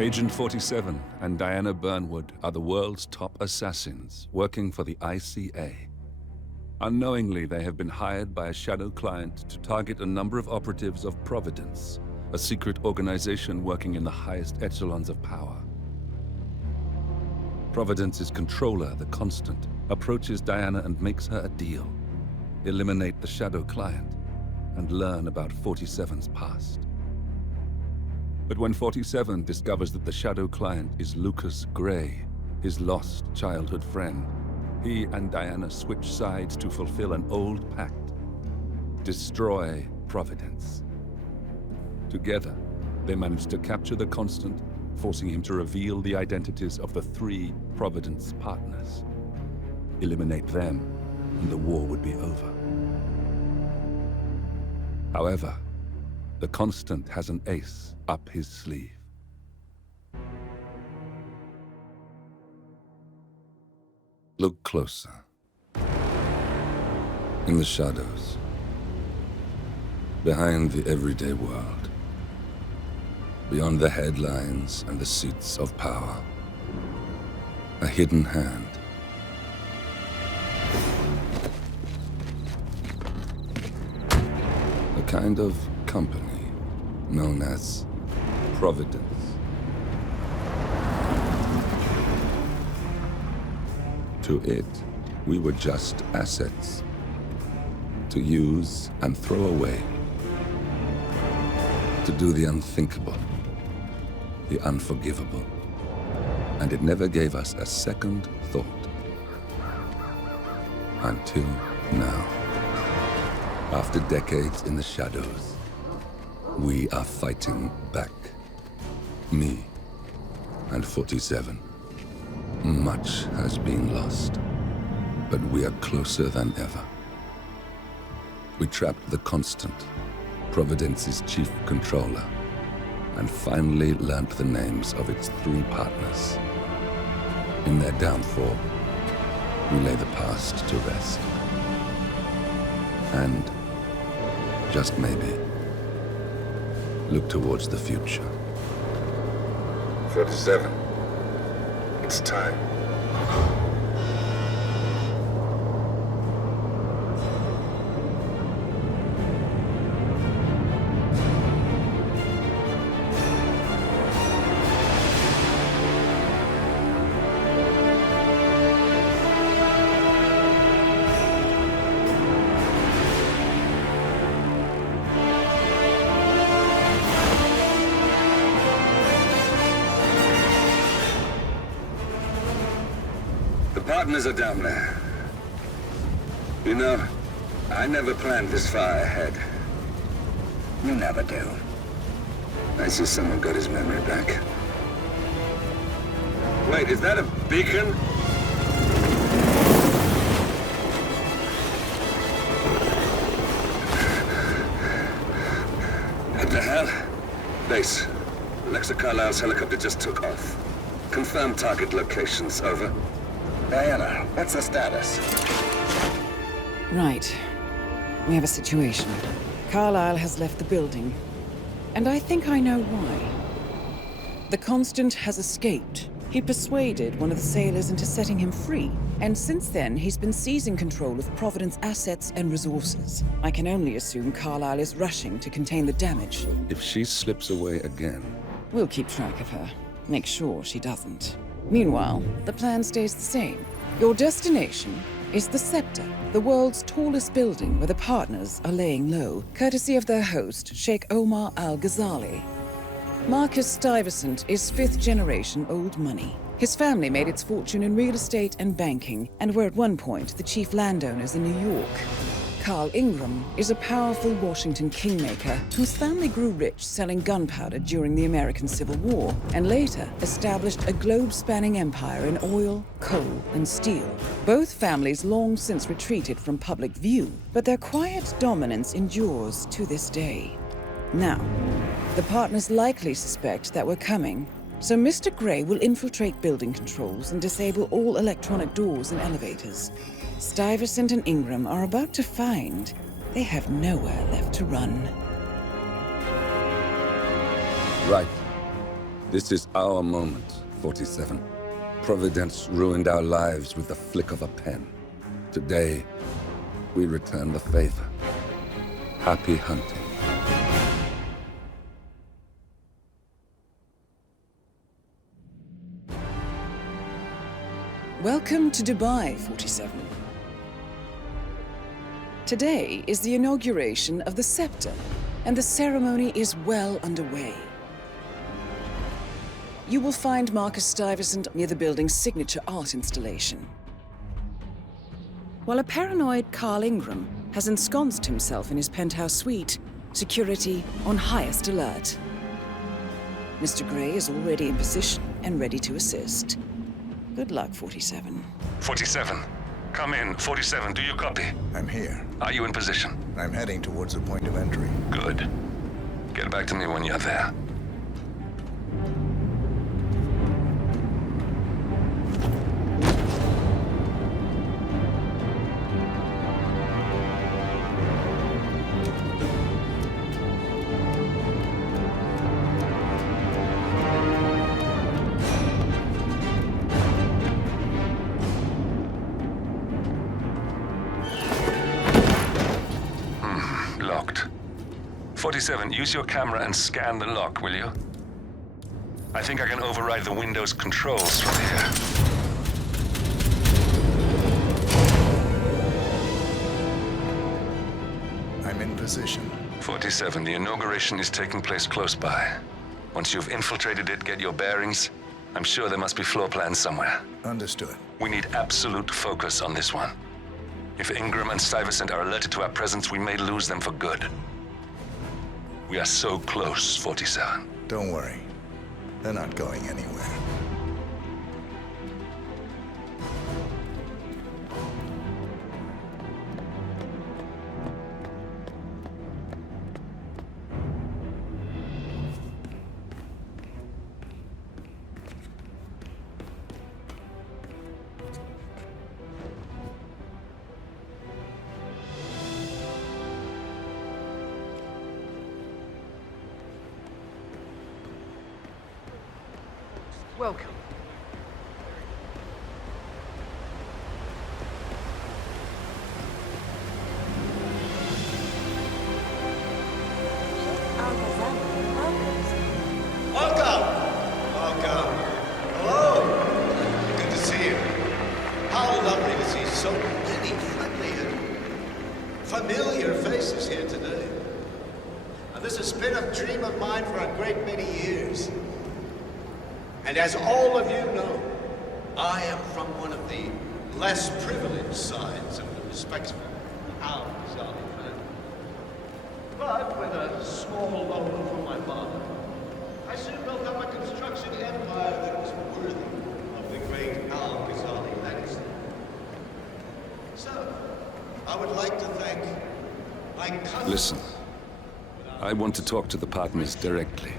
Agent 47 and Diana Burnwood are the world's top assassins working for the ICA. Unknowingly, they have been hired by a shadow client to target a number of operatives of Providence, a secret organization working in the highest echelons of power. Providence's controller, the Constant, approaches Diana and makes her a deal. Eliminate the shadow client and learn about 47's past. But when 47 discovers that the shadow client is Lucas Gray, his lost childhood friend, he and Diana switch sides to fulfill an old pact: destroy Providence. Together, they manage to capture the Constant, forcing him to reveal the identities of the 3 Providence partners. Eliminate them, and the war would be over. However, the Constant has an ace up his sleeve. Look closer. In the shadows. Behind the everyday world. Beyond the headlines and the seats of power. A hidden hand. A kind of company known as Providence. To it, we were just assets. To use and throw away. To do the unthinkable. The unforgivable. And it never gave us a second thought. Until now. After decades in the shadows, we are fighting back. Me and 47. Much has been lost, but we are closer than ever. We trapped the Constant, Providence's chief controller, and finally learnt the names of its 3 partners. In their downfall, we lay the past to rest. And, just maybe, look towards the future. 47. It's time. Partners are down there. You know, I never planned this far ahead. You never do. I see someone got his memory back. Wait, is that a beacon? What the hell? Base. Alexa Carlisle's helicopter just took off. Confirm target locations, over. Diana, what's the status? Right. We have a situation. Carlisle has left the building. And I think I know why. The Constant has escaped. He persuaded one of the sailors into setting him free. And since then, he's been seizing control of Providence assets and resources. I can only assume Carlisle is rushing to contain the damage. If she slips away again... We'll keep track of her. Make sure she doesn't. Meanwhile, the plan stays the same. Your destination is the Scepter, the world's tallest building where the partners are laying low, courtesy of their host, Sheikh Omar Al-Ghazali. Marcus Stuyvesant is 5th-generation old money. His family made its fortune in real estate and banking, and were at one point the chief landowners in New York. Carl Ingram is a powerful Washington kingmaker whose family grew rich selling gunpowder during the American Civil War, and later established a globe-spanning empire in oil, coal, and steel. Both families long since retreated from public view, but their quiet dominance endures to this day. Now, the partners likely suspect that we're coming, so Mr. Gray will infiltrate building controls and disable all electronic doors and elevators. Stuyvesant and Ingram are about to find they have nowhere left to run. Right. This is our moment, 47. Providence ruined our lives with the flick of a pen. Today, we return the favor. Happy hunting. Welcome to Dubai, 47. Today is the inauguration of the scepter, and the ceremony is well underway. You will find Marcus Stuyvesant near the building's signature art installation. While a paranoid Carl Ingram has ensconced himself in his penthouse suite, security on highest alert. Mr. Gray is already in position and ready to assist. Good luck, 47. 47. Come in. 47, do you copy? I'm here. Are you in position? I'm heading towards the point of entry. Good. Get back to me when you're there. Locked. 47, use your camera and scan the lock, will you? I think I can override the Windows controls from here. I'm in position. 47, the inauguration is taking place close by. Once you've infiltrated it, get your bearings. I'm sure there must be floor plans somewhere. Understood. We need absolute focus on this one. If Ingram and Stuyvesant are alerted to our presence, we may lose them for good. We are so close, 47. Don't worry. They're not going anywhere. Welcome. Welcome. Hello. Good to see you. How lovely to see so many friendly and familiar faces here today. Now, this has been a dream of mine for a great many years. And as all of you know, I am from one of the less privileged sides of the respectable Al-Ghazali family. But with a small loan from my father, I soon built up a construction empire that was worthy of the great Al-Ghazali legacy. So, I would like to thank my cousin... Listen, I want to talk to the partners directly.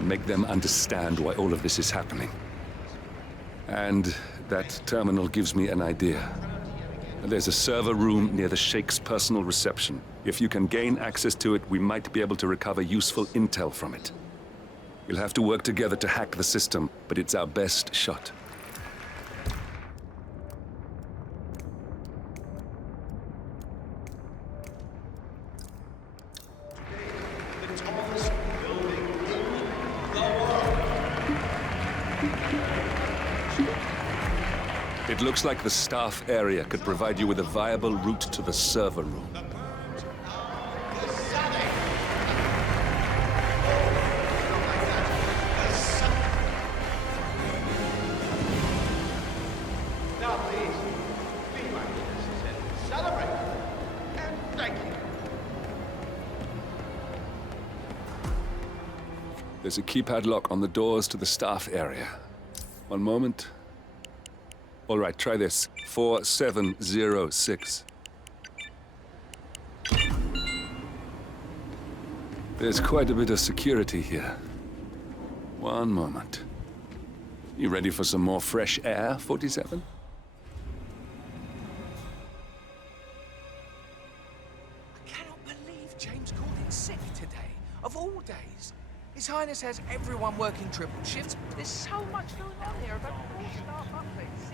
Make them understand why all of this is happening. And that terminal gives me an idea. There's a server room near the Sheikh's personal reception. If you can gain access to it, we might be able to recover useful intel from it. We'll have to work together to hack the system, but it's our best shot. the tallest building in the world. It looks like the staff area could provide you with a viable route to the server room. Now, please, be my guests and celebrate. And thank you. There's a keypad lock on the doors to the staff area. One moment. All right, try this. 4706. There's quite a bit of security here. One moment. You ready for some more fresh air, 47? I cannot believe James called in sick today. Of all days. His Highness Linus has everyone working triple shifts. There's so much going on here. About staff updates.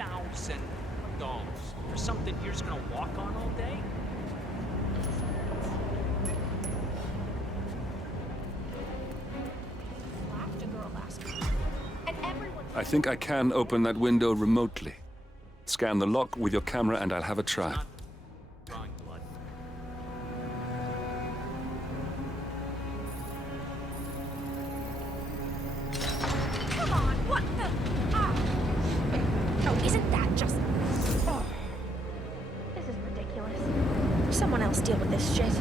$6,000 for something you're just gonna walk on all day? I think I can open that window remotely. Scan the lock with your camera and I'll have a try. Drawing blood. Come on, what the? Ah. Oh, isn't that just? Oh. This is ridiculous. Someone else deal with this shit.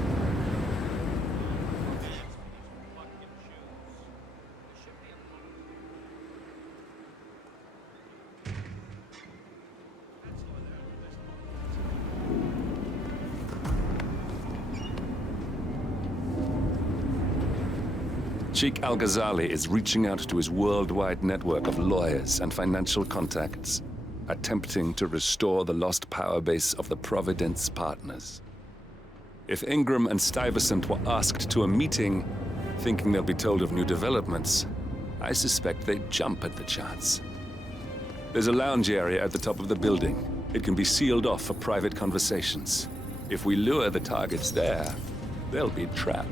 Sheikh Al-Ghazali is reaching out to his worldwide network of lawyers and financial contacts, attempting to restore the lost power base of the Providence partners. If Ingram and Stuyvesant were asked to a meeting, thinking they'll be told of new developments, I suspect they'd jump at the chance. There's a lounge area at the top of the building. It can be sealed off for private conversations. If we lure the targets there, they'll be trapped.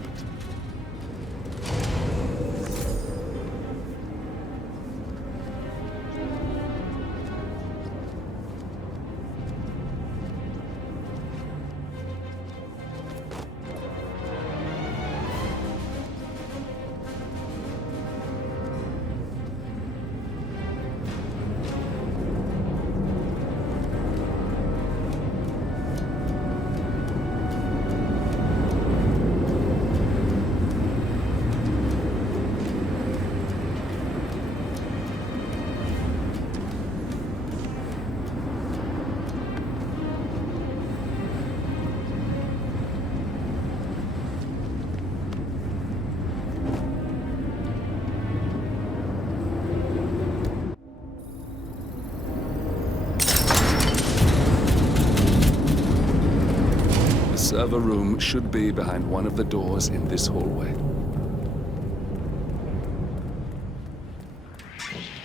The server room should be behind one of the doors in this hallway.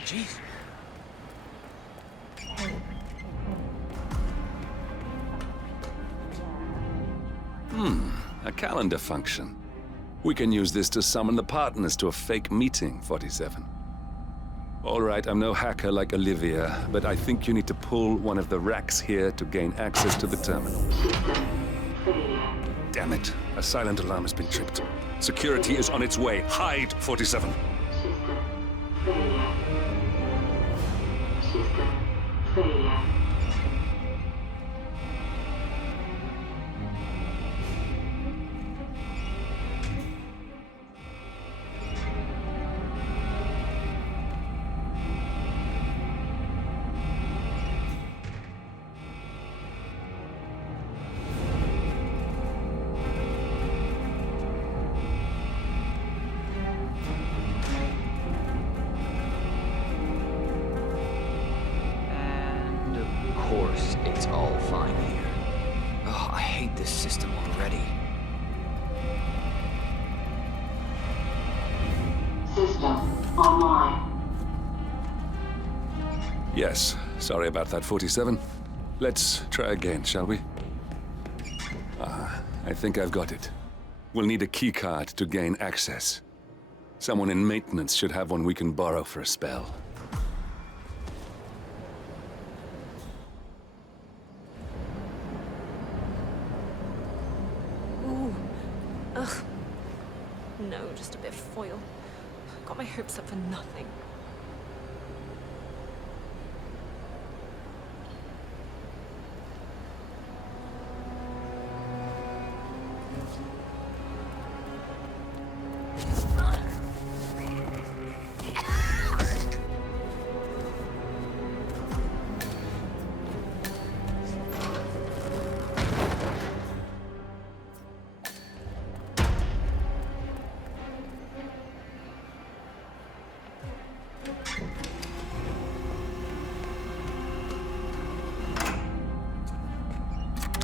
Jeez. A calendar function. We can use this to summon the partners to a fake meeting, 47. All right, I'm no hacker like Olivia, but I think you need to pull one of the racks here to gain access to the terminal. Damn it. A silent alarm has been tripped. Security is on its way. Hide, 47. It's all fine here. Oh, I hate this system already. System online. Yes, sorry about that, 47. Let's try again, shall we? I think I've got it. We'll need a keycard to gain access. Someone in maintenance should have one we can borrow for a spell. Ugh. No, just a bit of foil. Got my hopes up for nothing.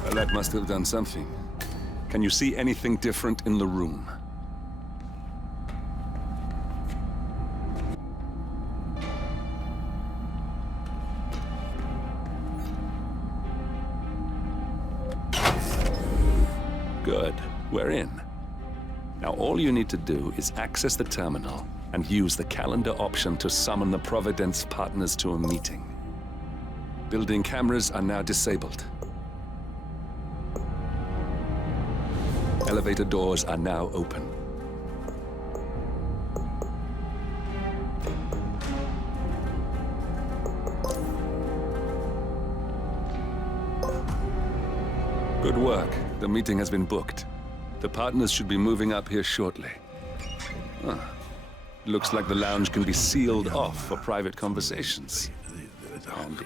Well, that must have done something. Can you see anything different in the room? Good. We're in. Now all you need to do is access the terminal and use the calendar option to summon the Providence partners to a meeting. Building cameras are now disabled. Elevator doors are now open. Good work. The meeting has been booked. The partners should be moving up here shortly. Looks like the lounge can be sealed off for private conversations. Handy.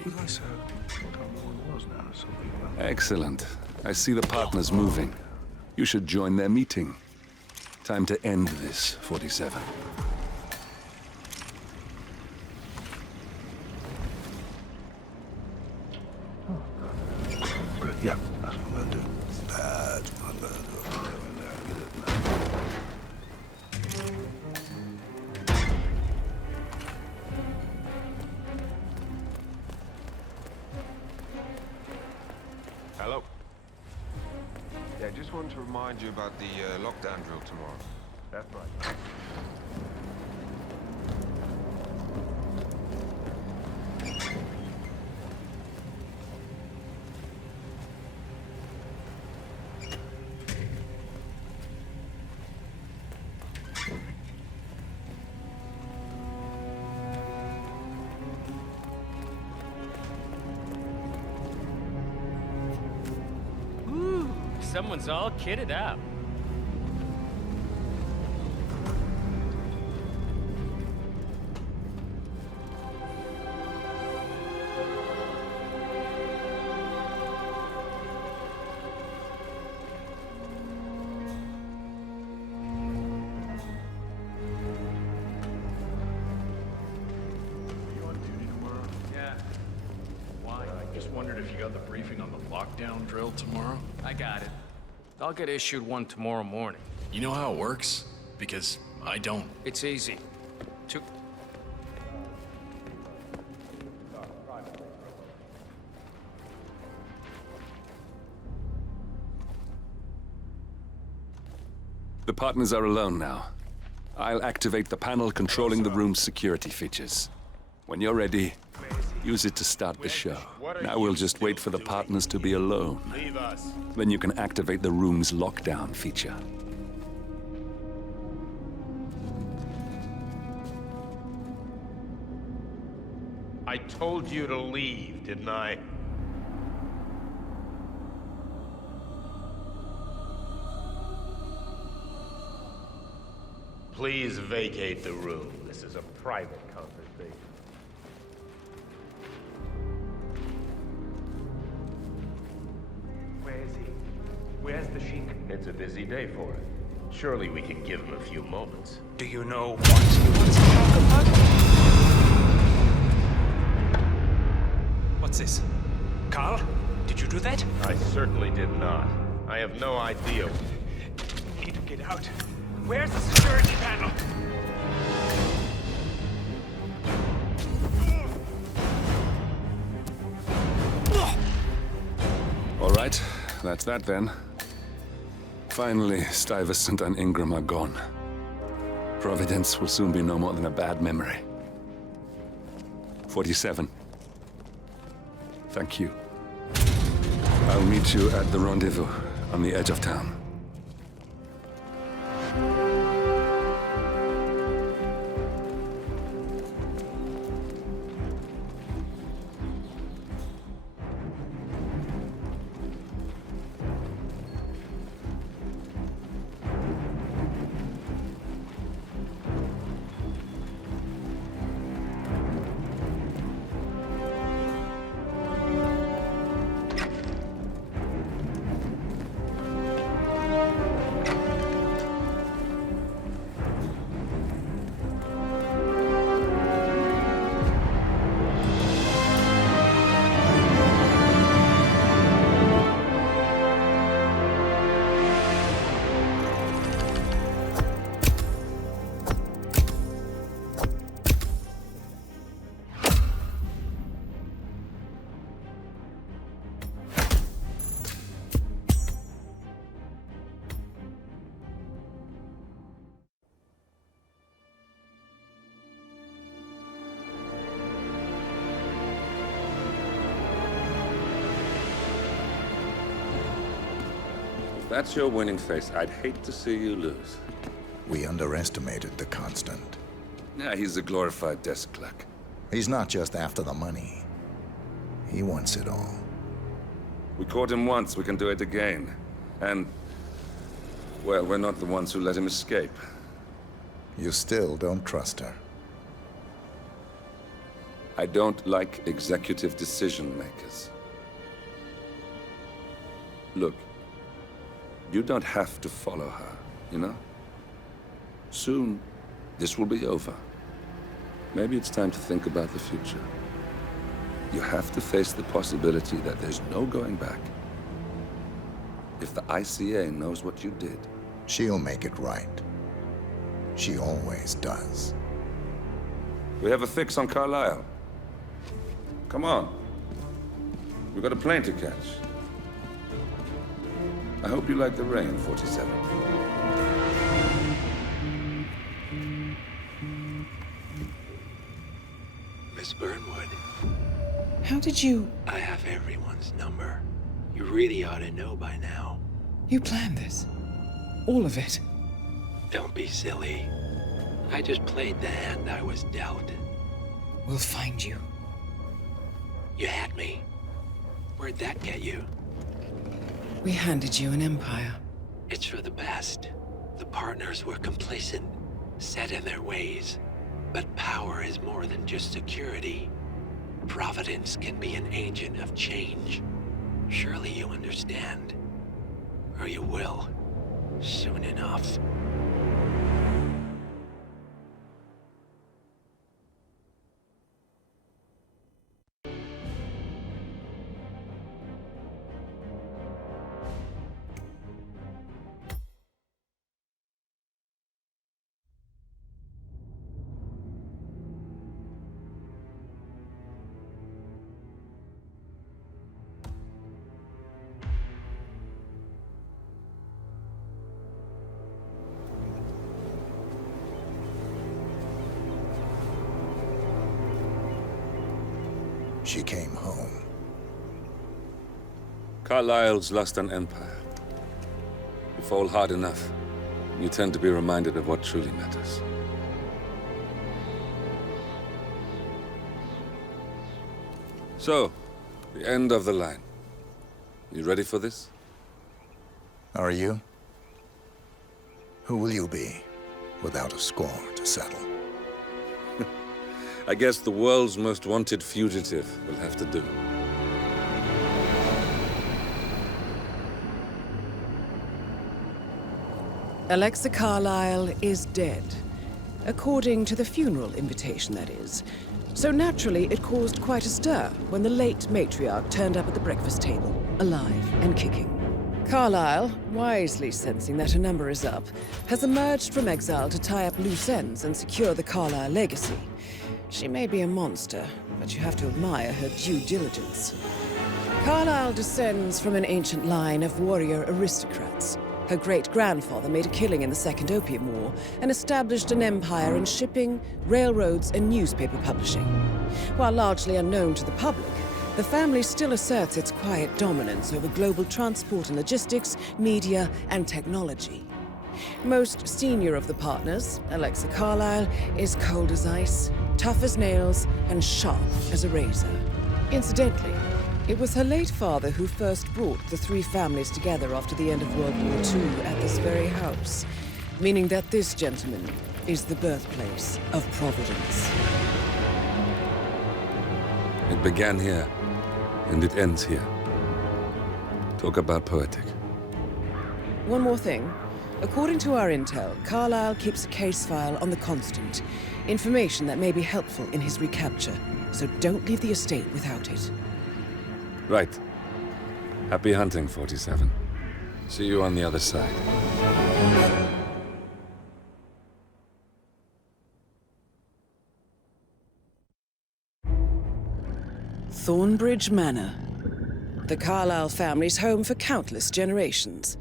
Excellent. I see the partners moving. You should join their meeting. Time to end this, 47. Yeah, that's what I'm gonna do. That's what I'm gonna do. Hello. Yeah, just wanted to remind you about the lockdown drill tomorrow. That's right. Someone's all kitted up. You on duty tomorrow? Yeah. Why? I just wondered if you got the briefing on the lockdown drill tomorrow? I got it. I'll get issued one tomorrow morning. You know how it works? Because I don't. It's easy. The partners are alone now. I'll activate the panel controlling the room's security features. When you're ready, use it to start the show. Now we'll just wait for the partners to be alone. Then you can activate the room's lockdown feature. I told you to leave, didn't I? Please vacate the room. This is a private conversation. Where is he? Where's the Sheik? It's a busy day for him. Surely we can give him a few moments. Do you know what he wants to talk about? What's this? Carl? Did you do that? I certainly did not. I have no idea. We need to get out. Where's the security panel? All right, that's that then. Finally, Stuyvesant and Ingram are gone. Providence will soon be no more than a bad memory. 47. Thank you. I'll meet you at the rendezvous on the edge of town. that's your winning face, I'd hate to see you lose. We underestimated the Constant. Yeah, he's a glorified desk clerk. He's not just after the money. He wants it all. We caught him once, we can do it again. And, well, we're not the ones who let him escape. You still don't trust her. I don't like executive decision makers. Look, you don't have to follow her, you know? Soon, this will be over. Maybe it's time to think about the future. You have to face the possibility that there's no going back. If the ICA knows what you did... She'll make it right. She always does. We have a fix on Carlisle. Come on. We've got a plane to catch. I hope you like the rain, 47. Miss Burnwood. How did you... I have everyone's number. You really ought to know by now. You planned this? All of it? Don't be silly. I just played the hand I was dealt. We'll find you. You had me. Where'd that get you? We handed you an empire. It's for the best. The partners were complacent, set in their ways. But power is more than just security. Providence can be an agent of change. Surely you understand. Or you will. Soon enough. She came home. Carlisle's lost an empire. You fall hard enough, you tend to be reminded of what truly matters. So, the end of the line. You ready for this? Are you? Who will you be, without a score to settle? I guess the world's most wanted fugitive will have to do. Alexa Carlisle is dead. According to the funeral invitation, that is. So naturally, it caused quite a stir when the late matriarch turned up at the breakfast table, alive and kicking. Carlisle, wisely sensing that her number is up, has emerged from exile to tie up loose ends and secure the Carlisle legacy. She may be a monster, but you have to admire her due diligence. Carlisle descends from an ancient line of warrior aristocrats. Her great-grandfather made a killing in the Second Opium War and established an empire in shipping, railroads, and newspaper publishing. While largely unknown to the public, the family still asserts its quiet dominance over global transport and logistics, media, and technology. Most senior of the partners, Alexa Carlisle, is cold as ice, tough as nails, and sharp as a razor. Incidentally, it was her late father who first brought the three families together after the end of World War II at this very house, meaning that this gentleman is the birthplace of Providence. It began here, and it ends here. Talk about poetic. One more thing. According to our intel, Carlisle keeps a case file on the Constant. Information that may be helpful in his recapture, so don't leave the estate without it. Right. Happy hunting, 47. See you on the other side. Thornbridge Manor. The Carlisle family's home for countless generations.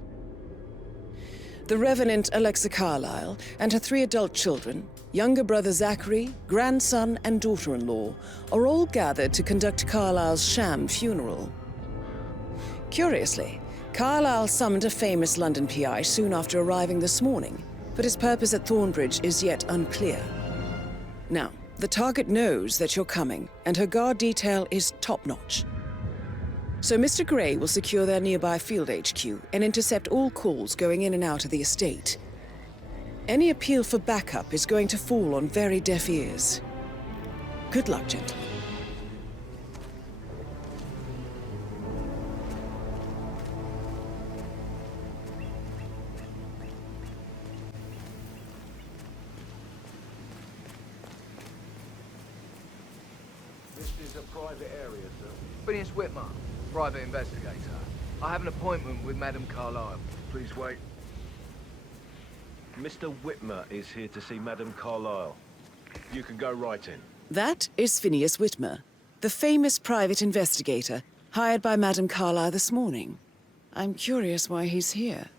The Revenant Alexa Carlisle and her 3 adult children, younger brother Zachary, grandson, and daughter-in-law, are all gathered to conduct Carlisle's sham funeral. Curiously, Carlyle summoned a famous London PI soon after arriving this morning, but his purpose at Thornbridge is yet unclear. Now, the target knows that you're coming, and her guard detail is top-notch. So Mr. Gray will secure their nearby field HQ and intercept all calls going in and out of the estate. Any appeal for backup is going to fall on very deaf ears. Good luck, gentlemen. This is a private area, sir. Phineas Whitmer, private investigator. I have an appointment with Madame Carlyle. Please wait. Mr. Whitmer is here to see Madame Carlyle. You can go right in. That is Phineas Whitmer, the famous private investigator hired by Madame Carlyle this morning. I'm curious why he's here.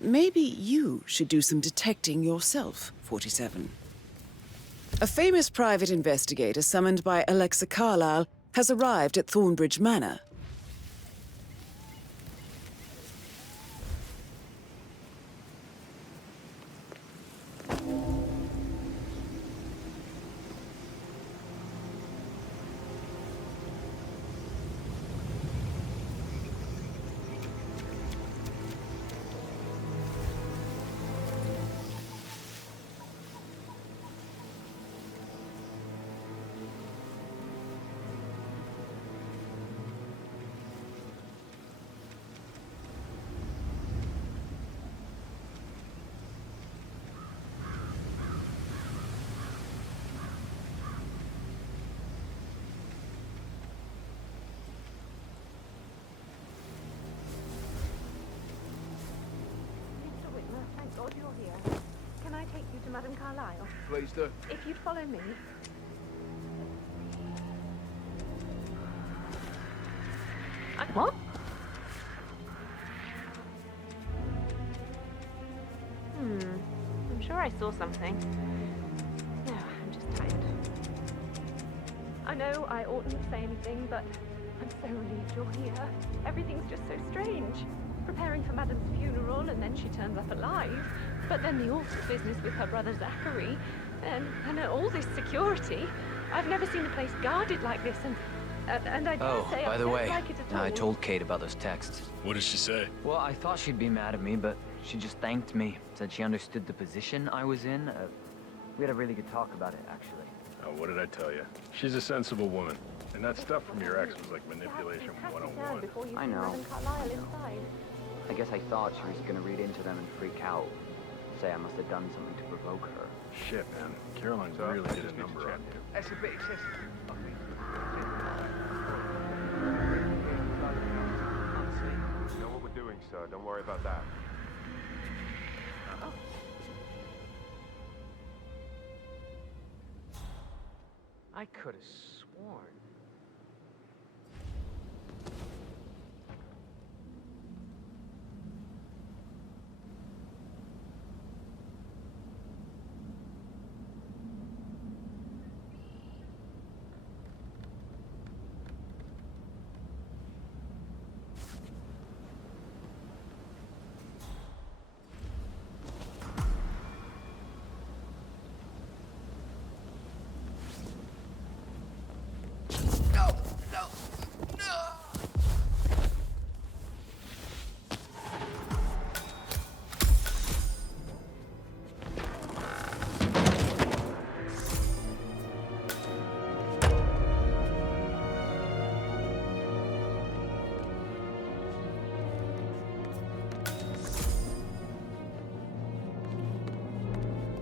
Maybe you should do some detecting yourself, 47. A famous private investigator summoned by Alexa Carlyle has arrived at Thornbridge Manor. Thank God you're here. Can I take you to Madame Carlyle? Please do. If you'd follow me. What? I'm sure I saw something. No, I'm just tired. I know I oughtn't say anything, but I'm so relieved you're here. Everything's just so strange. Preparing for Madame's funeral, and then she turns up alive. But then the awful business with her brother Zachary, and all this security. I've never seen a place guarded like this, and I dare say by I the don't way, like it at all. I told Kate about those texts. What did she say? Well, I thought she'd be mad at me, but she just thanked me. Said she understood the position I was in. We had a really good talk about it, actually. Oh, what did I tell you? She's a sensible woman. And that stuff from your ex was like manipulation 101. I know. I guess I thought she was gonna read into them and freak out. Say I must have done something to provoke her. Shit, man. Caroline really did a number on you. That's a bit excessive, I think. You know what we're doing, sir. Don't worry about that. I could have sworn.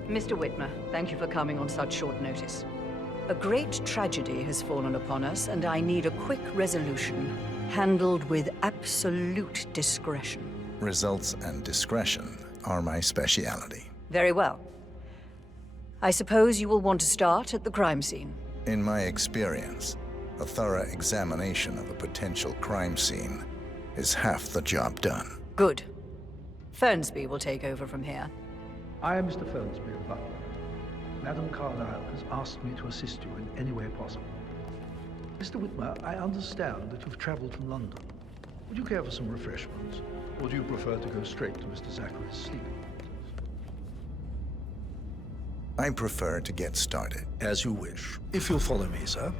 Mr. Whitmer, thank you for coming on such short notice. A great tragedy has fallen upon us, and I need a quick resolution, handled with absolute discretion. Results and discretion are my speciality. Very well. I suppose you will want to start at the crime scene. In my experience, a thorough examination of a potential crime scene is half the job done. Good. Fernsby will take over from here. I am Mr. Fernsby of Butler. Madame Carlyle has asked me to assist you in any way possible. Mr. Whitmer, I understand that you've traveled from London. Would you care for some refreshments? Or do you prefer to go straight to Mr. Zachary's sleeping quarters? I prefer to get started. As you wish. If you'll follow me, sir.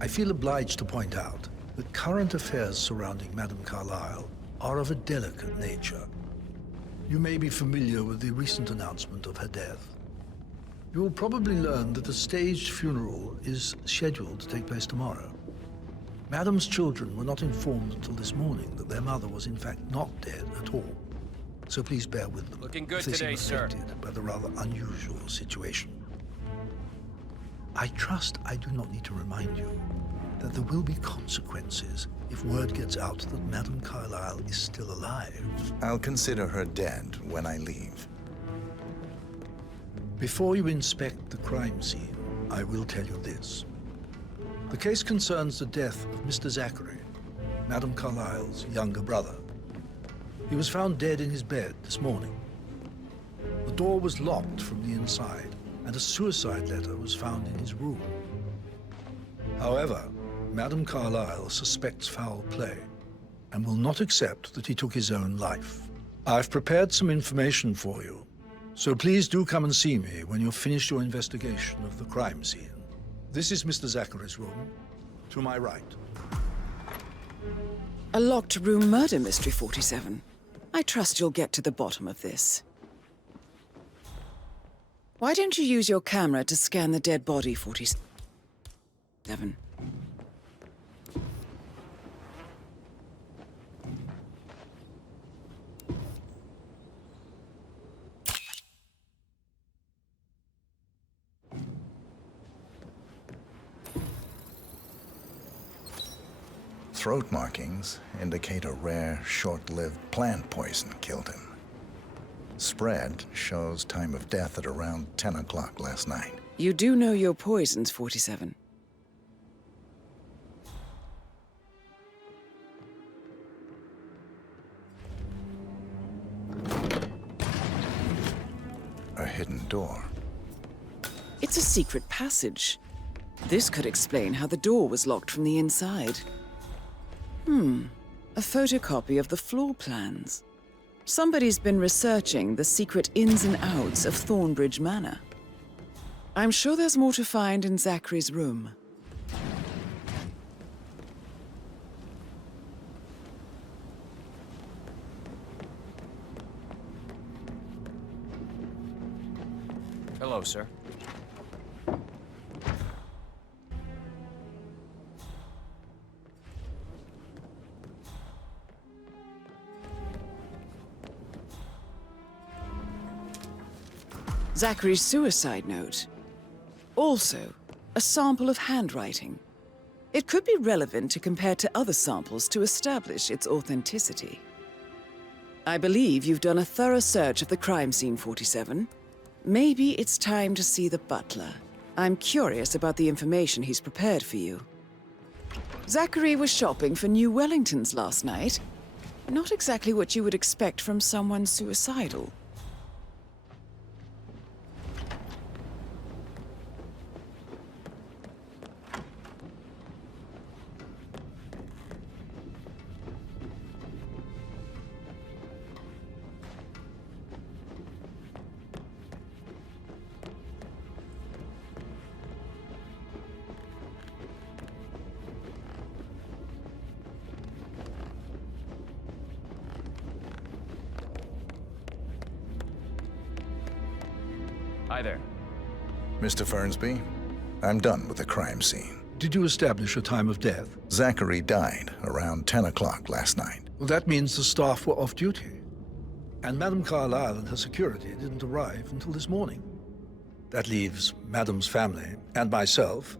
I feel obliged to point out that current affairs surrounding Madame Carlyle are of a delicate nature. You may be familiar with the recent announcement of her death. You will probably learn that a staged funeral is scheduled to take place tomorrow. Madame's children were not informed until this morning that their mother was in fact not dead at all. So please bear with them. Looking good if they today, seem sir. affected by the rather unusual situation. I trust I do not need to remind you that there will be consequences if word gets out that Madame Carlyle is still alive. I'll consider her dead when I leave. Before you inspect the crime scene, I will tell you this. The case concerns the death of Mr. Zachary, Madame Carlyle's younger brother. He was found dead in his bed this morning. The door was locked from the inside, and a suicide letter was found in his room. However, Madame Carlyle suspects foul play and will not accept that he took his own life. I've prepared some information for you, so please do come and see me when you've finished your investigation of the crime scene. This is Mr. Zachary's room, to my right. A locked room murder mystery, 47. I trust you'll get to the bottom of this. Why don't you use your camera to scan the dead body, 47? Throat markings indicate a rare, short-lived plant poison killed him. Spread shows time of death at around 10 o'clock last night. You do know your poisons, 47. A hidden door. It's a secret passage. This could explain how the door was locked from the inside. A photocopy of the floor plans. Somebody's been researching the secret ins and outs of Thornbridge Manor. I'm sure there's more to find in Zachary's room. Hello, sir. Zachary's suicide note. Also, a sample of handwriting. It could be relevant to compare to other samples to establish its authenticity. I believe you've done a thorough search of the crime scene, 47. Maybe it's time to see the butler. I'm curious about the information he's prepared for you. Zachary was shopping for New Wellingtons last night. Not exactly what you would expect from someone suicidal. Hi there. Mr. Fernsby, I'm done with the crime scene. Did you establish a time of death? Zachary died around 10 o'clock last night. Well, that means the staff were off duty. And Madame Carlyle and her security didn't arrive until this morning. That leaves Madame's family and myself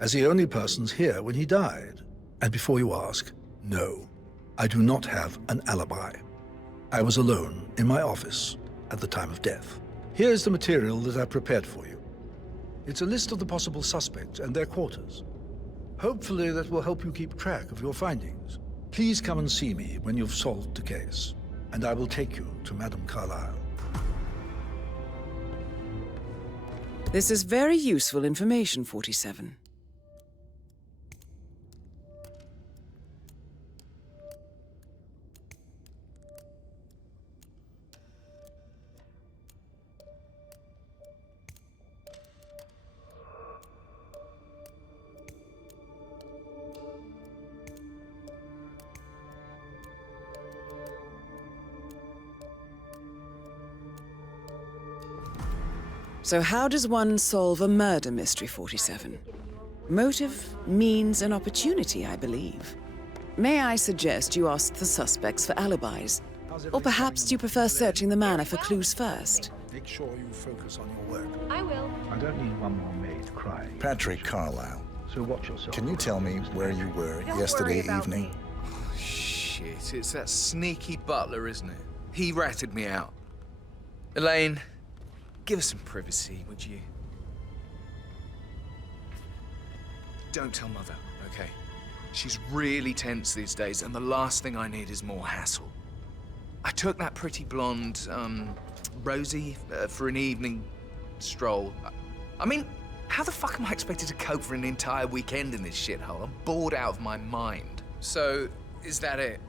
as the only persons here when he died. And before you ask, no, I do not have an alibi. I was alone in my office at the time of death. Here's the material that I prepared for you. It's a list of the possible suspects and their quarters. Hopefully that will help you keep track of your findings. Please come and see me when you've solved the case, and I will take you to Madame Carlyle. This is very useful information, 47. So how does one solve a murder mystery, 47? Motive, means, and opportunity, I believe. May I suggest you ask the suspects for alibis? Or perhaps do you prefer searching the manor for clues first? Make sure you focus on your work. I will. I don't need one more maid crying. Patrick Carlyle, So watch yourself. can you tell me where you were Don't yesterday worry about evening? me. Shit, it's that sneaky butler, isn't it? He ratted me out. Elaine, give us some privacy, would you? Don't tell Mother, okay? She's really tense these days, and the last thing I need is more hassle. I took that pretty blonde, Rosie, for an evening stroll. I mean, how the fuck am I expected to cope for an entire weekend in this shithole? I'm bored out of my mind. So, is that it?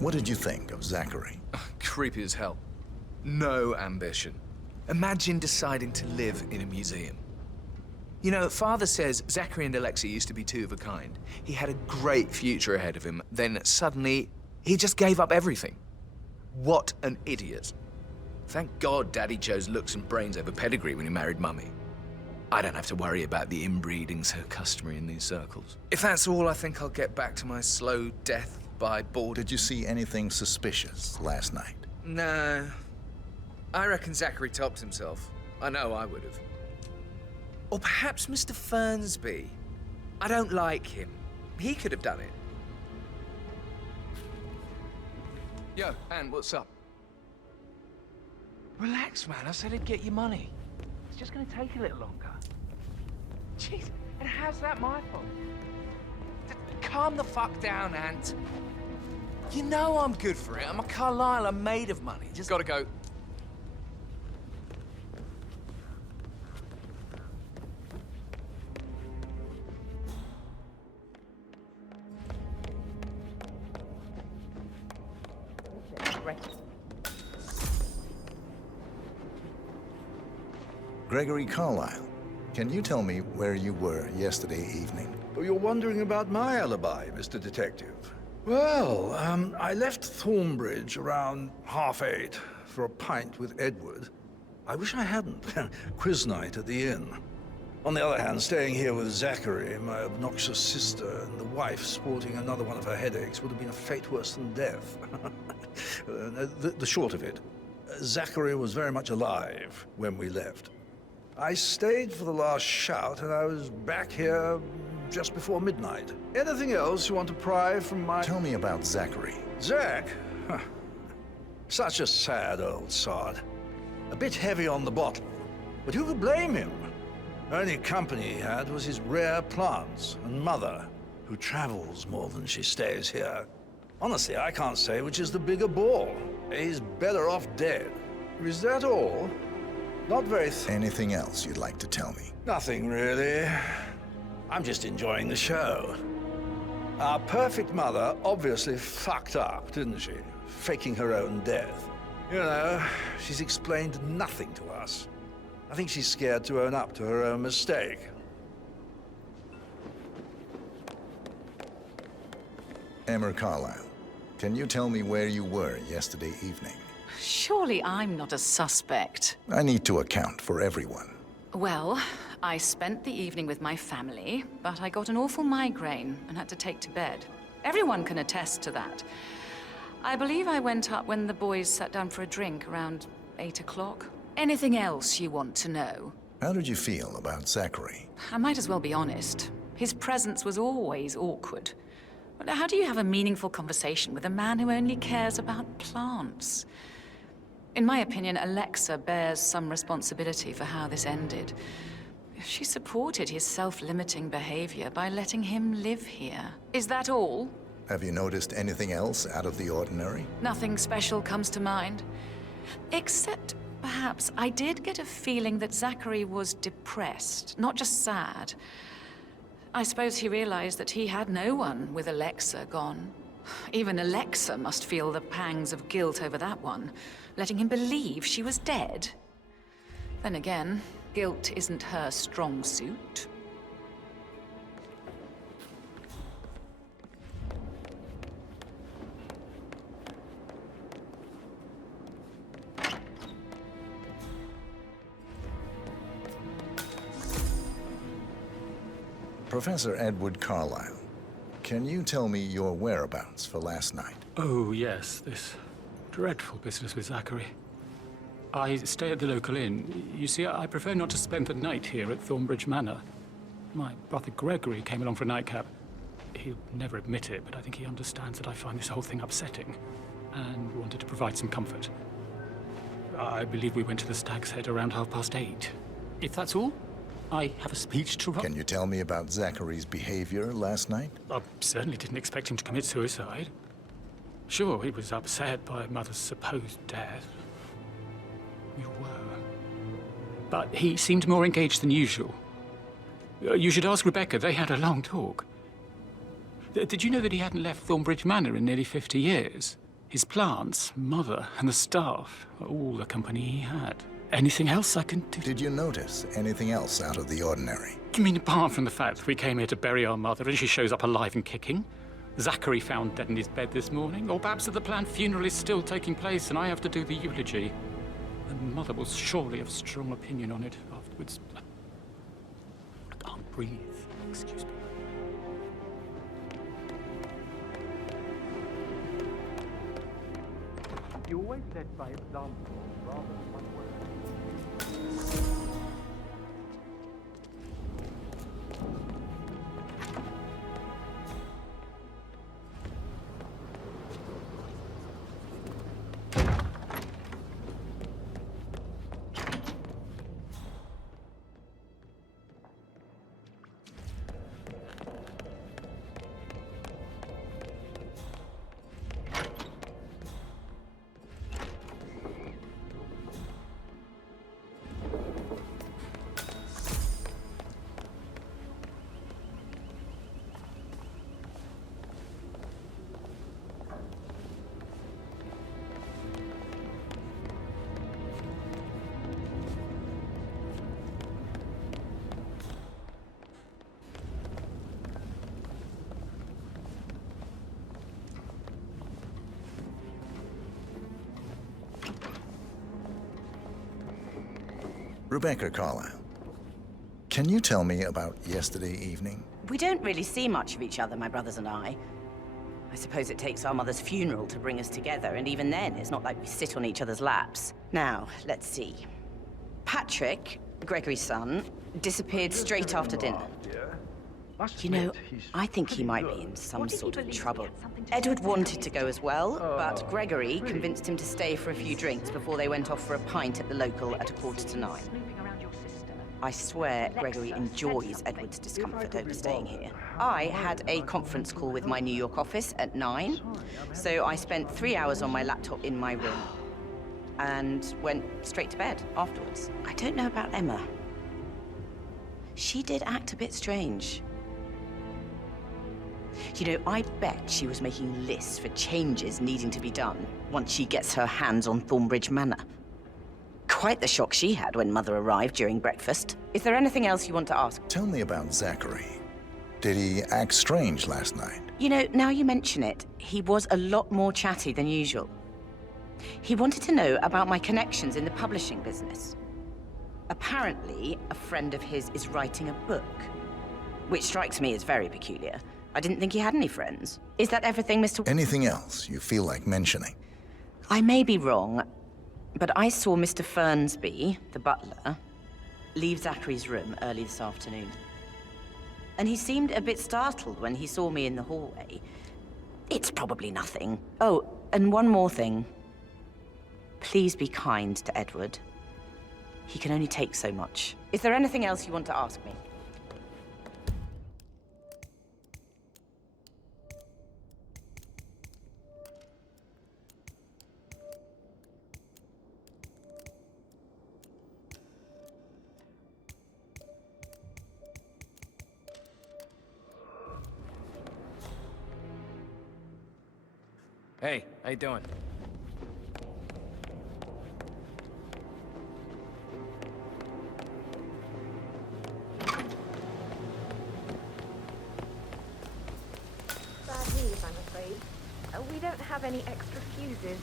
What did you think of Zachary? Creepy as hell. No ambition. Imagine deciding to live in a museum. You know, Father says Zachary and Alexa used to be two of a kind. He had a great future ahead of him, then suddenly, he just gave up everything. What an idiot. Thank God Daddy chose looks and brains over pedigree when he married Mummy. I don't have to worry about the inbreeding so customary in these circles. If that's all, I think I'll get back to my slow death by boredom. Did you see anything suspicious last night? No. I reckon Zachary topped himself. I know I would have. Or perhaps Mr. Fernsby. I don't like him. He could have done it. Yo, Anne, what's up? Relax, man. I said I'd get you money. It's just gonna take a little longer. Jeez, and how's that my fault? Calm the fuck down, Ant. You know I'm good for it. I'm a Carlyle. I'm made of money. Just gotta go. Gregory Carlyle, can you tell me where you were yesterday evening? Oh, you're wondering about my alibi, Mr. Detective. Well, I left Thornbridge around 8:30 for a pint with Edward. I wish I hadn't. Quiz night at the inn. On the other hand, staying here with Zachary, my obnoxious sister, and the wife sporting another one of her headaches would have been a fate worse than death. The short of it, Zachary was very much alive when we left. I stayed for the last shout, and I was back here just before midnight. Anything else you want to pry from my... Tell me about Zachary. Zach? Huh. Such a sad old sod. A bit heavy on the bottle, but who could blame him? Only company he had was his rare plants and mother, who travels more than she stays here. Honestly, I can't say which is the bigger bore. He's better off dead. Is that all? Not very... Anything else you'd like to tell me? Nothing, really. I'm just enjoying the show. Our perfect mother obviously fucked up, didn't she? Faking her own death. You know, she's explained nothing to us. I think she's scared to own up to her own mistake. Emma Carlyle, can you tell me where you were yesterday evening? Surely I'm not a suspect. I need to account for everyone. Well, I spent the evening with my family, but I got an awful migraine and had to take to bed. Everyone can attest to that. I believe I went up when the boys sat down for a drink around 8 o'clock. Anything else you want to know? How did you feel about Zachary? I might as well be honest. His presence was always awkward. But how do you have a meaningful conversation with a man who only cares about plants? In my opinion, Alexa bears some responsibility for how this ended. She supported his self-limiting behavior by letting him live here. Is that all? Have you noticed anything else out of the ordinary? Nothing special comes to mind. Except, perhaps, I did get a feeling that Zachary was depressed, not just sad. I suppose he realized that he had no one with Alexa gone. Even Alexa must feel the pangs of guilt over that one, letting him believe she was dead. Then again, guilt isn't her strong suit. Professor Edward Carlyle, can you tell me your whereabouts for last night? Oh, yes, this dreadful business with Zachary. I stay at the local inn. You see, I prefer not to spend the night here at Thornbridge Manor. My brother Gregory came along for a nightcap. He'll never admit it, but I think he understands that I find this whole thing upsetting and wanted to provide some comfort. I believe we went to the Stag's Head around 8:30. If that's all, I have a speech to write. Can you tell me about Zachary's behavior last night? I certainly didn't expect him to commit suicide. Sure, he was upset by Mother's supposed death. We were. But he seemed more engaged than usual. You should ask Rebecca. They had a long talk. Did you know that he hadn't left Thornbridge Manor in nearly 50 years? His plants, Mother, and the staff were all the company he had. Anything else I can do? Did you notice anything else out of the ordinary? You mean apart from the fact that we came here to bury our mother and she shows up alive and kicking? Zachary found dead in his bed this morning? Or perhaps that the planned funeral is still taking place and I have to do the eulogy? And Mother will surely have strong opinion on it afterwards. I can't breathe. Excuse me. You always led by example rather than one word. Rebecca Carlyle, can you tell me about yesterday evening? We don't really see much of each other, my brothers and I. I suppose it takes our mother's funeral to bring us together, and even then, it's not like we sit on each other's laps. Now, let's see. Patrick, Gregory's son, disappeared straight after dinner. You know, I think he might be in some sort of trouble. Edward wanted to go as well, but Gregory convinced him to stay for a few drinks before they went off for a pint at the local at 9:15. I swear Gregory enjoys Edward's discomfort over staying here. I had a conference call with my New York office at 9, so I spent 3 hours on my laptop in my room and went straight to bed afterwards. I don't know about Emma. She did act a bit strange. You know, I bet she was making lists for changes needing to be done once she gets her hands on Thornbridge Manor. Quite the shock she had when Mother arrived during breakfast. Is there anything else you want to ask? Tell me about Zachary. Did he act strange last night? You know, now you mention it, he was a lot more chatty than usual. He wanted to know about my connections in the publishing business. Apparently, a friend of his is writing a book, which strikes me as very peculiar. I didn't think he had any friends. Is that everything, Mr. Anything else you feel like mentioning? I may be wrong, but I saw Mr. Fernsby, the butler, leave Zachary's room early this afternoon. And he seemed a bit startled when he saw me in the hallway. It's probably nothing. Oh, and one more thing. Please be kind to Edward. He can only take so much. Is there anything else you want to ask me? Hey, how you doing? Bad news, I'm afraid. We don't have any extra fuses.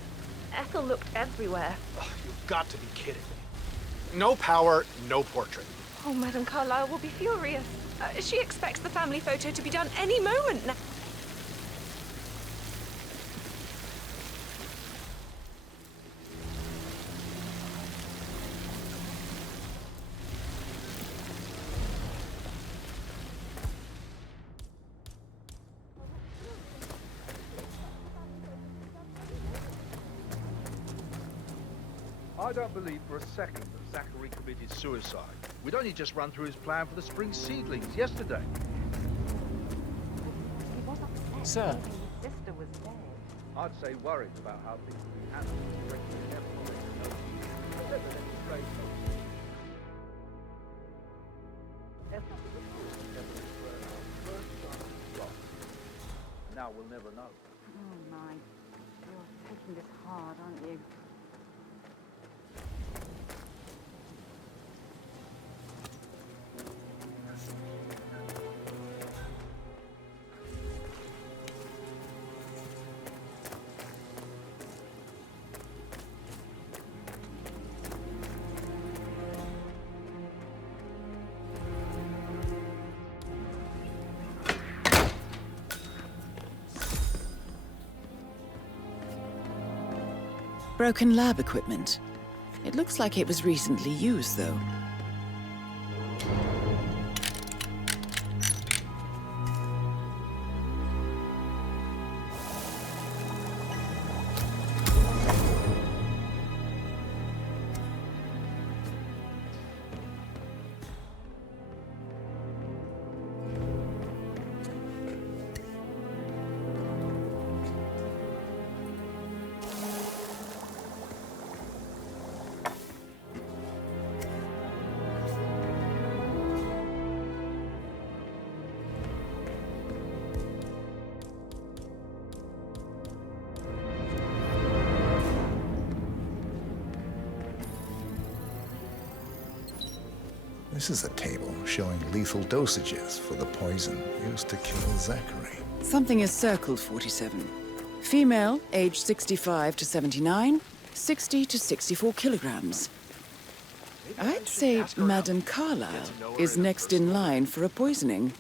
Ethel looked everywhere. Oh, you've got to be kidding me. No power, no portrait. Oh, Madame Carlyle will be furious. She expects the family photo to be done any moment now. I don't believe for a second that Zachary committed suicide. We'd only just run through his plan for the spring seedlings yesterday. He was upset. Sir. His sister was dead. I'd say worried about how things will be handled. Now we'll never know. Oh my, you're taking this hard, aren't you? Broken lab equipment. It looks like it was recently used, though. This is a table showing lethal dosages for the poison used to kill Zachary. Something is circled 47. Female, age 65 to 79, 60 to 64 kilograms. I'd say Madame Carlyle is next in line for a poisoning.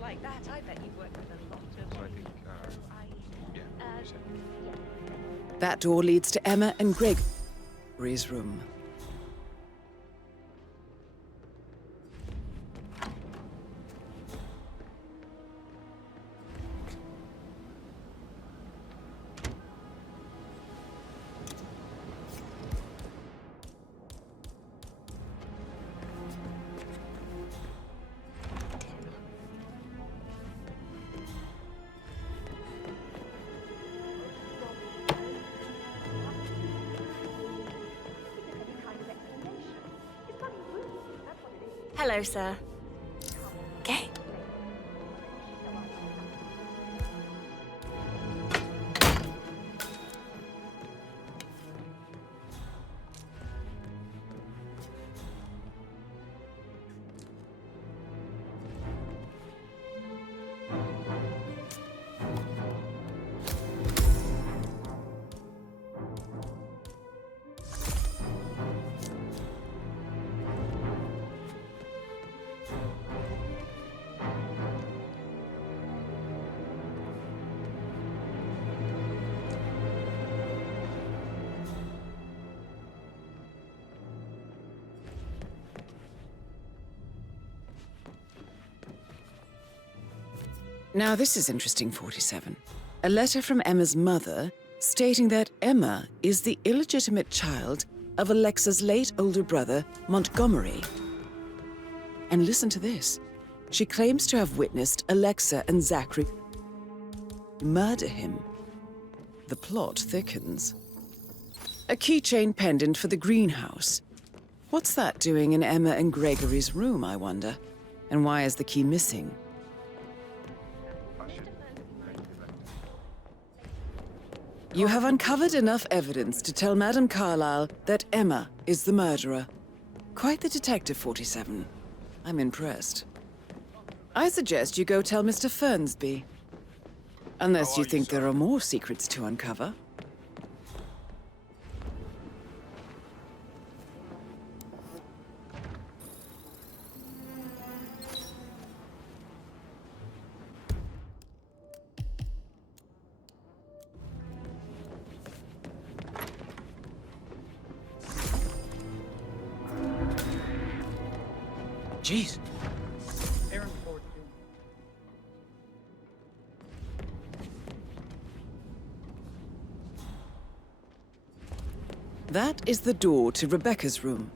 Like that, I bet you've worked with a lot of... So I think, yeah. That door leads to Emma and Gregory's room. Hello, sir. Okay. Now this is interesting, 47. A letter from Emma's mother stating that Emma is the illegitimate child of Alexa's late older brother, Montgomery. And listen to this. She claims to have witnessed Alexa and Zachary murder him. The plot thickens. A keychain pendant for the greenhouse. What's that doing in Emma and Gregory's room, I wonder? And why is the key missing? You have uncovered enough evidence to tell Madame Carlyle that Emma is the murderer. Quite the detective, 47. I'm impressed. I suggest you go tell Mr. Fernsby. Unless you think there are more secrets to uncover. Jeez. That is the door to Rebecca's room.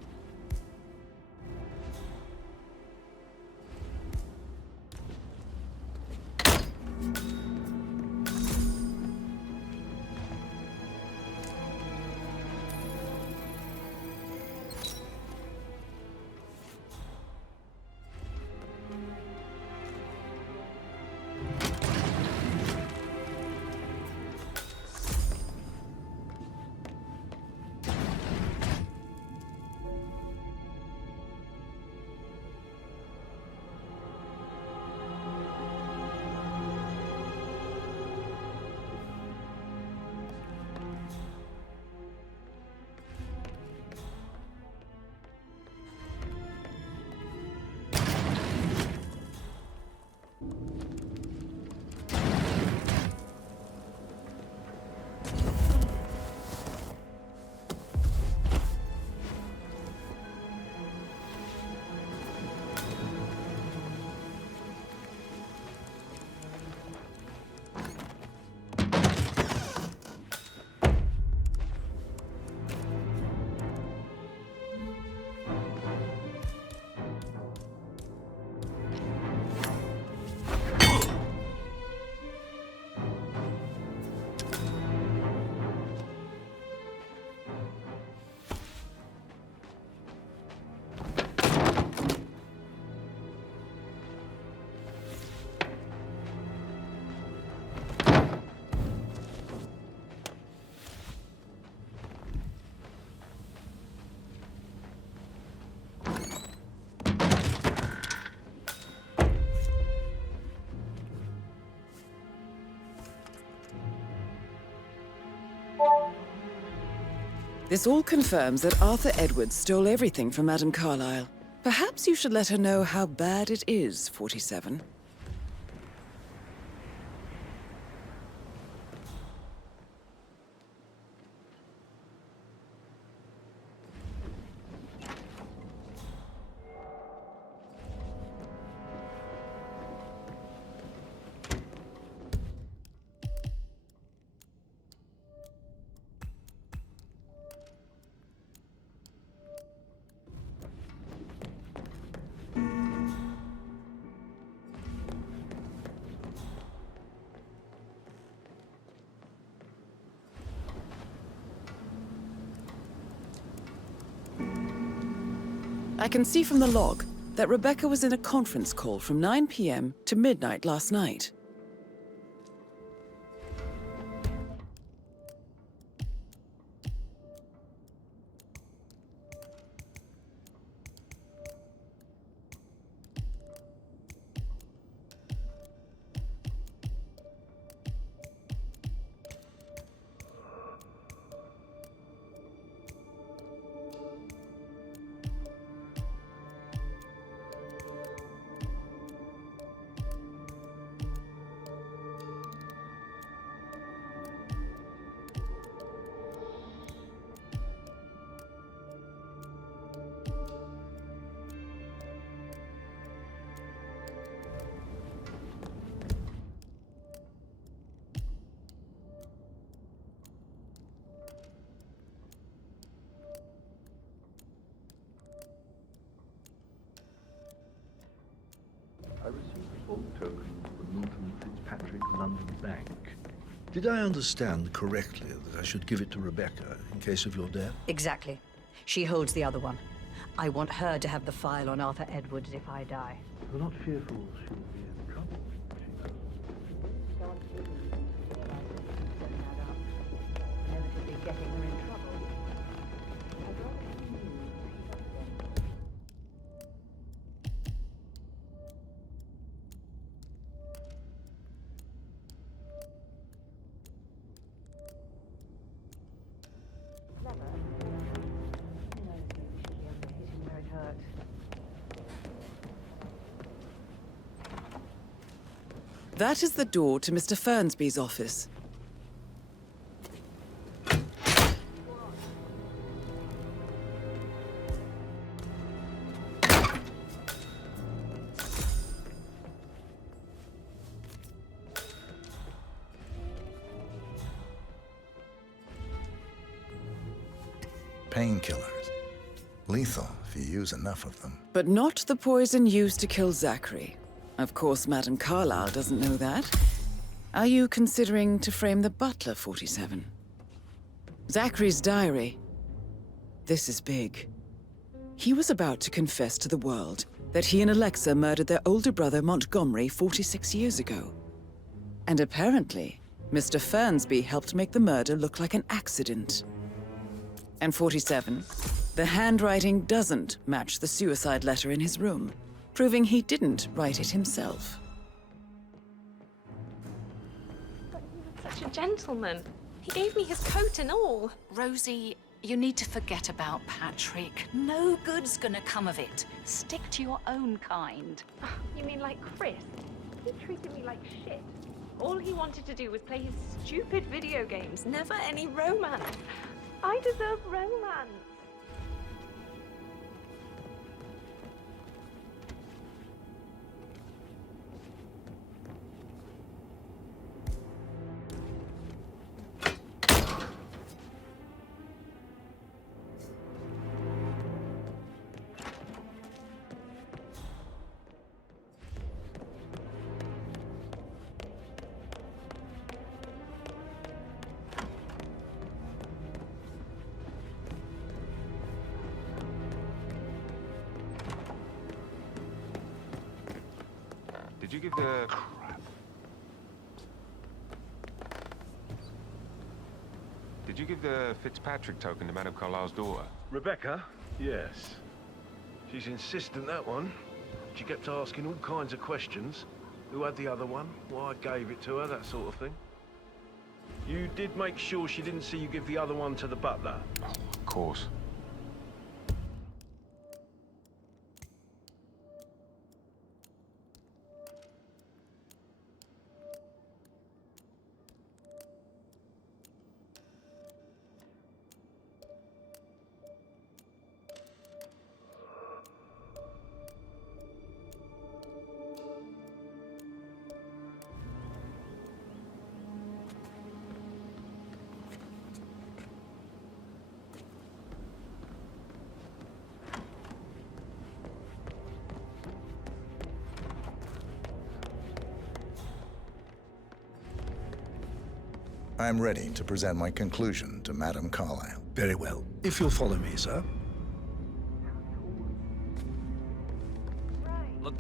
This all confirms that Arthur Edwards stole everything from Madame Carlyle. Perhaps you should let her know how bad it is, 47. I can see from the log that Rebecca was in a conference call from 9 p.m. to midnight last night. I received a full token from Milton Fitzpatrick London Bank. Did I understand correctly that I should give it to Rebecca in case of your death? Exactly. She holds the other one. I want her to have the file on Arthur Edwards if I die. You're not fearful she'll be in trouble? Inevitably getting her in trouble. That is the door to Mr. Fernsby's office. Painkillers. Lethal if you use enough of them. But not the poison used to kill Zachary. Of course, Madame Carlyle doesn't know that. Are you considering to frame the butler, 47? Zachary's diary. This is big. He was about to confess to the world that he and Alexa murdered their older brother Montgomery 46 years ago. And apparently, Mr. Fernsby helped make the murder look like an accident. And 47, the handwriting doesn't match the suicide letter in his room, proving he didn't write it himself. But he was such a gentleman. He gave me his coat and all. Rosie, you need to forget about Patrick. No good's gonna come of it. Stick to your own kind. Oh, you mean like Chris? He treated me like shit. All he wanted to do was play his stupid video games, never any romance. I deserve romance. Did you give the... Did you give the Fitzpatrick token to Madame Carlyle's daughter? Rebecca? Yes. She's insistent, that one. She kept asking all kinds of questions. Who had the other one? Why I gave it to her, that sort of thing. You did make sure she didn't see you give the other one to the butler? Oh, of course. I'm ready to present my conclusion to Madame Carlyle. Very well. If you'll follow me, sir.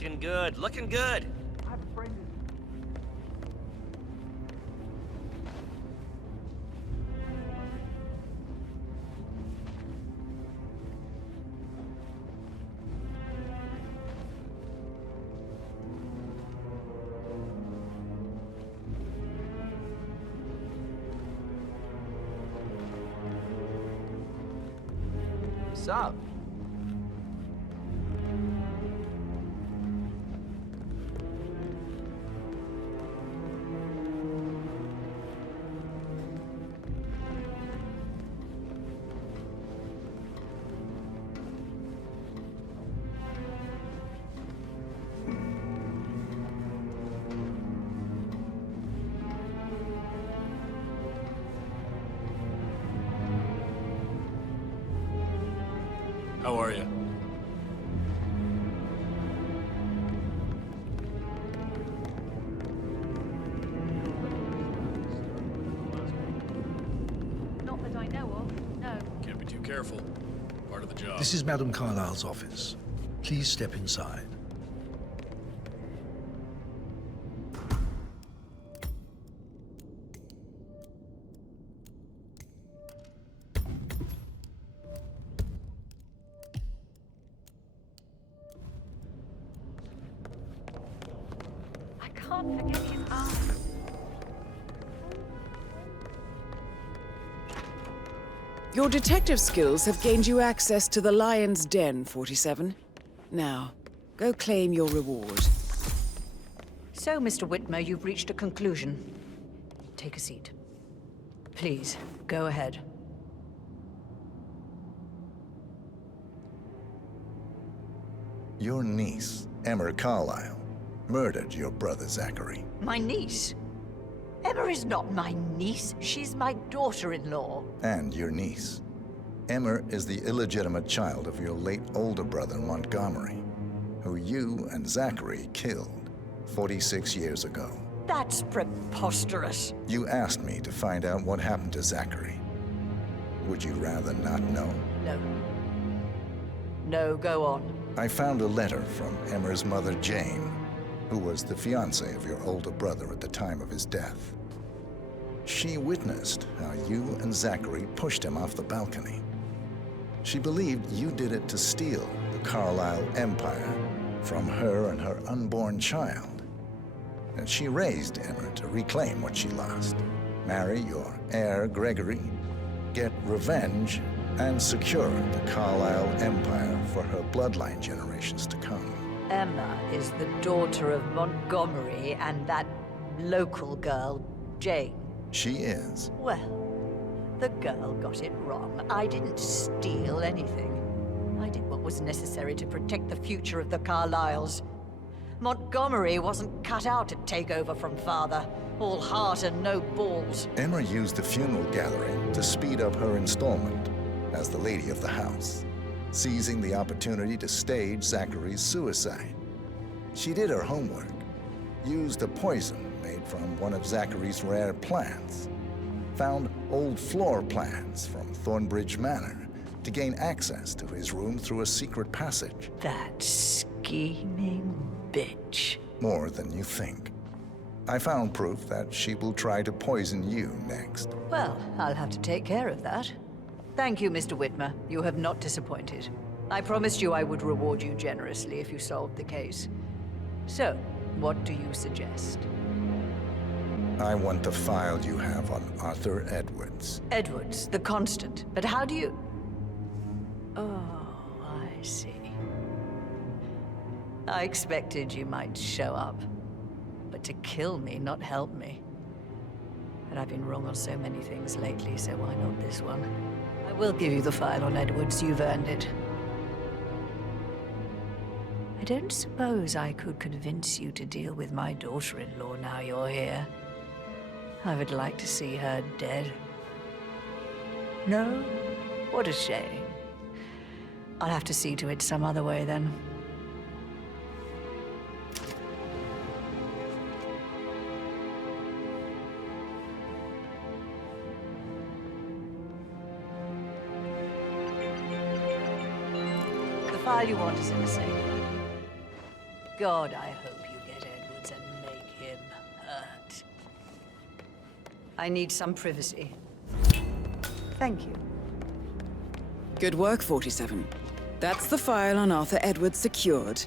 Looking good, looking good. Sup? How are you? Not that I know of, no. Can't be too careful. Part of the job. This is Madame Carlyle's office. Please step inside. I can't forget his eyes. Your detective skills have gained you access to the Lion's Den, 47. Now, go claim your reward. So, Mr. Whitmer, you've reached a conclusion. Take a seat. Please, go ahead. Your niece, Emma Carlyle, murdered your brother Zachary. My niece? Emma is not my niece. She's my daughter-in-law. And your niece. Emma is the illegitimate child of your late older brother Montgomery, who you and Zachary killed 46 years ago. That's preposterous. You asked me to find out what happened to Zachary. Would you rather not know? No. No, go on. I found a letter from Emma's mother, Jane, who was the fiancée of your older brother at the time of his death. She witnessed how you and Zachary pushed him off the balcony. She believed you did it to steal the Carlyle empire from her and her unborn child. And she raised Emma to reclaim what she lost, marry your heir, Gregory, get revenge, and secure the Carlyle empire for her bloodline generations to come. Emma is the daughter of Montgomery and that local girl, Jane. She is. Well, the girl got it wrong. I didn't steal anything. I did what was necessary to protect the future of the Carlyles. Montgomery wasn't cut out to take over from father. All heart and no balls. Emma used the funeral gathering to speed up her installment as the lady of the house, seizing the opportunity to stage Zachary's suicide. She did her homework, used a poison made from one of Zachary's rare plants, found old floor plans from Thornbridge Manor to gain access to his room through a secret passage. That scheming bitch. More than you think. I found proof that she will try to poison you next. Well, I'll have to take care of that. Thank you, Mr. Whitmer. You have not disappointed. I promised you I would reward you generously if you solved the case. So, what do you suggest? I want the file you have on Arthur Edwards. Edwards, the Constant. But how do you... Oh, I see. I expected you might show up. But to kill me, not help me. And I've been wrong on so many things lately, so why not this one? I will give you the file on Edwards. You've earned it. I don't suppose I could convince you to deal with my daughter-in-law now you're here. I would like to see her dead. No? What a shame. I'll have to see to it some other way then. The file you want is in the safe. God, I hope you get Edwards and make him hurt. I need some privacy. Thank you. Good work, 47. That's the file on Arthur Edwards secured.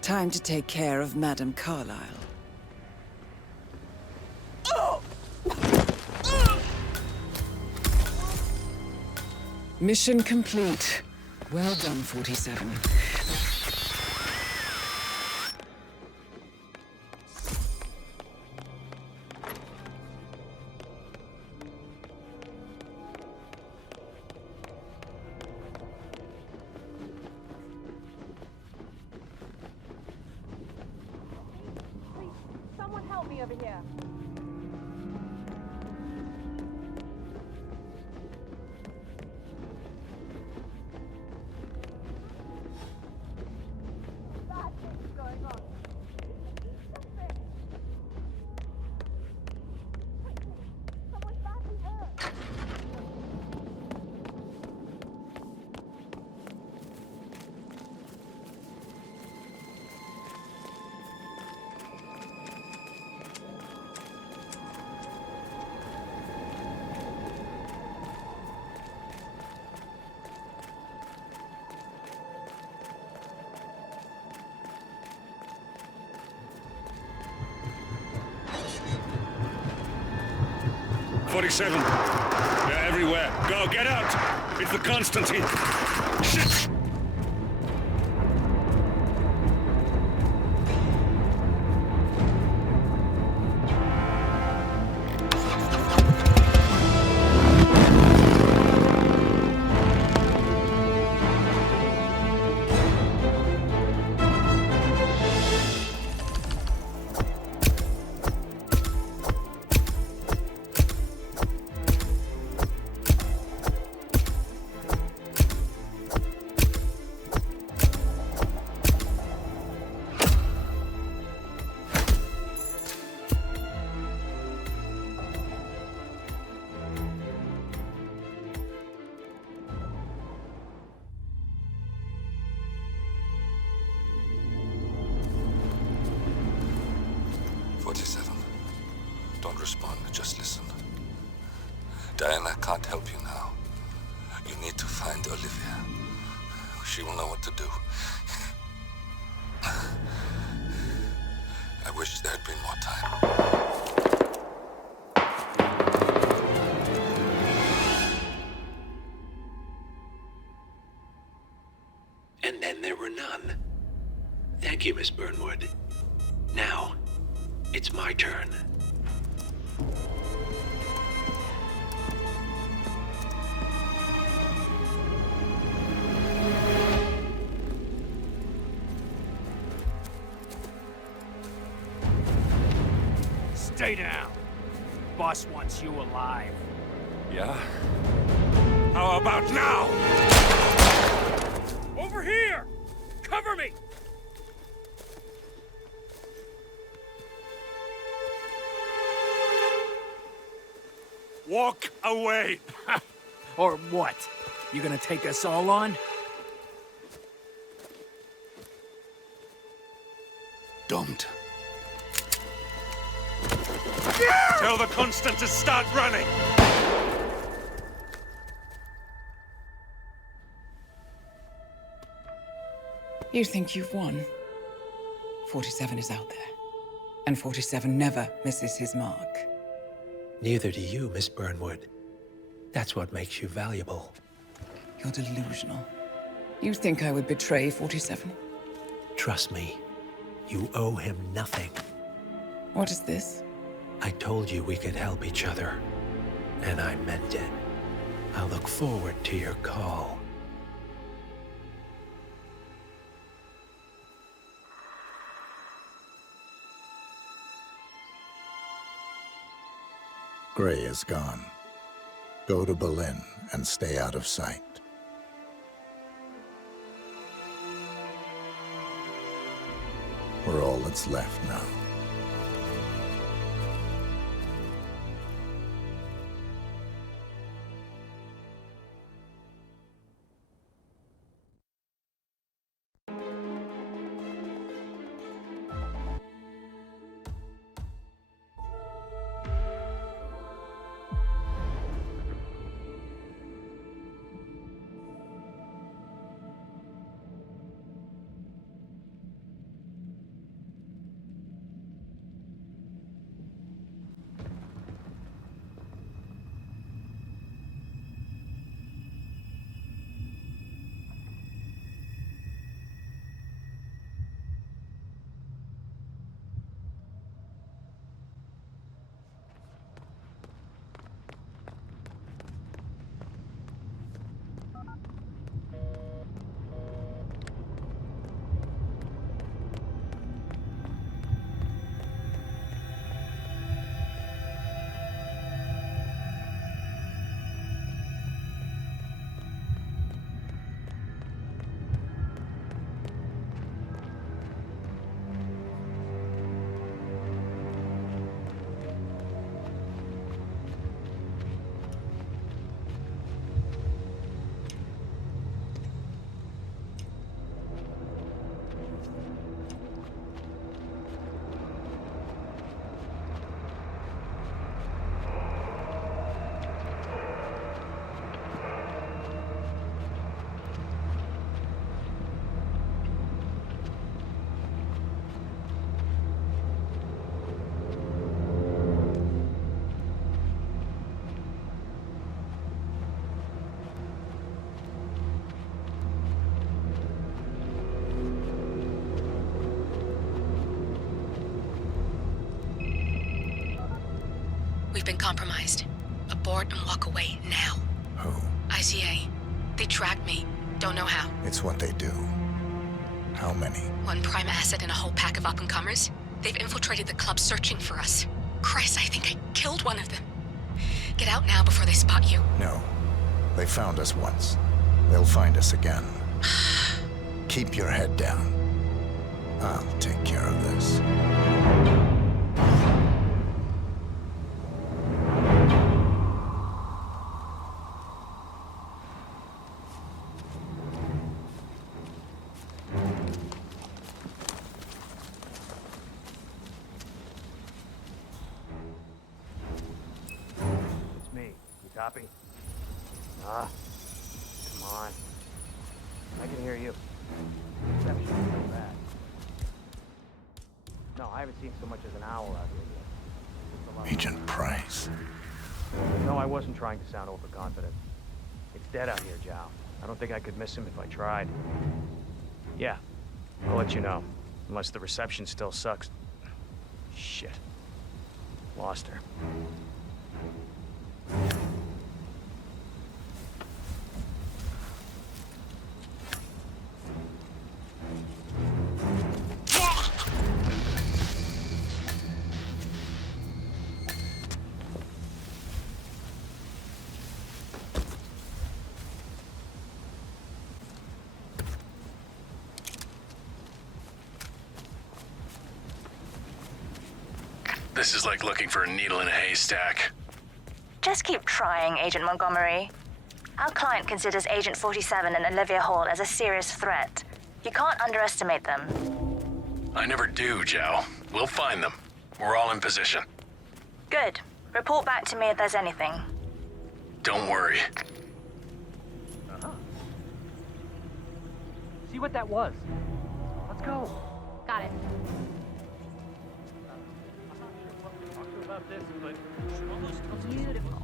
Time to take care of Madame Carlyle. Mission complete. Well done, 47. Someone help me over here. Bad things going on. Someone's badly hurt. 47. They're everywhere. Go, get out! It's the Constantine. Shit! Don't respond, just listen. Diana can't help you now. You need to find Olivia. She will know what to do. I wish there had been more time. And then there were none. Thank you, Miss Burnwood. Now, it's my turn. Stay down. Boss wants you alive. Yeah? How about now? Over here! Cover me! Walk away! Or what? You gonna take us all on? Don't. Tell the Constant to start running! You think you've won? 47 is out there. And 47 never misses his mark. Neither do you, Miss Burnwood. That's what makes you valuable. You're delusional. You think I would betray 47? Trust me, you owe him nothing. What is this? I told you we could help each other, and I meant it. I'll look forward to your call. Gray is gone. Go to Berlin and stay out of sight. We're all that's left now. We've been compromised. Abort and walk away now. Who? ICA. They tracked me. Don't know how. It's what they do. How many? One prime asset and a whole pack of up-and-comers. They've infiltrated the club searching for us. Christ, I think I killed one of them. Get out now before they spot you. No. They found us once. They'll find us again. Keep your head down. I'll take care of this. It's me. You copy? Ah, come on. I can hear you. Reception is so bad. No, I haven't seen so much as an owl out here yet. It's a lot. Agent Price. No, I wasn't trying to sound overconfident. It's dead out here, Zhao. I don't think I could miss him if I tried. Yeah, I'll let you know. Unless the reception still sucks. Shit. Lost her. This is like looking for a needle in a haystack. Just keep trying, Agent Montgomery. Our client considers Agent 47 and Olivia Hall as a serious threat. You can't underestimate them. I never do, Zhao. We'll find them. We're all in position. Good. Report back to me if there's anything. Don't worry. See what that was? Let's go. Got it. About this, but Beautiful.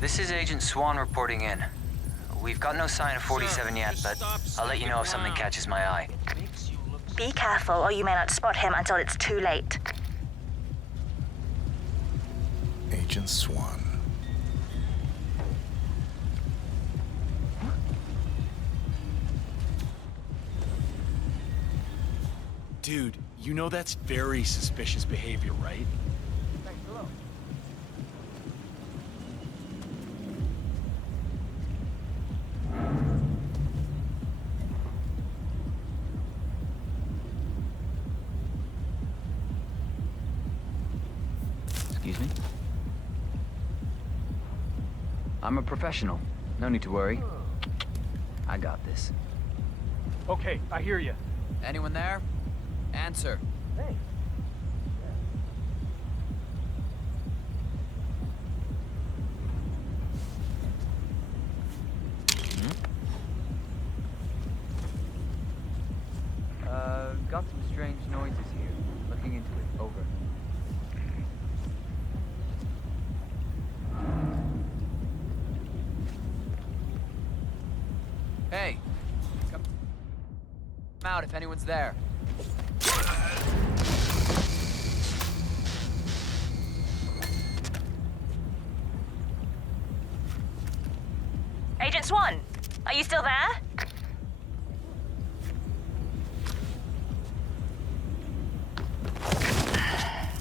This is Agent Swan reporting in. We've got no sign of 47 yet, but I'll let you know if something catches my eye. Be careful, or you may not spot him until it's too late. Agent Swan. Dude, you know that's very suspicious behavior, right? Excuse me? I'm a professional. No need to worry. I got this. okay, I hear you. Anyone there? Answer. Hey. Got some strange noises here. Looking into it. Over. Hey! Come out if anyone's there. Agent Swan, are you still there?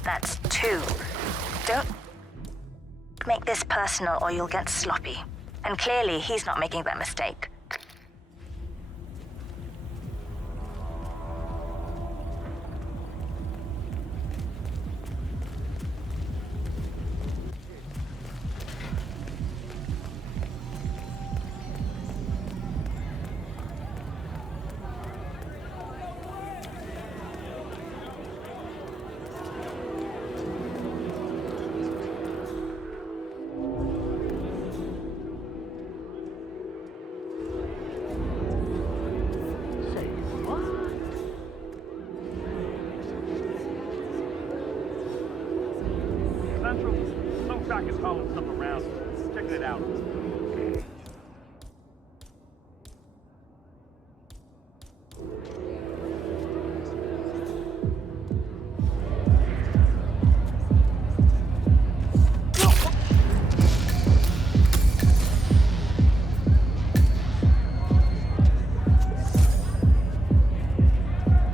That's 2. Don't make this personal or you'll get sloppy. And clearly, he's not making that mistake. Some crack is hauling stuff around. Checking it out.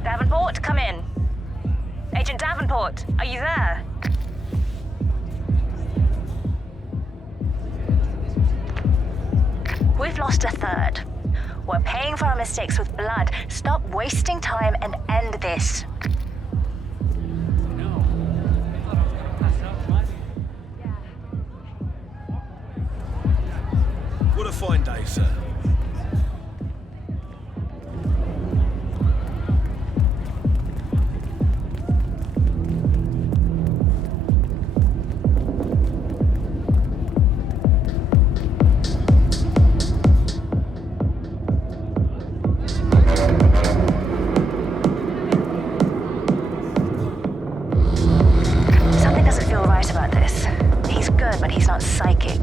Davenport, come in. Agent Davenport, are you there? We've lost a third. We're paying for our mistakes with blood. Stop wasting time and end this. What a fine day, sir. Something doesn't feel right about this. He's good, but he's not psychic.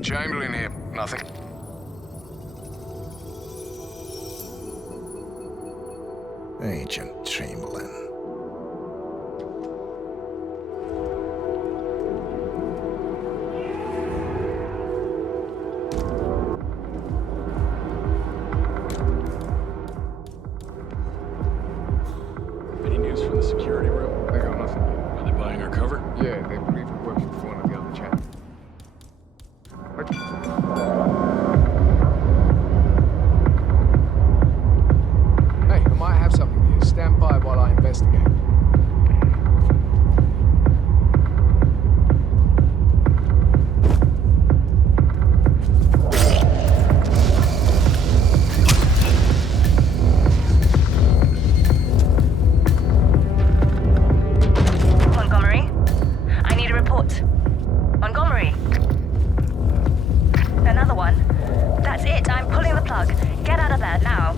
Chamberlain here. Nothing. Agent Chamberlain. Any news from the security room? They got nothing. Are they buying our cover? Yeah, they believe we're working for one of the other chaps. get out of there, now.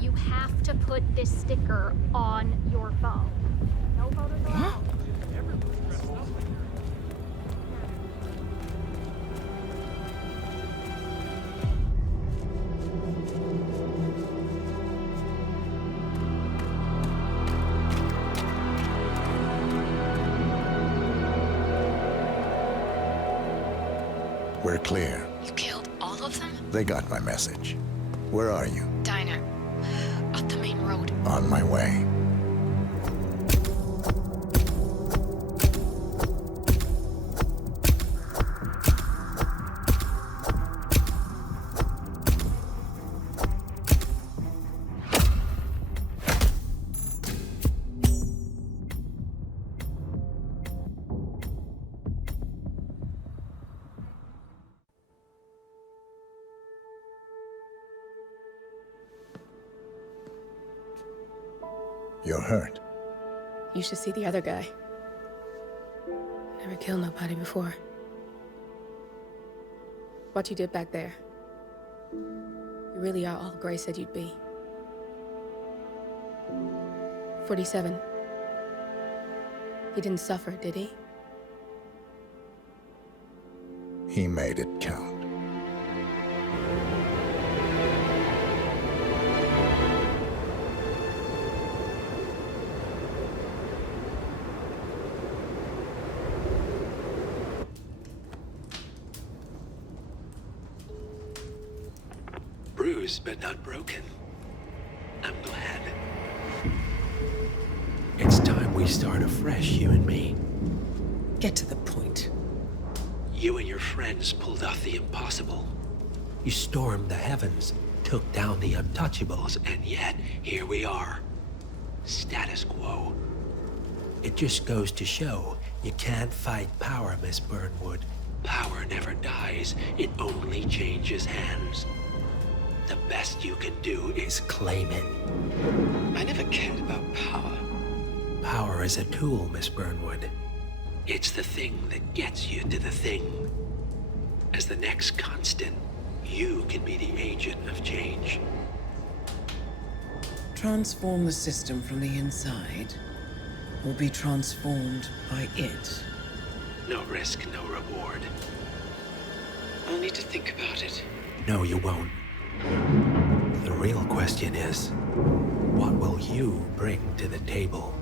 You have to put this sticker on your phone. No photos allowed. We're clear. You killed all of them? They got my message. Where are you? Diner. Up the main road. On my way. You're hurt. You should see the other guy. Never killed nobody before. What you did back there. You really are all Gray said you'd be. 47. He didn't suffer, did he? He made it count. Bruised but not broken. I'm glad. It's time we start afresh, you and me. Get to the point. You and your friends pulled off the impossible. You stormed the heavens, took down the untouchables, and yet here we are. Status quo. It just goes to show you can't fight power, Miss Burnwood. Power never dies, it only changes hands. The best you can do is claim it. I never cared about power. Power is a tool, Miss Burnwood. It's the thing that gets you to the thing. As the next constant, you can be the agent of change. Transform the system from the inside, or be transformed by it. No risk, no reward. I'll need to think about it. No, you won't. The real question is, what will you bring to the table?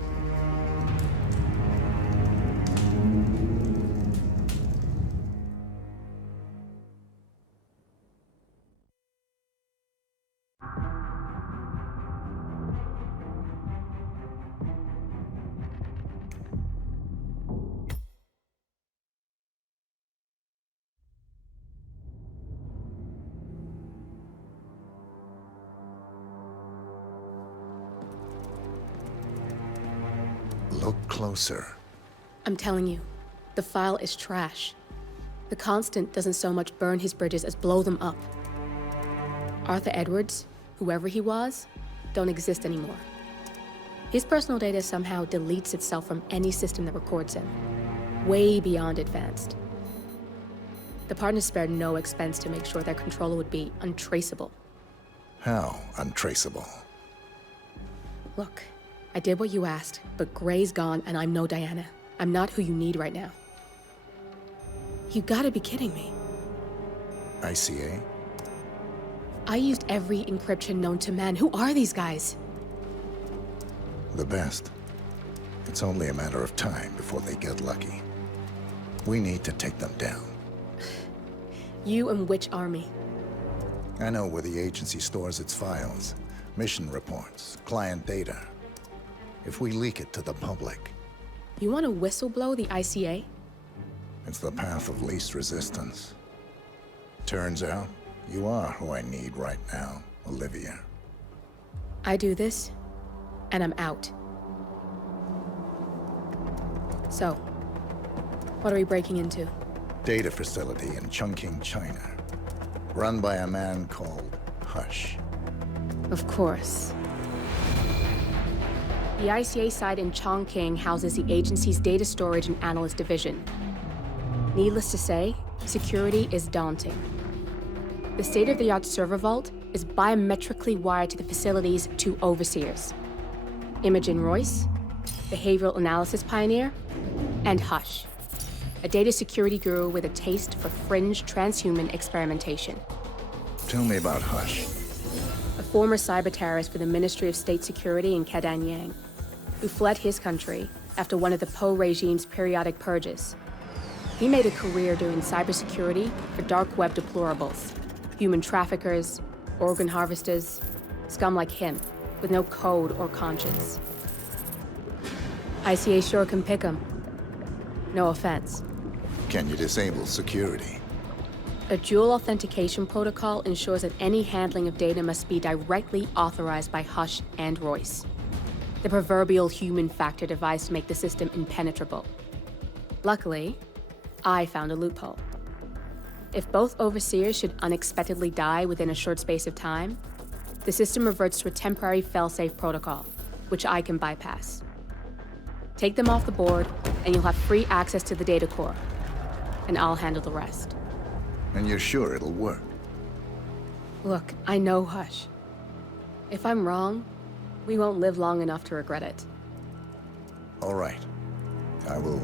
Look closer. I'm telling you, the file is trash. The Constant doesn't so much burn his bridges as blow them up. Arthur Edwards, whoever he was, don't exist anymore. His personal data somehow deletes itself from any system that records him. Way beyond advanced. The partners spared no expense to make sure their controller would be untraceable. How untraceable? Look, I did what you asked, but Gray's gone and I'm no Diana. I'm not who you need right now. You gotta be kidding me. ICA? I used every encryption known to man. Who are these guys? The best. It's only a matter of time before they get lucky. We need to take them down. You and which army? I know where the agency stores its files, mission reports, client data. If we leak it to the public... You want to whistleblow the ICA? It's the path of least resistance. Turns out, you are who I need right now, Olivia. I do this, and I'm out. So, what are we breaking into? Data facility in Chongqing, China. Run by a man called Hush. Of course. The ICA site in Chongqing houses the agency's data storage and analyst division. Needless to say, security is daunting. The state-of-the-art server vault is biometrically wired to the facility's 2 overseers. Imogen Royce, behavioral analysis pioneer, and Hush, a data security guru with a taste for fringe transhuman experimentation. Tell me about Hush. A former cyber terrorist for the Ministry of State Security in Kadanyang, who fled his country after one of the Po regime's periodic purges. He made a career doing cybersecurity for dark web deplorables, human traffickers, organ harvesters, scum like him, with no code or conscience. ICA sure can pick 'em. No offense. Can you disable security? A dual authentication protocol ensures that any handling of data must be directly authorized by Hush and Royce. The proverbial human factor device to make the system impenetrable. Luckily, I found a loophole. If both overseers should unexpectedly die within a short space of time, the system reverts to a temporary fail-safe protocol, which I can bypass. Take them off the board, and you'll have free access to the data core. And I'll handle the rest. And you're sure it'll work? Look, I know Hush. If I'm wrong, we won't live long enough to regret it. All right. I will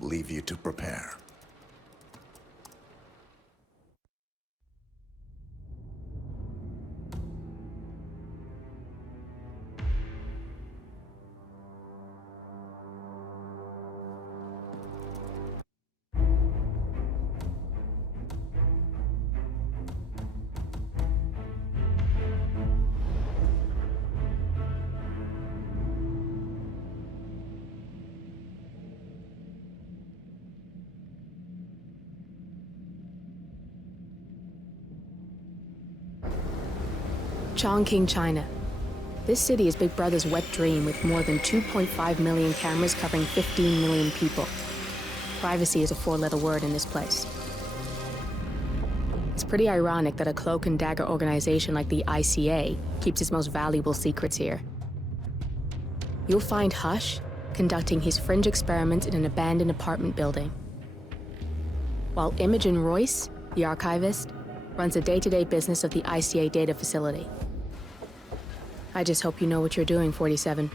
leave you to prepare. Chongqing, China. This city is Big Brother's wet dream with more than 2.5 million cameras covering 15 million people. Privacy is a 4-letter word in this place. It's pretty ironic that a cloak and dagger organization like the ICA keeps its most valuable secrets here. You'll find Hush conducting his fringe experiments in an abandoned apartment building, while Imogen Royce, the archivist, runs the day-to-day business of the ICA data facility. I just hope you know what you're doing, 47.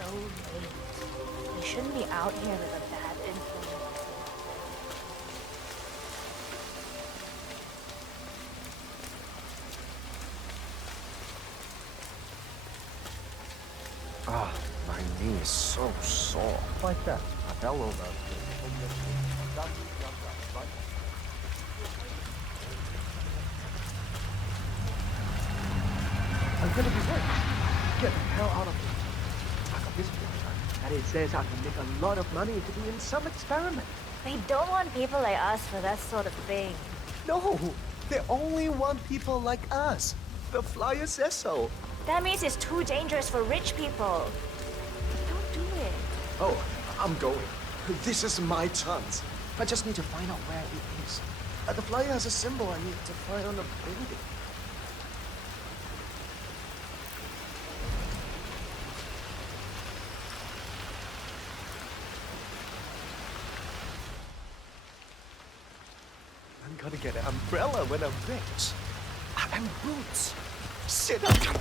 So late. We shouldn't be out here with a bad influence. Ah, my knee is so sore. Like that. I fell over. I'm gonna be rich. Get the hell out of here. I got this picture, and it says I can make a lot of money to be in some experiment. They don't want people like us for that sort of thing. No, they only want people like us. The flyer says so. That means it's too dangerous for rich people. Don't do it. Oh, I'm going. This is my chance. I just need to find out where it is. The flyer has a symbol I need to find on the building. I'm gonna get an umbrella when I'm rich. And boots. Sit up.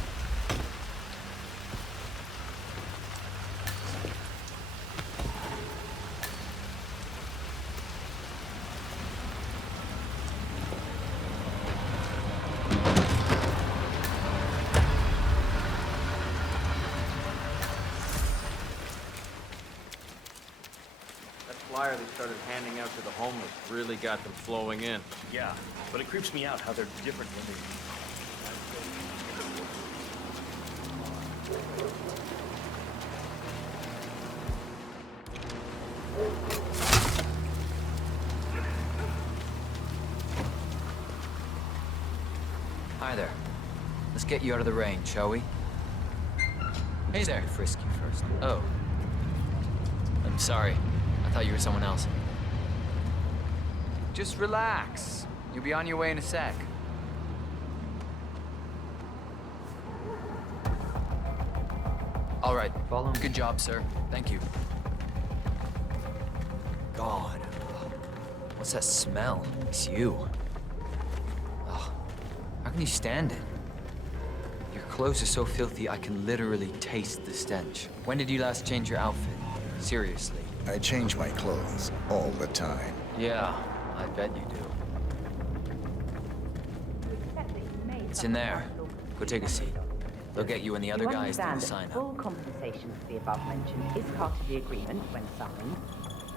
Flyer they started handing out to the homeless really got them flowing in. Yeah, but it creeps me out how they're different when they... Hi there. Let's get you out of the rain, shall we? Hey there. Frisk you first. Oh. I'm sorry. I thought you were someone else. Just relax. You'll be on your way in a sec. All right. Follow me. Good job, sir. Thank you. God. What's that smell? It's you. Oh, how can you stand it? Your clothes are so filthy, I can literally taste the stench. When did you last change your outfit? Seriously. I change my clothes all the time. Yeah, I bet you do. It's in there. Go take a seat. They'll get you and the other guys to the sign up. Full compensation for the above mentioned is part of the agreement when signed,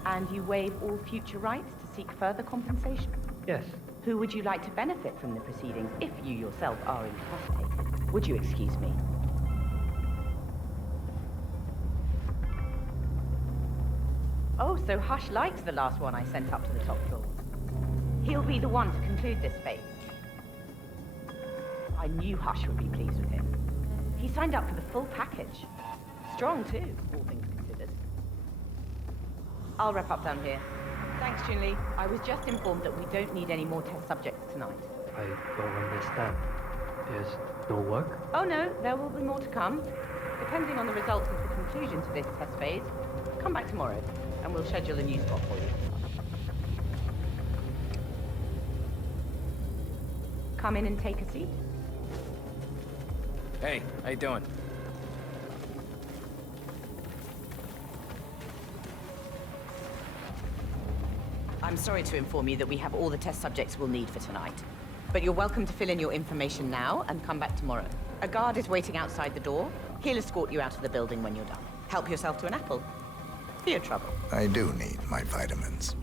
and you waive all future rights to seek further compensation. Yes. Who would you like to benefit from the proceedings if you yourself are incapacitated? Would you excuse me? Oh, so Hush likes the last one I sent up to the top floor. He'll be the one to conclude this phase. I knew Hush would be pleased with him. He signed up for the full package. Strong, too, all things considered. I'll wrap up down here. Thanks, Junli. I was just informed that we don't need any more test subjects tonight. I don't understand. There's no work? Oh, no, there will be more to come. Depending on the results of the conclusion to this test phase, come back tomorrow, and we'll schedule a new spot for you. Come in and take a seat. Hey, how you doing? I'm sorry to inform you that we have all the test subjects we'll need for tonight. But you're welcome to fill in your information now and come back tomorrow. A guard is waiting outside the door. He'll escort you out of the building when you're done. Help yourself to an apple. For your trouble. I do need my vitamins.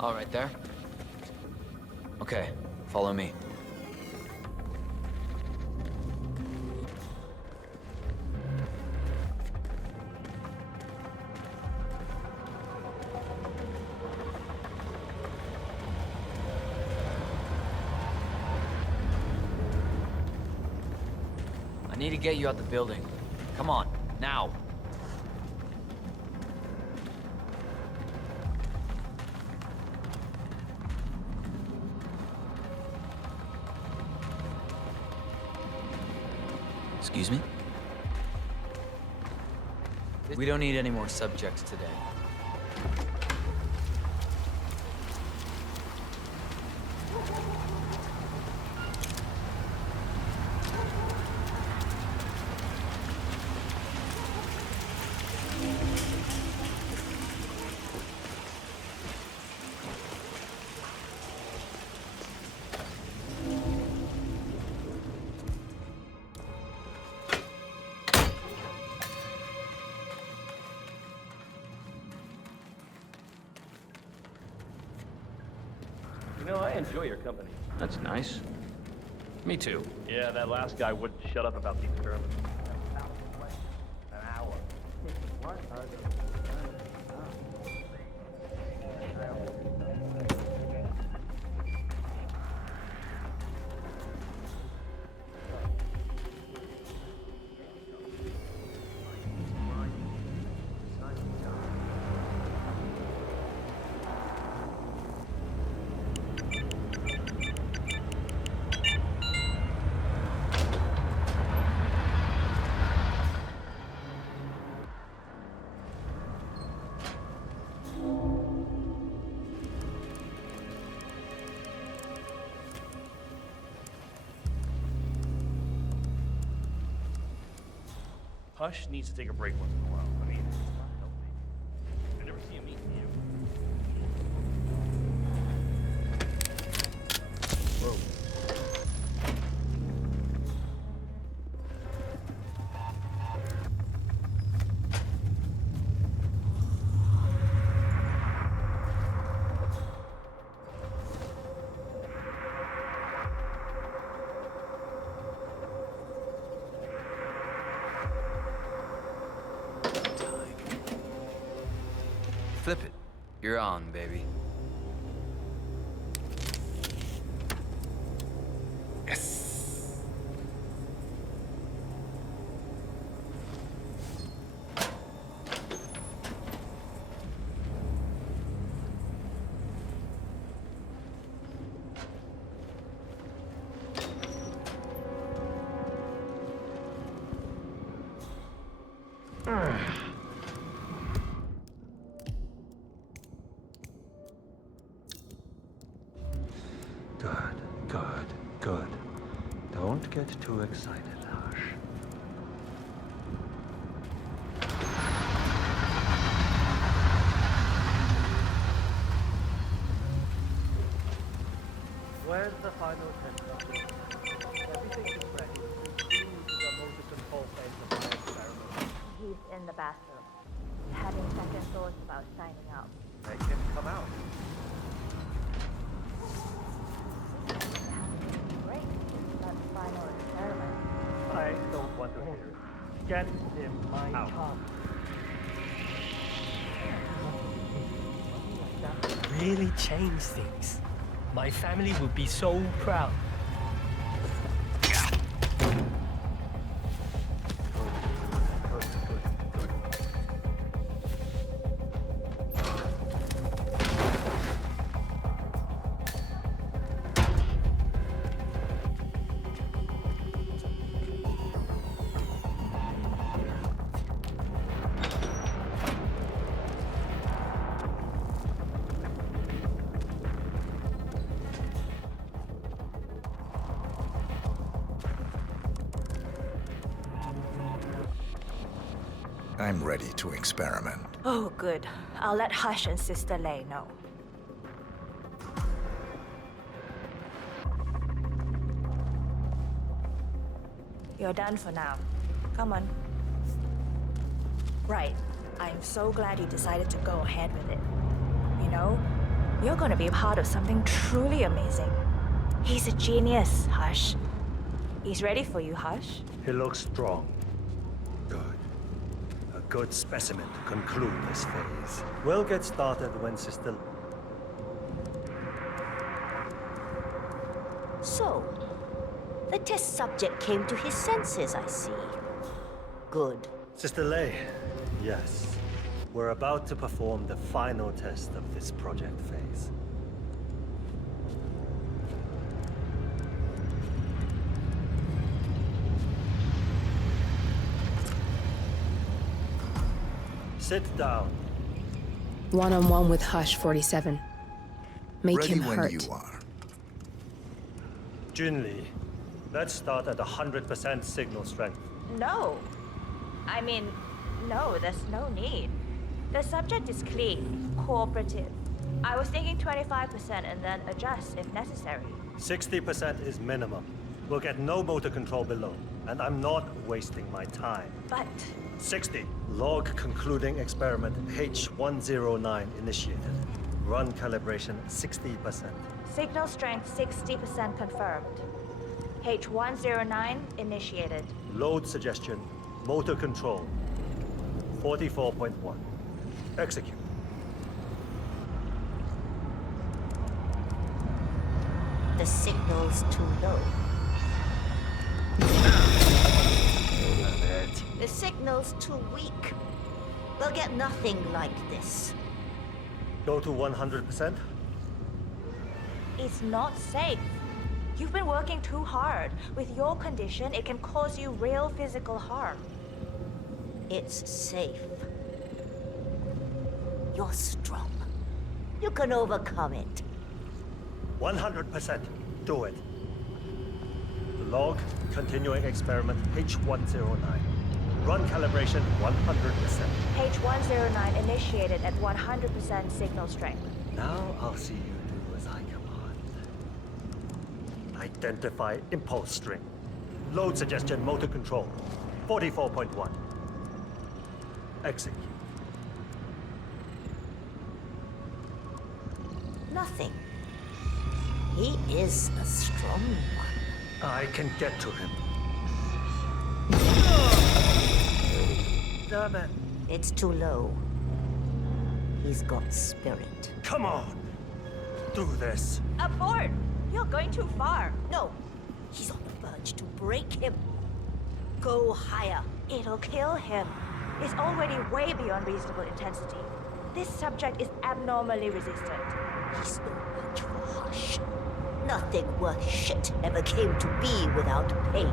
All right there. Okay, follow me. I need to get you out the building. Come on, now. Excuse me? We don't need any more subjects today. You know, I enjoy your company. That's nice. Me too. Yeah, that last guy wouldn't shut up about the experiment. An hour. Hush needs to take a break once in a while. I mean, it's not healthy. I never see him eating you. Whoa. Flip it. You're on, baby. Yes! Good. Don't get too excited, Hush. Where's the final test? Everything is ready. Please the motor control phase of my experiment. He's in the bathroom, having second thoughts about signing up. Make him come out. Great. That final experiment. I don't want to hear it. Get him out. Really change things. My family would be so proud. I'm ready to experiment. Oh, good. I'll let Hush and Sister Lei know. You're done for now. Come on. Right. I'm so glad you decided to go ahead with it. You know, you're gonna be a part of something truly amazing. He's a genius, Hush. He's ready for you, Hush. He looks strong. Good. A good specimen to conclude this phase. We'll get started when Sister... So, the test subject came to his senses, I see. Good. Sister Lei, yes. We're about to perform the final test of this project phase. Sit down. One-on-one with Hush 47. Make Ready him when hurt. you are. Junli, let's start at 100% signal strength. No. I mean, no, there's no need. The subject is clean, cooperative. I was thinking 25% and then adjust if necessary. 60% is minimum. We'll get no motor control below, and I'm not wasting my time. But... 60. Log concluding experiment H109 initiated. Run calibration 60%. Signal strength 60% confirmed. H109 initiated. Load suggestion. Motor control. 44.1. Execute. The signal's too low. The signal's too weak. We'll get nothing like this. Go to 100%? It's not safe. You've been working too hard. With your condition, it can cause you real physical harm. It's safe. You're strong. You can overcome it. 100%. Do it. Log, continuing experiment H109. Run calibration 100%. H109 initiated at 100% signal strength. Now I'll see you do as I command. Identify impulse string. Load suggestion motor control. 44.1. Execute. Nothing. He is a strong one. I can get to him. Damn it. It's too low. He's got spirit. Come on. Do this. Abort! You're going too far. No. He's on the verge to break him. Go higher. It'll kill him. It's already way beyond reasonable intensity. This subject is abnormally resistant. He's no match for Hush. Nothing worth shit ever came to be without pain.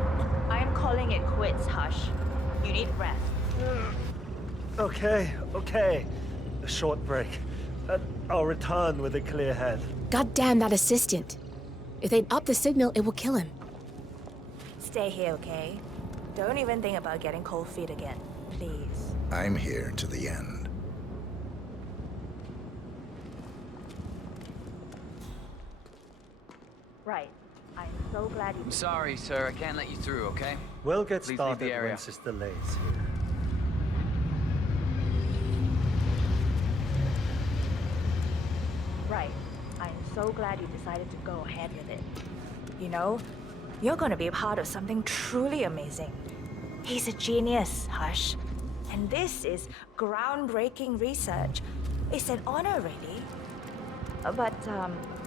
I am calling it quits, Hush. You need rest. Okay. A short break. I'll return with a clear head. God damn that assistant. If they up the signal, it will kill him. Stay here, okay? Don't even think about getting cold feet again, please. I'm here to the end. Right. I'm so glad you... I'm sorry, sir. I can't let you through, okay? We'll get Please leave started the area. once this delay's here. Right. I'm so glad you decided to go ahead with it. You know, you're gonna be a part of something truly amazing. He's a genius, Hush. And this is groundbreaking research. It's an honor, really. But,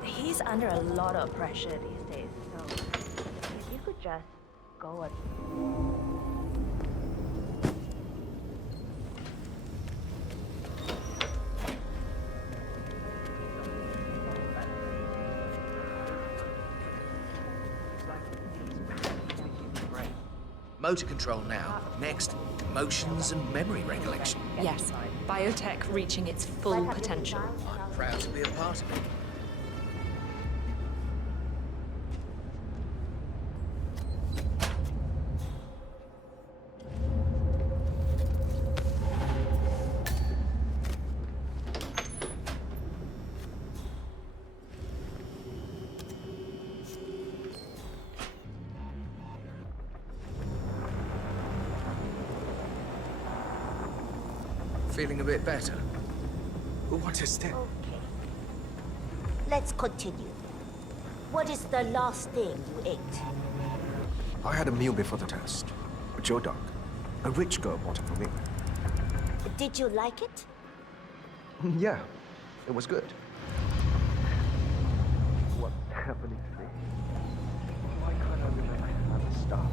he's under a lot of pressure these days, so if you could just go a... Motor control now. Next, emotions and memory recollection. Yes, biotech reaching its full potential. I'm proud to be a part of it. Feeling a bit better? What is that? Okay. Let's continue. What is the last thing you ate? I had a meal before the test. A Joe Dog. A rich girl bought it for me. Did you like it? Yeah, it was good. What's happening to me? Why can't I remember how to stop?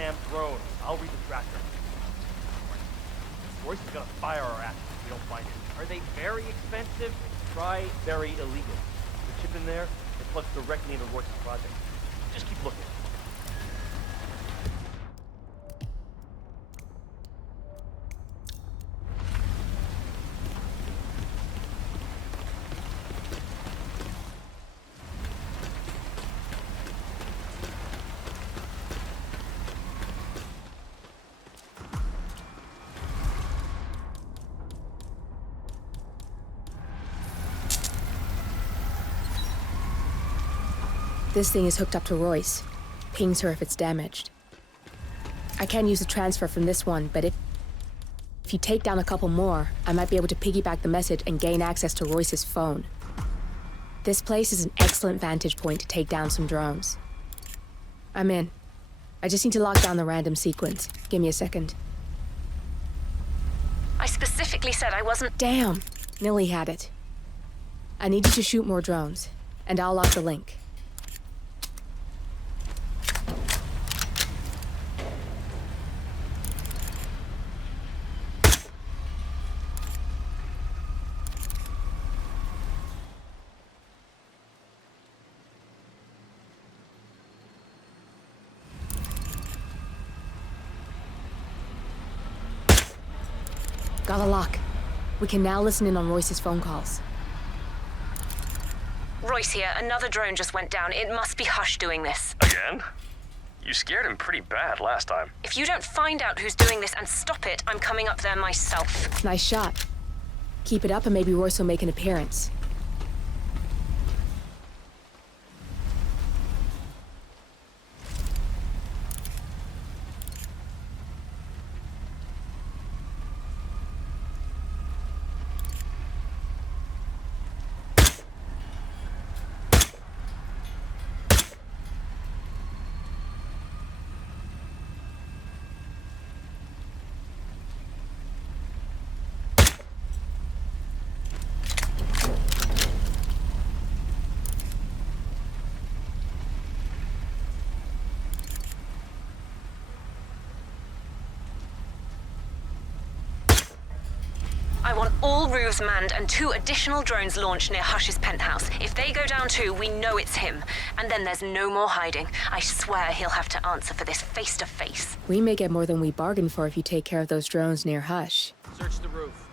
damn drone. I'll read the tracker. Royce is gonna fire our asses if we don't find it. Are they very expensive? Try very illegal. The chip in there, it plugs directly into Royce's project. Just keep looking. This thing is hooked up to Royce. Pings her if it's damaged. I can use a transfer from this one, but if you take down a couple more, I might be able to piggyback the message and gain access to Royce's phone. This place is an excellent vantage point to take down some drones. I'm in. I just need to lock down the random sequence. Give me a second. I specifically said I wasn't. Damn! Nilly had it. I need you to shoot more drones, and I'll lock the link. Got a lock. We can now listen in on Royce's phone calls. Royce here, another drone just went down. It must be Hush doing this. Again? You scared him pretty bad last time. If you don't find out who's doing this and stop it, I'm coming up there myself. Nice shot. Keep it up and maybe Royce will make an appearance. I want all roofs manned and 2 additional drones launched near Hush's penthouse. If they go down too, we know it's him. And then there's no more hiding. I swear he'll have to answer for this face to face. We may get more than we bargained for if you take care of those drones near Hush. Search the roof.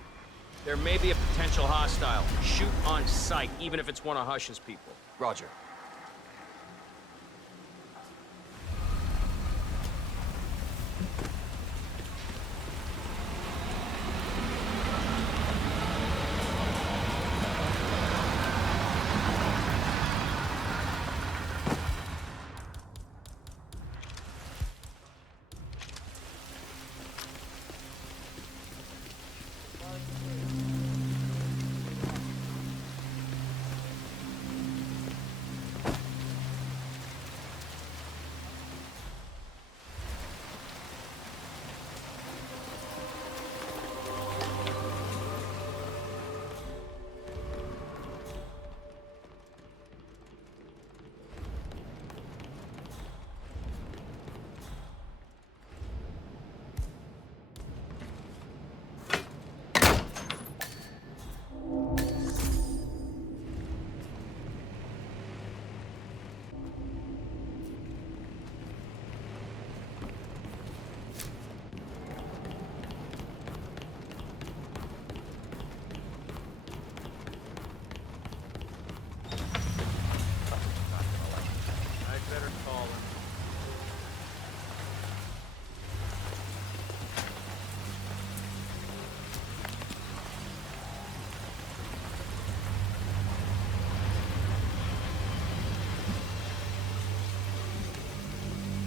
There may be a potential hostile. Shoot on sight, even if it's one of Hush's people. Roger.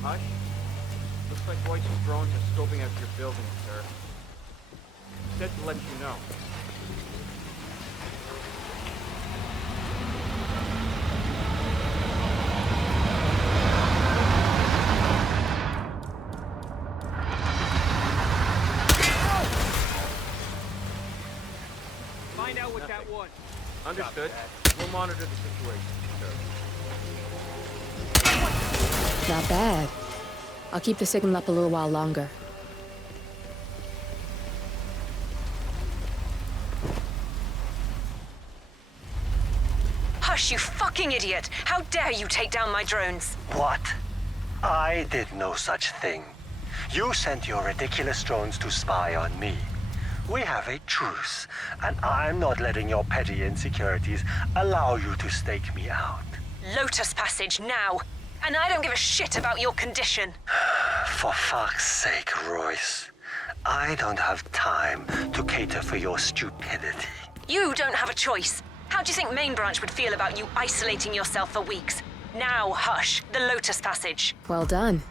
Hush? Looks like Royce's drones are scoping out your building, sir. He said to let you know. Find out what that was. Understood. We'll monitor the situation, sir. Not bad. I'll keep the signal up a little while longer. Hush, you fucking idiot! How dare you take down my drones? What? I did no such thing. You sent your ridiculous drones to spy on me. We have a truce, and I'm not letting your petty insecurities allow you to stake me out. Lotus Passage, now! And I don't give a shit about your condition. For fuck's sake, Royce. I don't have time to cater for your stupidity. You don't have a choice. How do you think Main Branch would feel about you isolating yourself for weeks? Now, Hush, the Lotus Passage. Well done.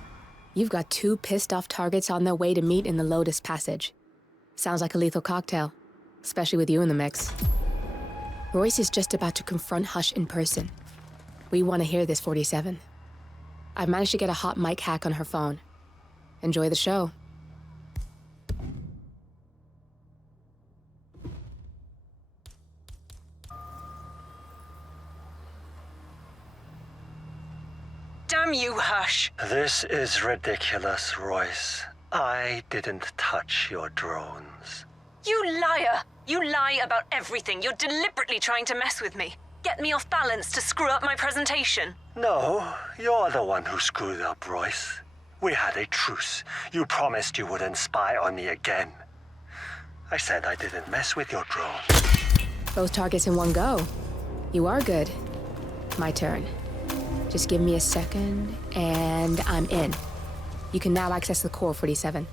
You've got 2 pissed-off targets on their way to meet in the Lotus Passage. Sounds like a lethal cocktail, especially with you in the mix. Royce is just about to confront Hush in person. We want to hear this, 47. I've managed to get a hot mic hack on her phone. Enjoy the show. Damn you, Hush. This is ridiculous, Royce. I didn't touch your drones. You liar! You lie about everything. You're deliberately trying to mess with me. Get me off balance to screw up my presentation. No, you're the one who screwed up, Royce. We had a truce. You promised you wouldn't spy on me again. I said I didn't mess with your drones. Both targets in one go. You are good. My turn. Just give me a second, and I'm in. You can now access the core, 47.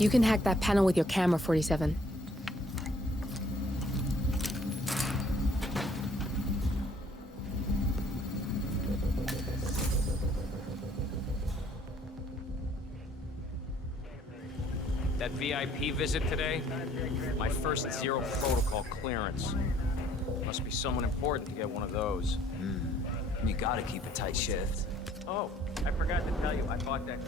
You can hack that panel with your camera, 47. That VIP visit today? My first zero protocol clearance. Must be someone important to get one of those. You gotta keep a tight shift. Oh, I forgot to tell you, I bought that.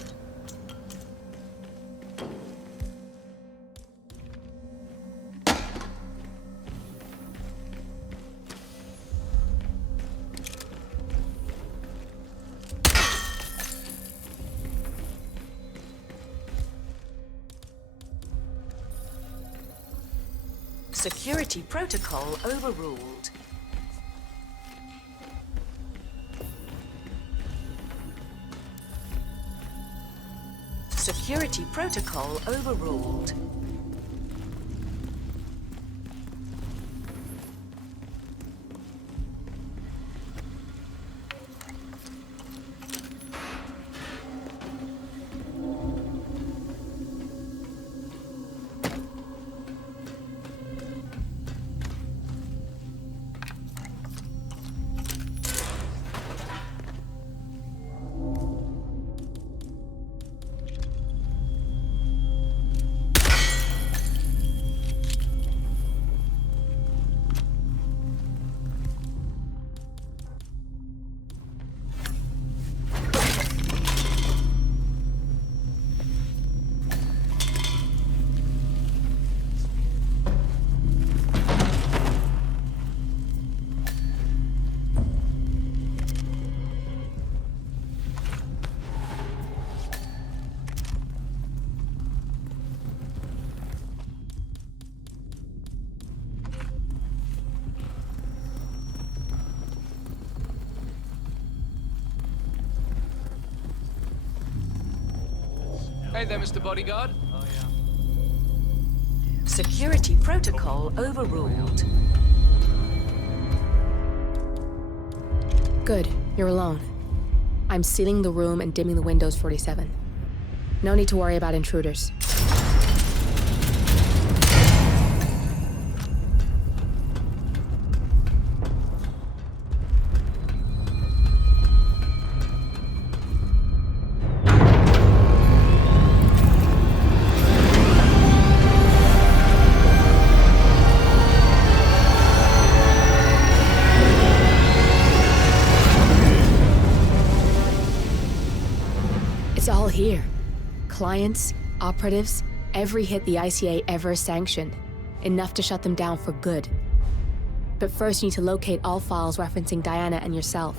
Security protocol overruled. Security protocol overruled. Hey there, Mr. Bodyguard. Oh, yeah. Security protocol overruled. Good, you're alone. I'm sealing the room and dimming the windows, 47. No need to worry about intruders. It's all here. Clients, operatives, every hit the ICA ever sanctioned. Enough to shut them down for good. But first you need to locate all files referencing Diana and yourself.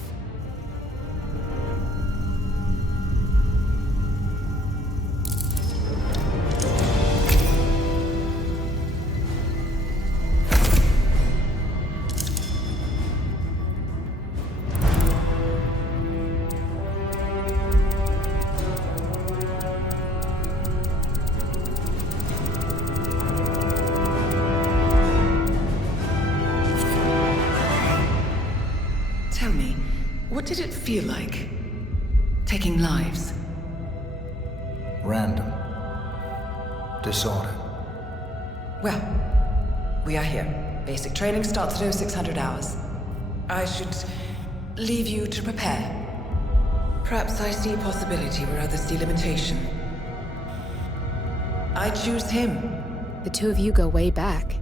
Tell me, what did it feel like? Taking lives? Random. Disorder. Well, we are here. Basic training starts at 0600 hours. I should leave you to prepare. Perhaps I see possibility where others see limitation. I choose him. The two of you go way back.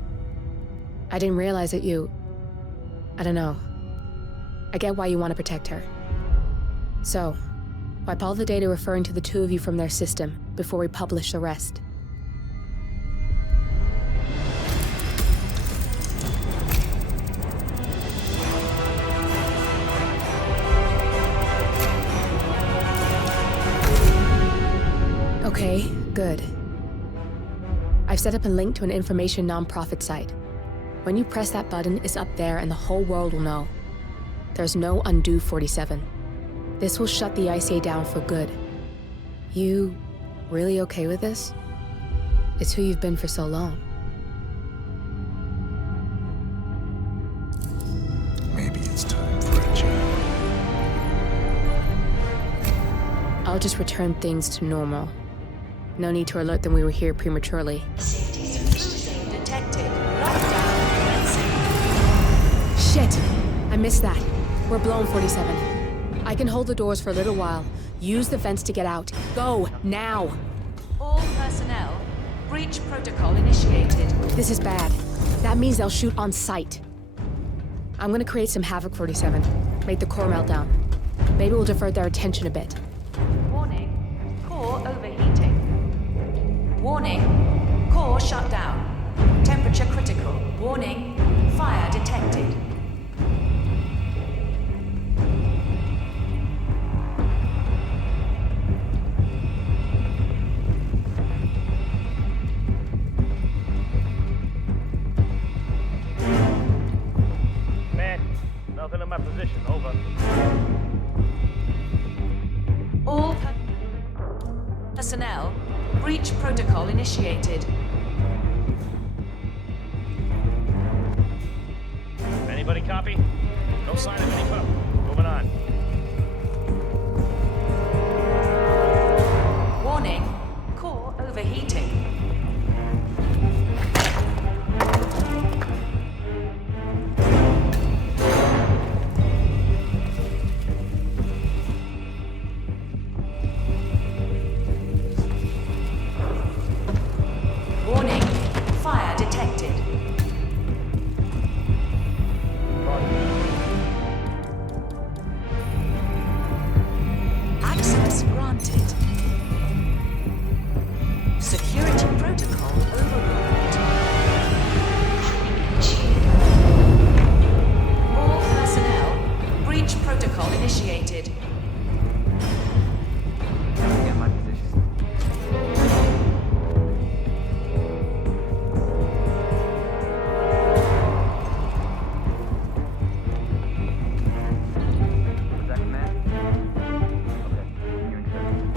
I didn't realize that you... I don't know. I get why you want to protect her. So, wipe all the data referring to the two of you from their system before we publish the rest. Okay, good. I've set up a link to an information nonprofit site. When you press that button, it's up there and the whole world will know. There's no undo 47. This will shut the ICA down for good. You really okay with this? It's who you've been for so long. Maybe it's time for a change. I'll just return things to normal. No need to alert them we were here prematurely. Detected. Lockdown commencing. Shit! I missed that. We're blown, 47. I can hold the doors for a little while. Use the vents to get out. Go, now! All personnel, breach protocol initiated. This is bad. That means they'll shoot on sight. I'm gonna create some havoc, 47. Make the core melt down. Maybe we'll divert their attention a bit. Warning, core overheating. Warning, core shut down. Temperature critical. Warning, fire detected. Nothing in my position, over. All personnel, breach protocol initiated. Anybody copy? No sign of any foe. Moving on. Warning, core overheating. Warning, fire detected. Access granted. Security protocol overruled. All personnel, breach protocol initiated. Get my position. Was that command? Okay, hearing service.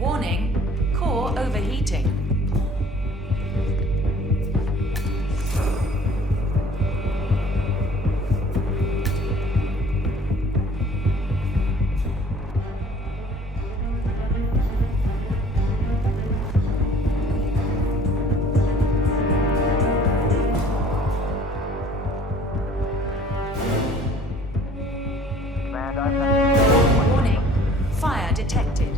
Warning, core overheating. Warning, fire detected.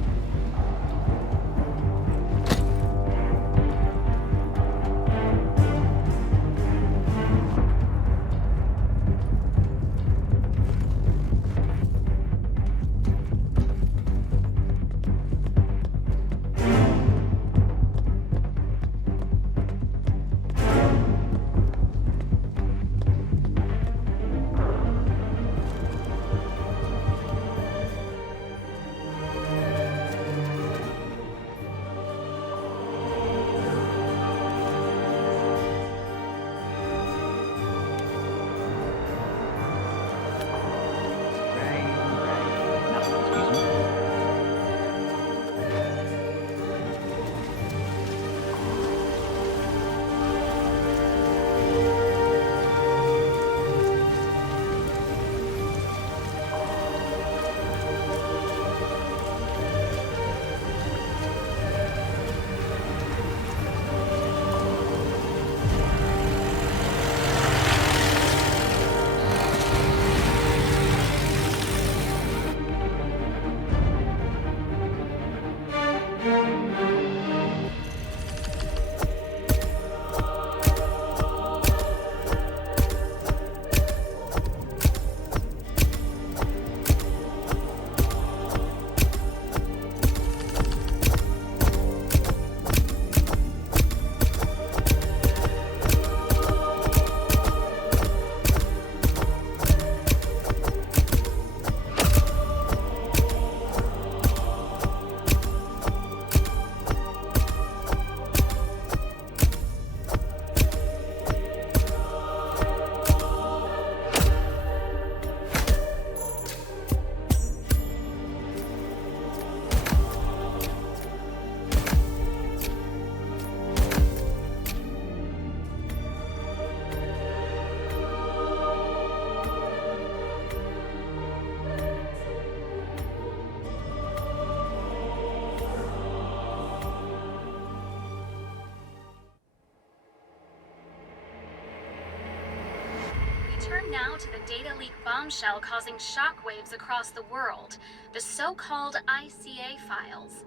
now to the data leak bombshell causing shockwaves across the world, the so-called ICA files.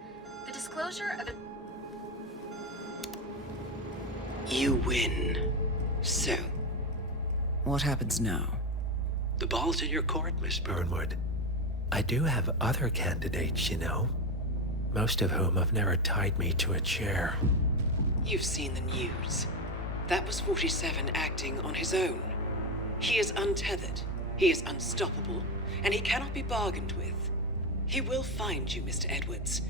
The disclosure of You win. So, what happens now? The ball's in your court, Miss Burnwood. I do have other candidates, you know. Most of whom have never tied me to a chair. You've seen the news. That was 47 acting on his own. He is untethered, he is unstoppable, and he cannot be bargained with. He will find you, Mr. Edwards,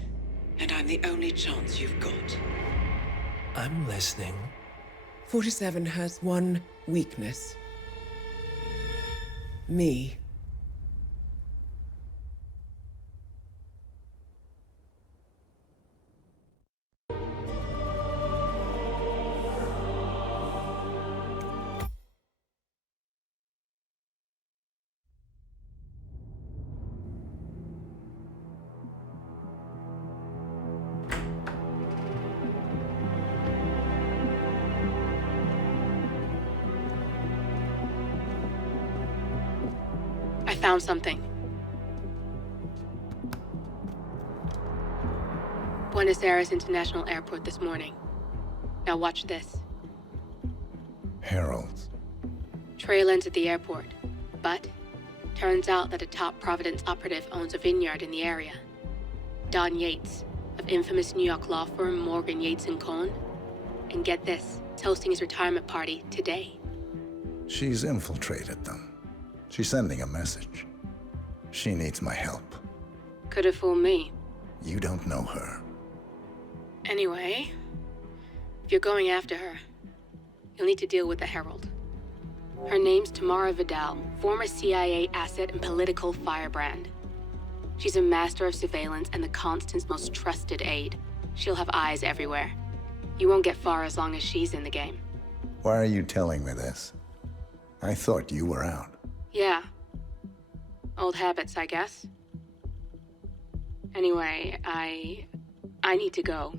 and I'm the only chance you've got. I'm listening. 47 has one weakness. Me. I found something. Buenos Aires International Airport this morning. Now watch this. Heralds. Trail ends at the airport, but turns out that a top Providence operative owns a vineyard in the area. Don Yates, of infamous New York law firm Morgan, Yates & Cohn. And get this, is hosting his retirement party today. She's infiltrated them. She's sending a message. She needs my help. Could have fooled me. You don't know her. Anyway, if you're going after her, you'll need to deal with the Herald. Her name's Tamara Vidal, former CIA asset and political firebrand. She's a master of surveillance and the Constant's most trusted aide. She'll have eyes everywhere. You won't get far as long as she's in the game. Why are you telling me this? I thought you were out. Yeah. Old habits, I guess. Anyway, I need to go.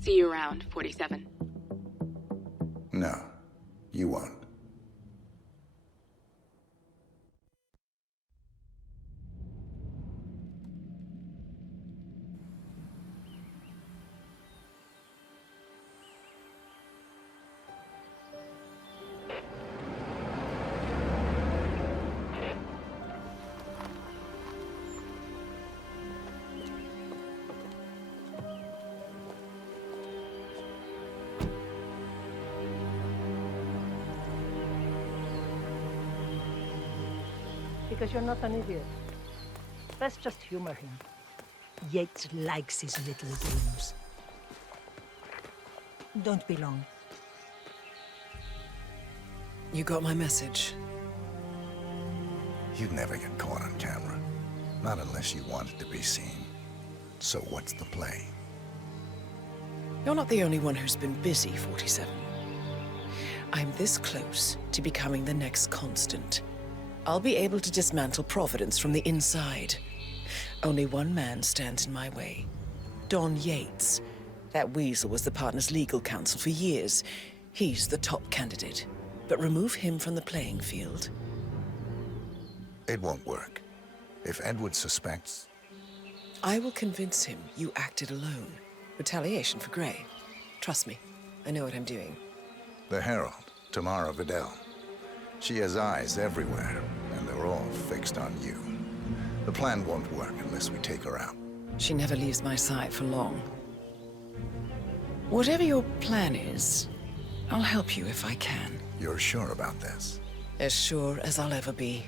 See you around, 47. No, you won't. Because you're not an idiot. Let's just humor him. Yates likes his little games. Don't be long. You got my message. You'd never get caught on camera. Not unless you wanted to be seen. So what's the play? You're not the only one who's been busy, 47. I'm this close to becoming the next Constant. I'll be able to dismantle Providence from the inside. Only one man stands in my way. Don Yates. That weasel was the partner's legal counsel for years. He's the top candidate. But remove him from the playing field. It won't work. If Edward suspects... I will convince him you acted alone. Retaliation for Grey. Trust me, I know what I'm doing. The Herald, Tamara Vidal. She has eyes everywhere, and they're all fixed on you. The plan won't work unless we take her out. She never leaves my side for long. Whatever your plan is, I'll help you if I can. You're sure about this? As sure as I'll ever be.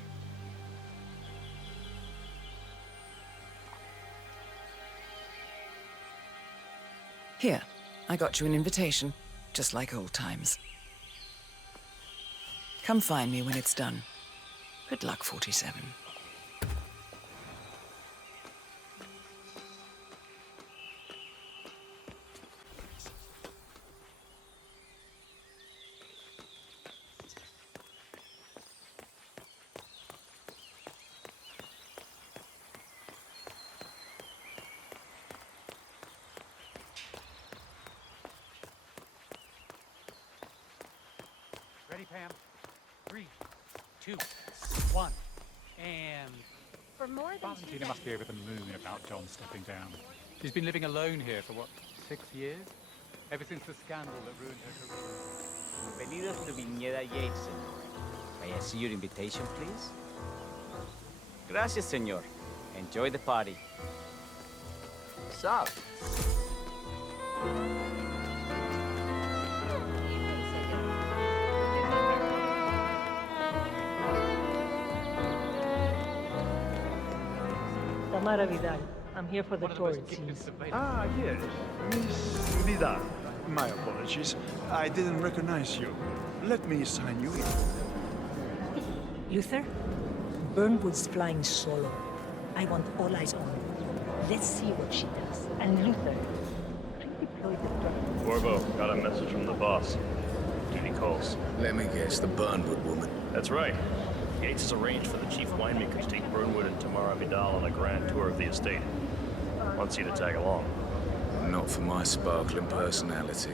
Here, I got you an invitation, just like old times. Come find me when it's done. Good luck, 47. Ready, Pam? 3, 2, 1, and... For more than Valentina must be over the moon about John stepping down. She's been living alone here for, what, 6 years? Ever since the scandal that ruined her career. Bienvenidos to Viñeda Yates, senor. May I see your invitation, please? Gracias, senor. Enjoy the party. Sup? Tamara Vidal. I'm here for the tour, it seems. Ah, yes. Miss Vidal. My apologies. I didn't recognize you. Let me sign you in. Luther, Burnwood's flying solo. I want all eyes on her. Let's see what she does. And Luther, redeploy the Dartmoor. Corvo, got a message from the boss. Duty calls. Let me guess, the Burnwood woman. That's right. Yates has arranged for the chief winemaker to take Burnwood and Tamara Vidal on a grand tour of the estate. Wants you to tag along. Not for my sparkling personality.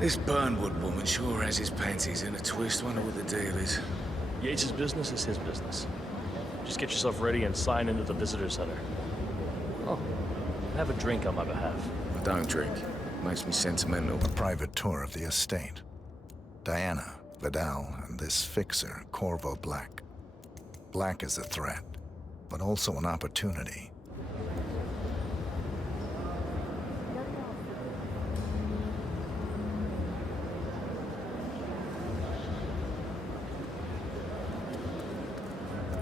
This Burnwood woman sure has his panties in a twist. Wonder what the deal is. Yates' business is his business. Just get yourself ready and sign into the visitor center. Oh, have a drink on my behalf. I don't drink. Makes me sentimental. A private tour of the estate. Diana, Vidal, and this fixer, Corvo Black. Black is a threat, but also an opportunity.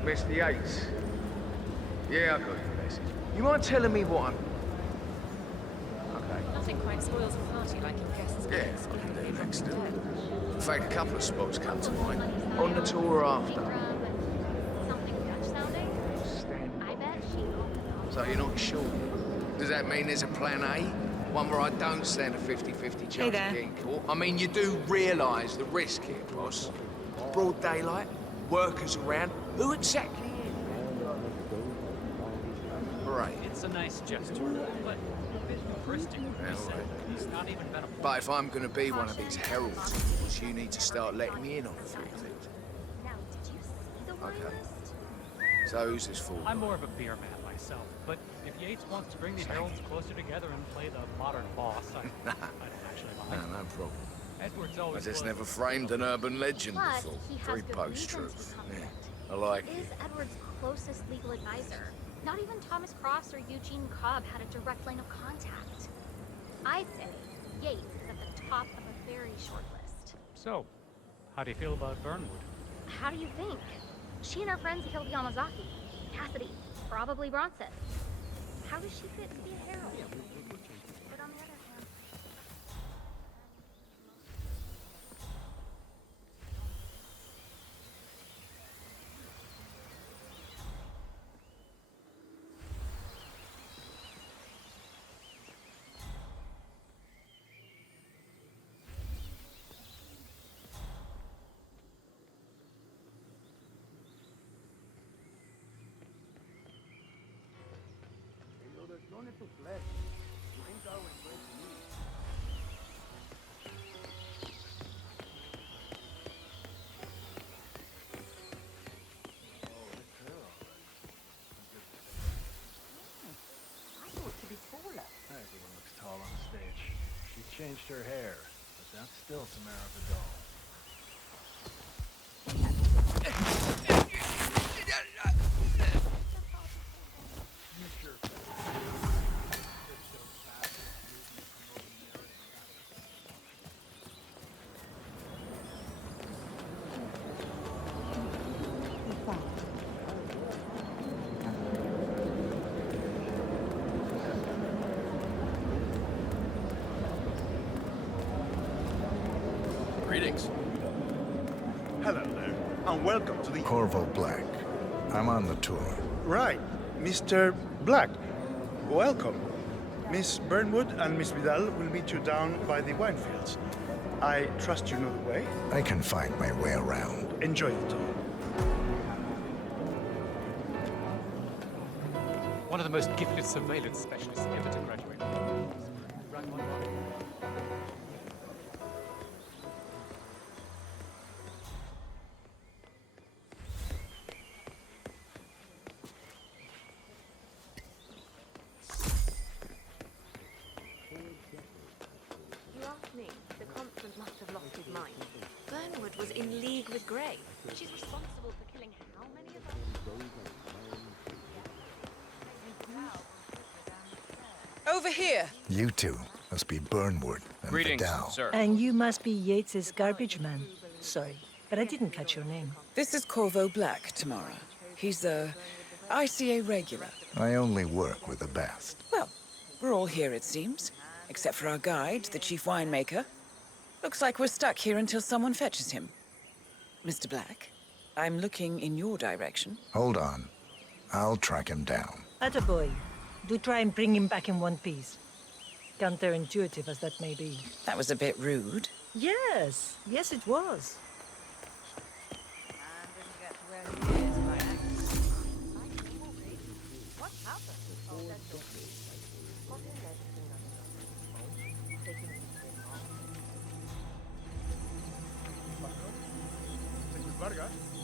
Mr. Yates. Yeah, I got your message. You mind telling me what I'm... Okay. Nothing quite spoils a party like your guests. Yeah, I can do next door. In fact, a couple of spots come to mind. On the tour after. Something Dutch sounding? I bet she... So you're not sure? Does that mean there's a plan A? One where I don't stand a 50-50 chance of getting caught? I mean, you do realise the risk here, boss. Broad daylight, workers around. Who exactly is? Right. It's a nice gesture, but a bit hubristic. He's not even been a... But if I'm going to be one of these heralds, you need to start letting me in on a few things. Okay. So who's this for? I'm more of a beer man myself, but if Yates wants to bring the heralds closer together and play the modern boss, I don't actually mind. No problem. Edward's I always just was. never framed an urban legend But before. he has Very good post-truth. reasons to come Yeah, back. I like Is it. Edward's closest legal advisor. Not even Thomas Cross or Eugene Cobb had a direct line of contact. I'd say Yates is at the top of a very short list. So, how do you feel about Burnwood? How do you think? She and her friends killed Yamazaki. Cassidy. Probably Bronson. How does she fit to be a herald? But on the other hand... Everyone looks tall on stage. She changed her hair, but that's still Tamara Vidal. Greetings. Hello there, and welcome to the... Corvo Black. I'm on the tour. Right, Mr. Black. Welcome. Miss Burnwood and Miss Vidal will meet you down by the wine fields. I trust you know the way. I can find my way around. Enjoy the tour. One of the most gifted surveillance specialists ever to graduate. Right one. you ask me, the constant must have lost his mind. Burnwood was in league with Grey. She's responsible for killing how many of us? Over here! You two must be Burnwood and Greetings, Vidal. sir. And you must be Yates's garbage man. Sorry, but I didn't catch your name. This is Corvo Black, Tamara. He's a ICA regular. I only work with the best. Well, we're all here, it seems. Except for our guide, the chief winemaker. Looks like we're stuck here until someone fetches him. Mr. Black, I'm looking in your direction. Hold on. I'll track him down. Attaboy. Do try and bring him back in one piece. Counterintuitive as that may be. That was a bit rude. Yes. Yes, it was.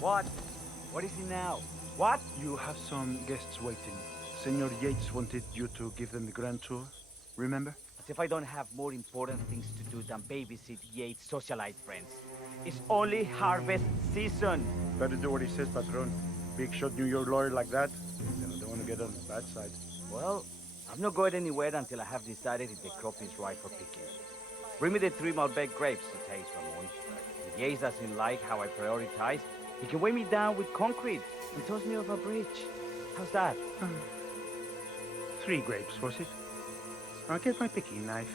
What? What is it now? What? You have some guests waiting. Senor Yates wanted you to give them the grand tour. Remember? As if I don't have more important things to do than babysit Yates' socialite friends. It's only harvest season. Better do what he says, Patron. Big shot New York lawyer like that. I don't want to get on the bad side. Well, I'm not going anywhere until I have decided if the crop is right for picking. Bring me the 3 Malbec grapes to taste, Ramon. If Yates doesn't like how I prioritize, he can weigh me down with concrete and toss me off a bridge. How's that? 3 grapes, was it? I'll get my picking knife.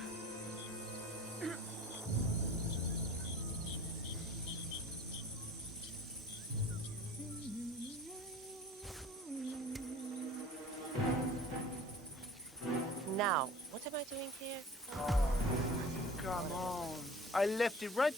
Now, what am I doing here? Come on. I left it right...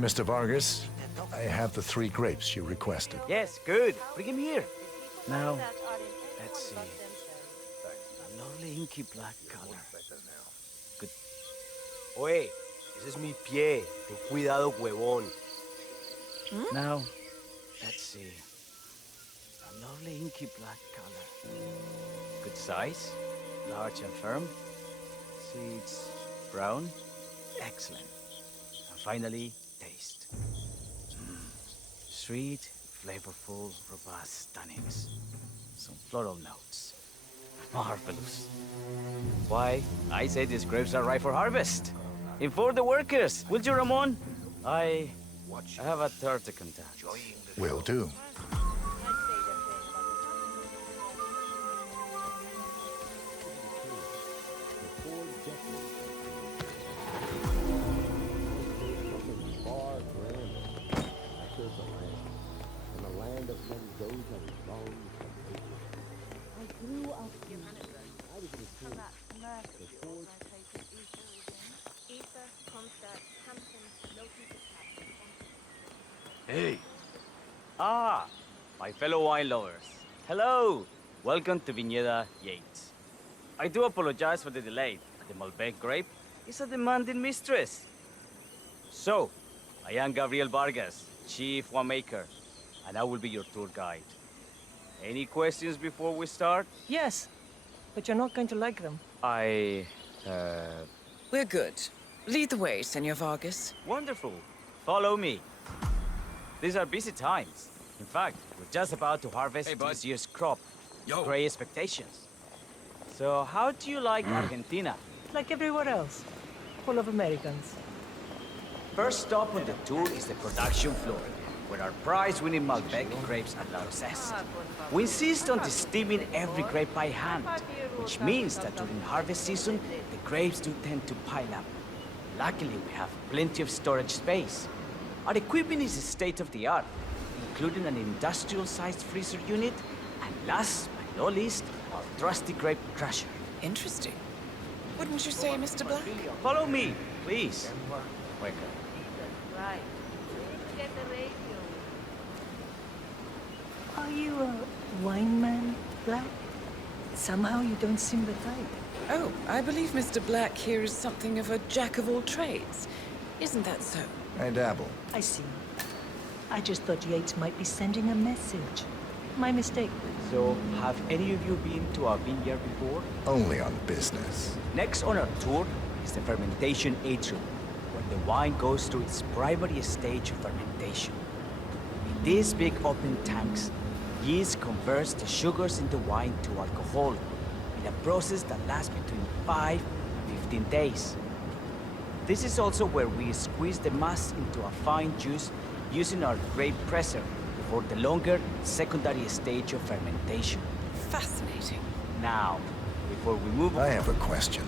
Mr. Vargas, I have the 3 grapes you requested. Yes, good. Bring him here. Now, let's see. A lovely inky black color. Good. Oye, ese es mi pie. Ten cuidado, huevón. Now, let's see. A lovely inky black color. Good size, large and firm. Seeds brown. Excellent. And finally, taste. Sweet, flavorful, robust tannins. Some floral notes. Marvelous. Why, I say these grapes are ripe for harvest. Inform the workers, will you, Ramon? I have a third to contact. Will do. Hey! Ah, my fellow wine lovers. Hello! Welcome to Viñeda Yates. I do apologize for the delay. The Malbec grape is a demanding mistress. So, I am Gabriel Vargas, Chief Winemaker, and I will be your tour guide. Any questions before we start? Yes, but you're not going to like them. We're good. Lead the way, Senor Vargas. Wonderful. Follow me. These are busy times. In fact, we're just about to harvest this year's crop. Great expectations. So, how do you like Argentina? Like everywhere else. Full of Americans. First stop on the tour is the production floor, where our prize-winning Malbec grapes are processed. We insist on steaming every grape by hand, which means that during harvest season, the grapes do tend to pile up. Luckily, we have plenty of storage space. Our equipment is state-of-the-art, including an industrial-sized freezer unit, and last but not least, our trusty grape crusher. Interesting. Wouldn't you say, Mr. Black? Follow me, please. Wake up. Right. Get the radio. Are you a wine man, Black? Somehow you don't seem the type. Oh, I believe Mr. Black here is something of a jack of all trades. Isn't that so? I dabble. I see. I just thought Yates might be sending a message. My mistake. So, have any of you been to our vineyard before? Only on business. Next on our tour is the fermentation atrium, where the wine goes through its primary stage of fermentation. In these big open tanks, yeast converts the sugars in the wine to alcohol in a process that lasts between 5 and 15 days. This is also where we squeeze the mass into a fine juice using our grape presser before the longer secondary stage of fermentation. Fascinating. Now, before we move on... I have a question.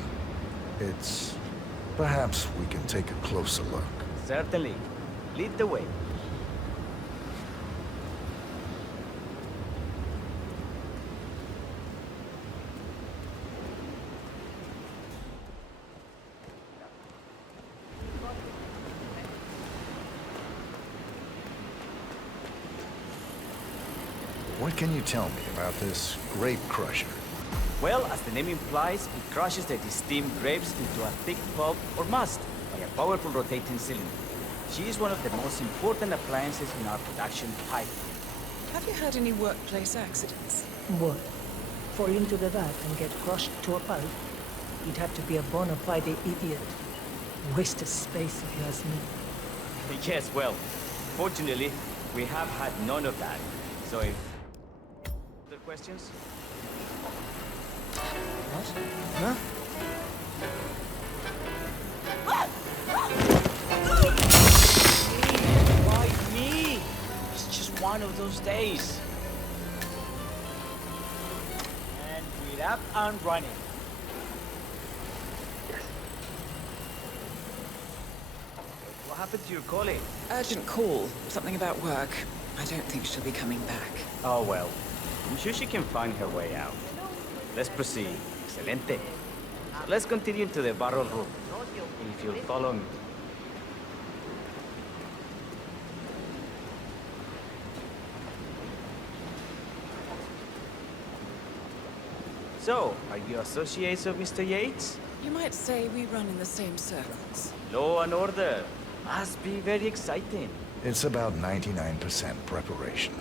It's... perhaps we can take a closer look. Certainly. Lead the way. What can you tell me about this grape crusher? Well, as the name implies, it crushes the steamed grapes into a thick pulp or must by a powerful rotating cylinder. She is one of the most important appliances in our production pipeline. Have you had any workplace accidents? What? Fall into the vat and get crushed to a pulp? You'd have to be a bona fide idiot. Waste of space, if you ask me. Yes, well, fortunately, we have had none of that. So if... Other questions? What? Huh? Why me? It's just one of those days. And we're up and running. What happened to your colleague? Urgent call. Something about work. I don't think she'll be coming back. Oh well. I'm sure she can find her way out. Let's proceed. Excelente. So let's continue to the barrel room. If you'll follow me. So, are you associates of Mr. Yates? You might say we run in the same circles. Law and order. Must be very exciting. It's about 99% preparation.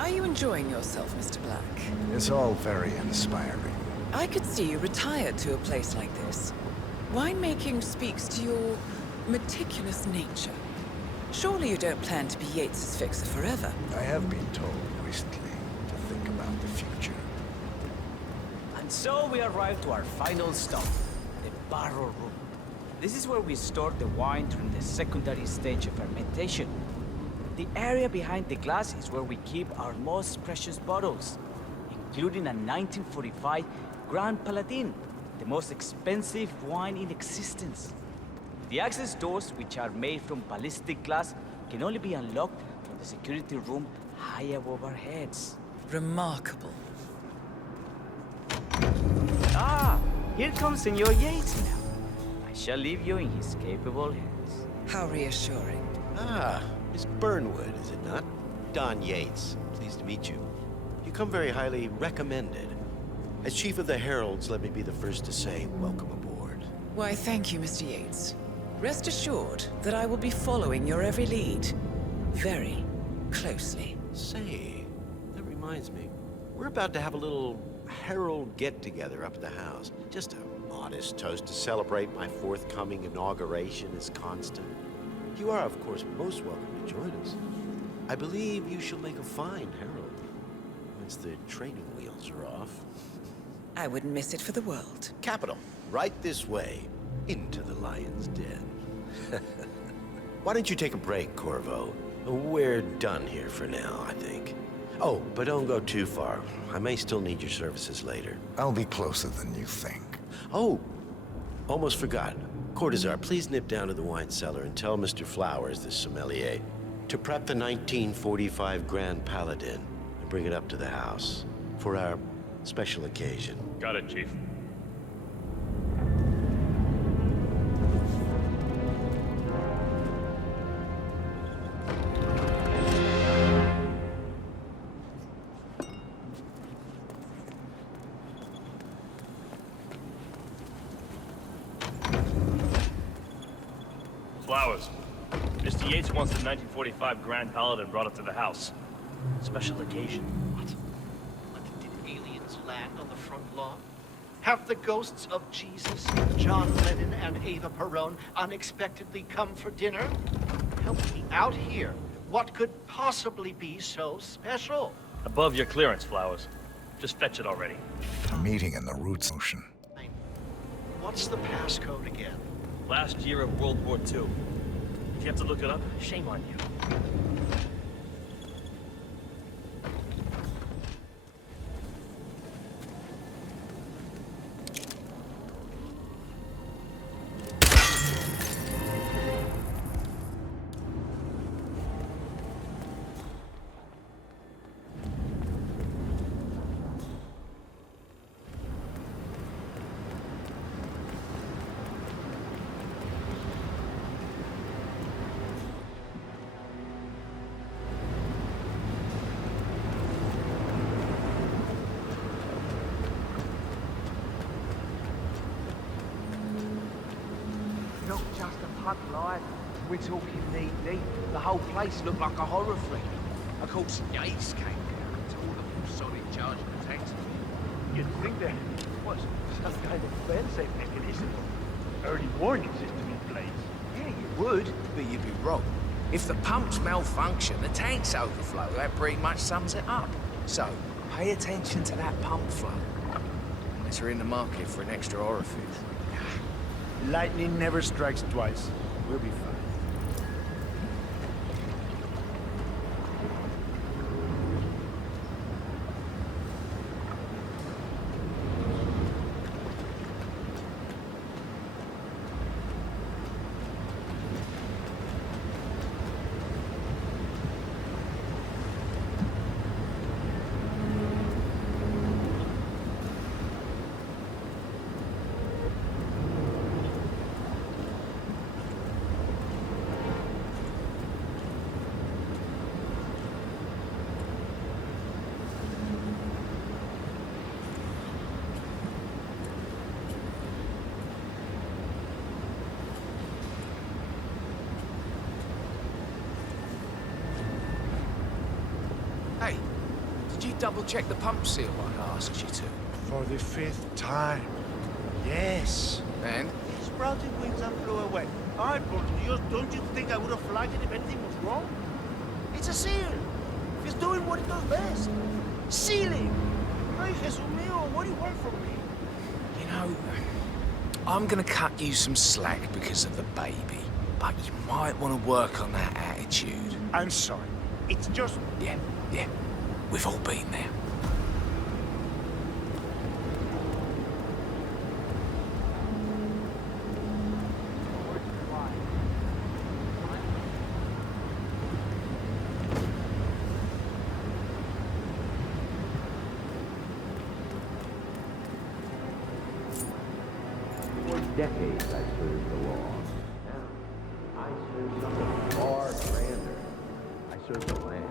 Are you enjoying yourself, Mr. Black? It's all very inspiring. I could see you retired to a place like this. Winemaking speaks to your meticulous nature. Surely you don't plan to be Yates's fixer forever? I have been told recently to think about the future. And so we arrive to our final stop, the barrel room. This is where we store the wine during the secondary stage of fermentation. The area behind the glass is where we keep our most precious bottles, including a 1945 Grand Paladin, the most expensive wine in existence. The access doors, which are made from ballistic glass, can only be unlocked from the security room high above our heads. Remarkable. Ah, here comes Senor Yates now. I shall leave you in his capable hands. How reassuring. Ah, Miss Burnwood, is it not? Don Yates, pleased to meet you. You come very highly recommended. As Chief of the Heralds, let me be the first to say welcome aboard. Why, thank you, Mr. Yates. Rest assured that I will be following your every lead. Very closely. Say, that reminds me. We're about to have a little Herald get-together up at the house. Just a modest toast to celebrate my forthcoming inauguration as Constant. You are, of course, most welcome to join us. I believe you shall make a fine Herald, once the training wheels are off. I wouldn't miss it for the world. Capital. Right this way, into the lion's den. Why don't you take a break, Corvo? We're done here for now, I think. Oh, but don't go too far. I may still need your services later. I'll be closer than you think. Oh, almost forgot. Cortazar, please nip down to the wine cellar and tell Mr. Flowers, the sommelier, to prep the 1945 Grand Paladin and bring it up to the house for our special occasion. Got it, Chief. Flowers. Mr. Yates wants the 1945 Grand Paladin brought up to the house. Special occasion. Did aliens land on the front lawn? Have the ghosts of Jesus, John Lennon, and Ava Perón unexpectedly come for dinner? Help me out here. What could possibly be so special? Above your clearance, Flowers. Just fetch it already. A meeting in the Roots Ocean. What's the passcode again? Last year of World War II. If you have to look it up, shame on you. Not just a pub life. We're talking knee-deep. The whole place looked like a horror flick. Of course, Yates came down and told them a solid charge of tax. You'd think there was some kind of fail-safe mechanism or early warning system in place. Yeah, you would, but you'd be wrong. If the pumps malfunction, the tanks overflow. That pretty much sums it up. So, pay attention to that pump flow. Unless you're in the market for an extra orifice. Lightning never strikes twice. We'll be fine. Hey, Did you double-check the pump seal like I asked you to? For the 5th time. Yes. And? Sprouted wings and flew away. Ay, por Dios, don't you think I would have flagged it if anything was wrong? It's a seal. It's doing what it does best. Sealing. Ay, Jesus mío, what do you want from me? You know, I'm gonna cut you some slack because of the baby, but you might want to work on that attitude. I'm sorry. It's just... Yeah. We've all been there. For decades I served the law. Now, I serve something far grander. I serve the land.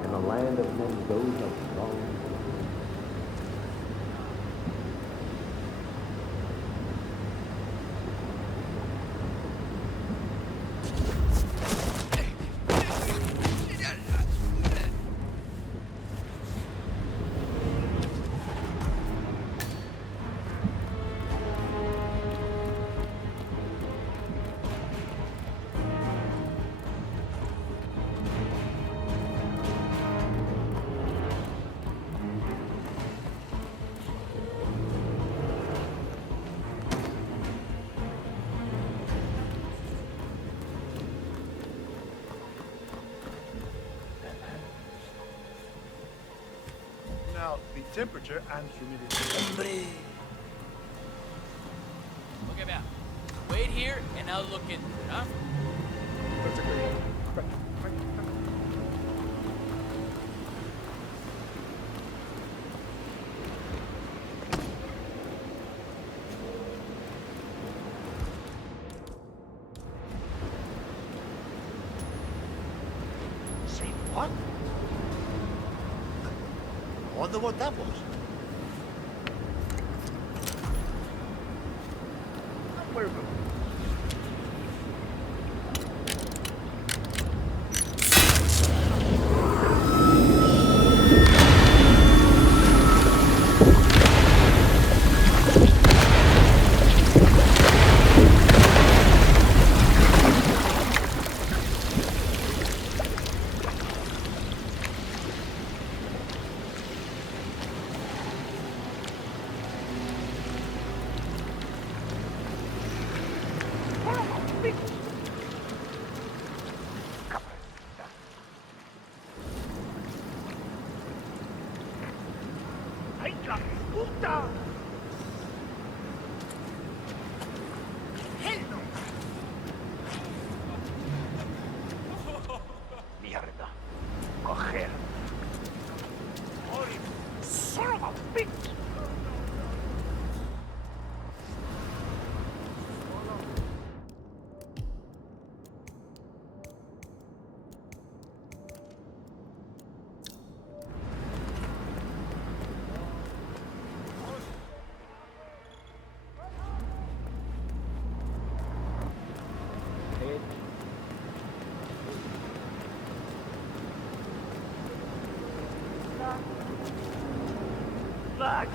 And the land of Mendoza belongs to me. Now, the temperature and humidity... Okay, now. Wait here, and I'll look into it, huh? That's a great idea. Say what? I wonder what that was. Where are we? ¡Ay, la puta! ¡Hell no! Mierda. Coger. ¡Ay, son of a bitch! Max!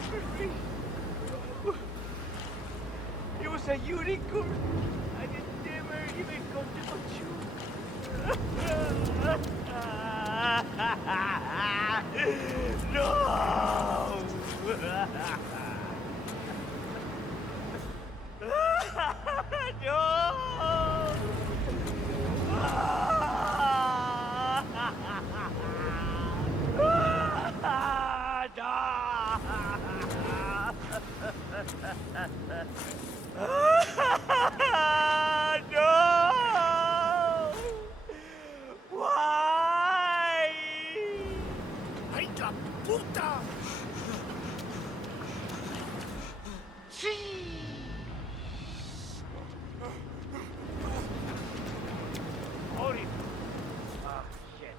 It was a unicorn! I didn't never even come to touch you! No! No! Why? ¡Ay, la puta! Sí. Horrible. Ah, shit.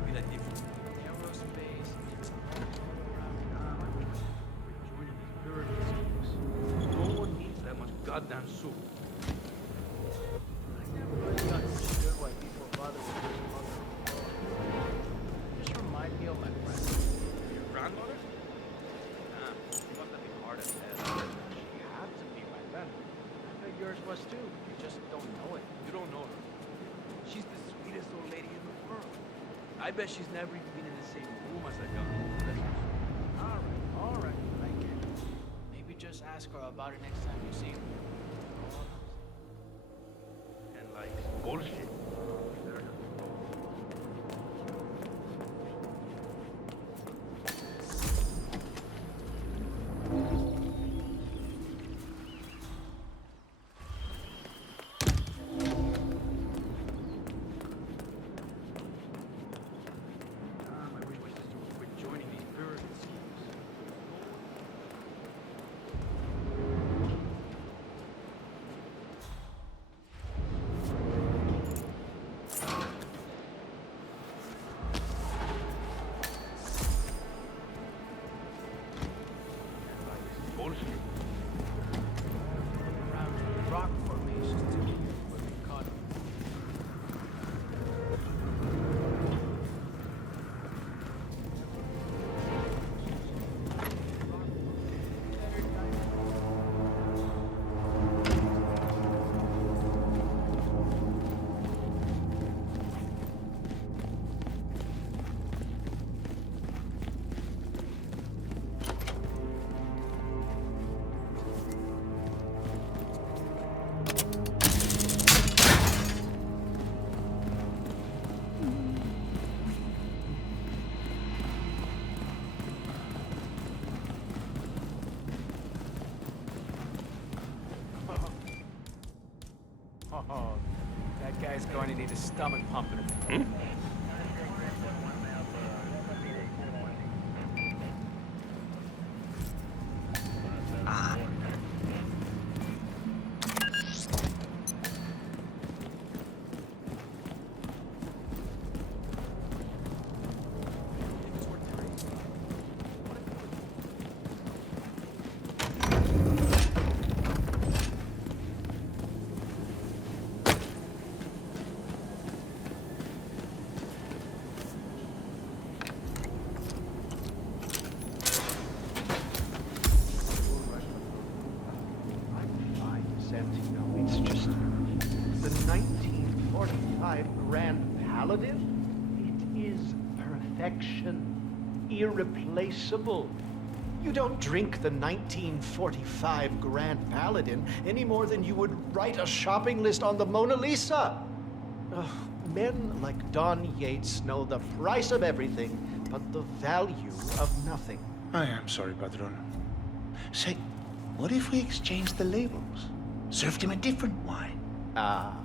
not be that different. Aerospace. No one needs that much goddamn soup. I never really understood why people bother with this mother. You just remind me of my friend. Your grandmother? Nah, she must have been hard as hell. She had to be my then. I bet yours was too. You just don't know it. You don't know her. She's the sweetest old lady in the world. I bet she's never even been in the same room as that guy. All right, I get it. Maybe just ask her about it next time you see her. And like bullshit. Oh, that guy's going to need a stomach pumping. It's just the 1945 Grand Paladin. It is perfection, irreplaceable. You don't drink the 1945 Grand Paladin any more than you would write a shopping list on the Mona Lisa. Ugh, men like Don Yates know the price of everything, but the value of nothing. I am sorry, Padron. Say, what if we exchange the labels? Served him a different wine. Ah,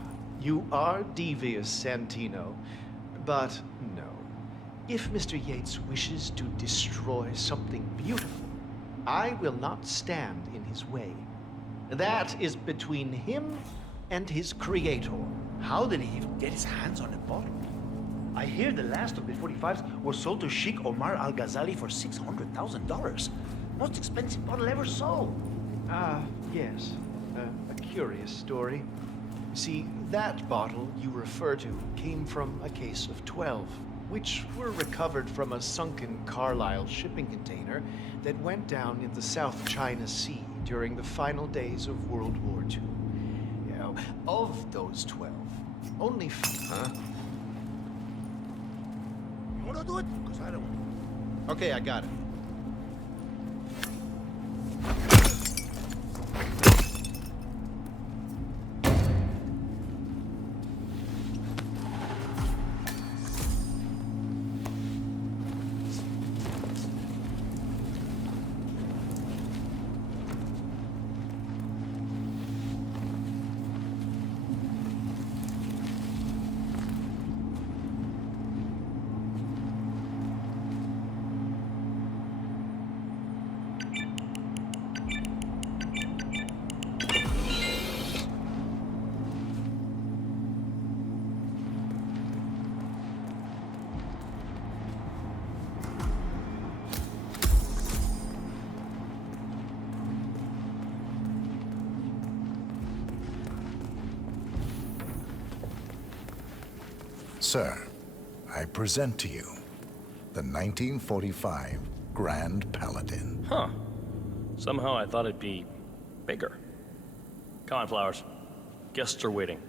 you are devious, Santino. But no. If Mr. Yates wishes to destroy something beautiful, I will not stand in his way. That is between him and his creator. How did he even get his hands on the bottle? I hear the last of the 45s was sold to Sheikh Omar Al-Ghazali for $600,000. Most expensive bottle ever sold. Ah, yes. A curious story. See, that bottle you refer to came from a case of 12, which were recovered from a sunken Carlisle shipping container that went down in the South China Sea during the final days of World War II. You know, of those 12, only... Huh? You wanna do it? Because I don't want to. Okay, I got it. Sir, I present to you the 1945 Grand Paladin. Huh. Somehow I thought it'd be bigger. Come on, Flowers. Guests are waiting.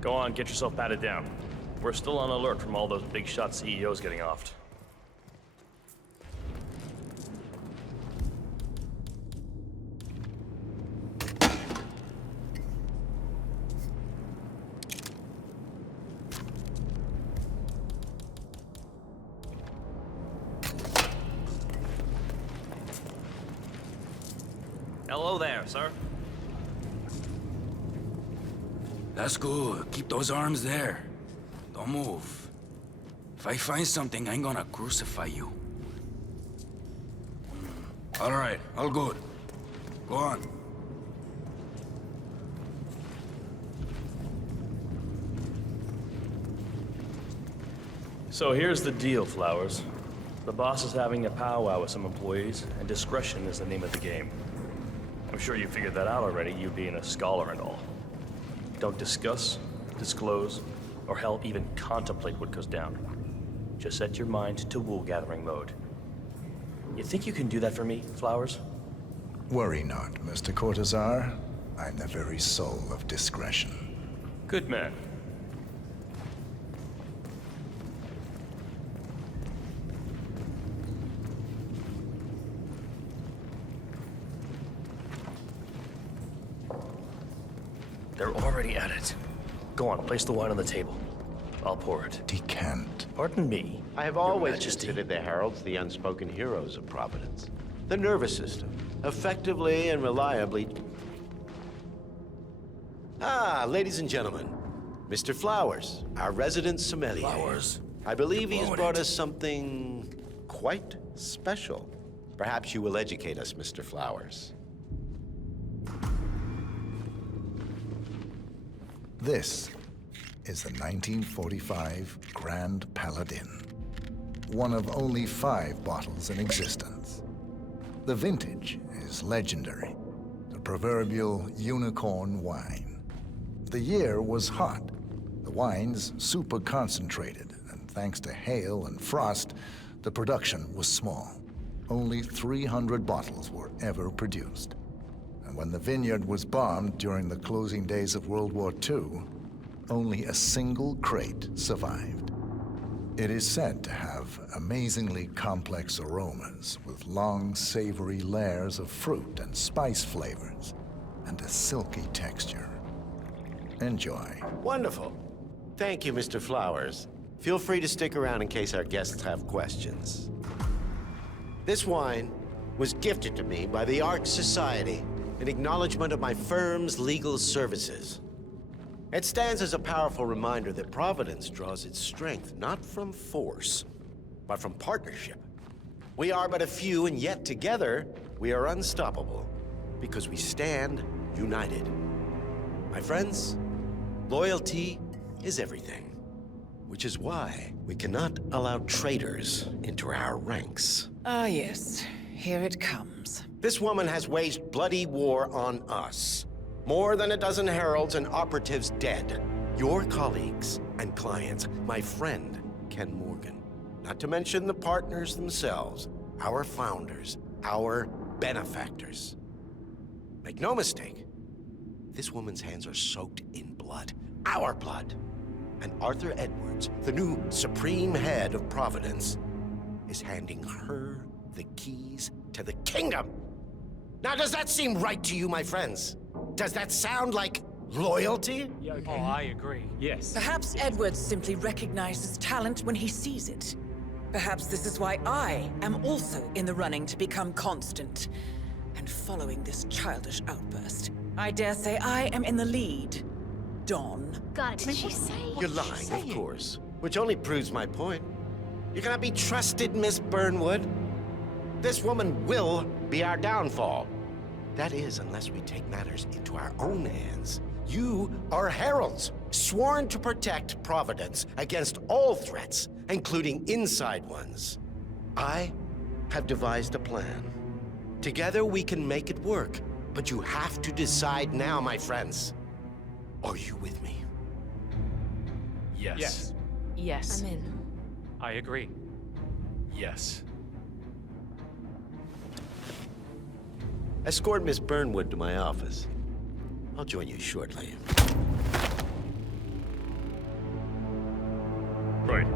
Go on, get yourself patted down. We're still on alert from all those big shot CEOs getting offed. Hello there, sir. That's good. Keep those arms there. Don't move. If I find something, I'm gonna crucify you. All right, all good. Go on. So here's the deal, Flowers. The boss is having a powwow with some employees, and discretion is the name of the game. I'm sure you figured that out already, you being a scholar and all. Don't discuss, disclose, or hell, even contemplate what goes down. Just set your mind to wool-gathering mode. You think you can do that for me, Flowers? Worry not, Mr. Cortazar. I'm the very soul of discretion. Good man. They're already at it. Go on, place the wine on the table. I'll pour it. Decant. Pardon me. I have always considered the heralds the unspoken heroes of Providence. The nervous system, effectively and reliably... Ah, ladies and gentlemen, Mr. Flowers, our resident sommelier. Flowers. I believe he's brought us something quite special. Perhaps you will educate us, Mr. Flowers. This is the 1945 Grand Paladin, one of only 5 bottles in existence. The vintage is legendary, the proverbial unicorn wine. The year was hot, the wine's super concentrated, and thanks to hail and frost, the production was small. Only 300 bottles were ever produced. And when the vineyard was bombed during the closing days of World War II, only a single crate survived. It is said to have amazingly complex aromas with long, savory layers of fruit and spice flavors, and a silky texture. Enjoy. Wonderful. Thank you, Mr. Flowers. Feel free to stick around in case our guests have questions. This wine was gifted to me by the Arch Society in acknowledgement of my firm's legal services. It stands as a powerful reminder that Providence draws its strength not from force, but from partnership. We are but a few, and yet together we are unstoppable because we stand united. My friends, loyalty is everything, which is why we cannot allow traitors into our ranks. Ah, yes. Here it comes. This woman has waged bloody war on us. More than a dozen heralds and operatives dead. Your colleagues and clients, my friend, Ken Morgan. Not to mention the partners themselves, our founders, our benefactors. Make no mistake, this woman's hands are soaked in blood. Our blood. And Arthur Edwards, the new supreme head of Providence, is handing her the keys to the kingdom. Now, does that seem right to you, my friends? Does that sound like loyalty? Oh, I agree. Yes. Perhaps Edwards simply recognizes talent when he sees it. Perhaps this is why I am also in the running to become constant. And following this childish outburst, I dare say I am in the lead. Dawn. God, did she say? You're lying, of course. Which only proves my point. You cannot be trusted, Miss Burnwood. This woman will be our downfall. That is, unless we take matters into our own hands. You are heralds, sworn to protect Providence against all threats, including inside ones. I have devised a plan. Together we can make it work, but you have to decide now, my friends. Are you with me? Yes. Yes. Yes. I'm in. I agree. Yes. Escort Miss Burnwood to my office. I'll join you shortly. Right.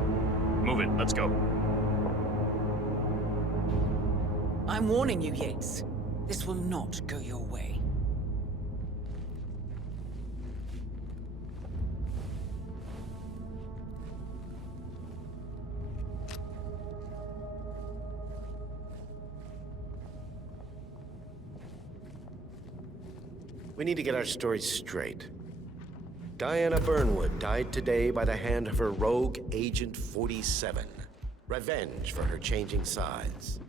Move it. Let's go. I'm warning you, Yates. This will not go your way. We need to get our stories straight. Diana Burnwood died today by the hand of her rogue Agent 47. Revenge for her changing sides.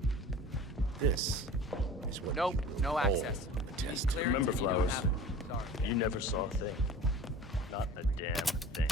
This is what Nope, no all access. attest to. Remember, You don't Flowers, have it. Sorry. you never saw a thing. Not a damn thing.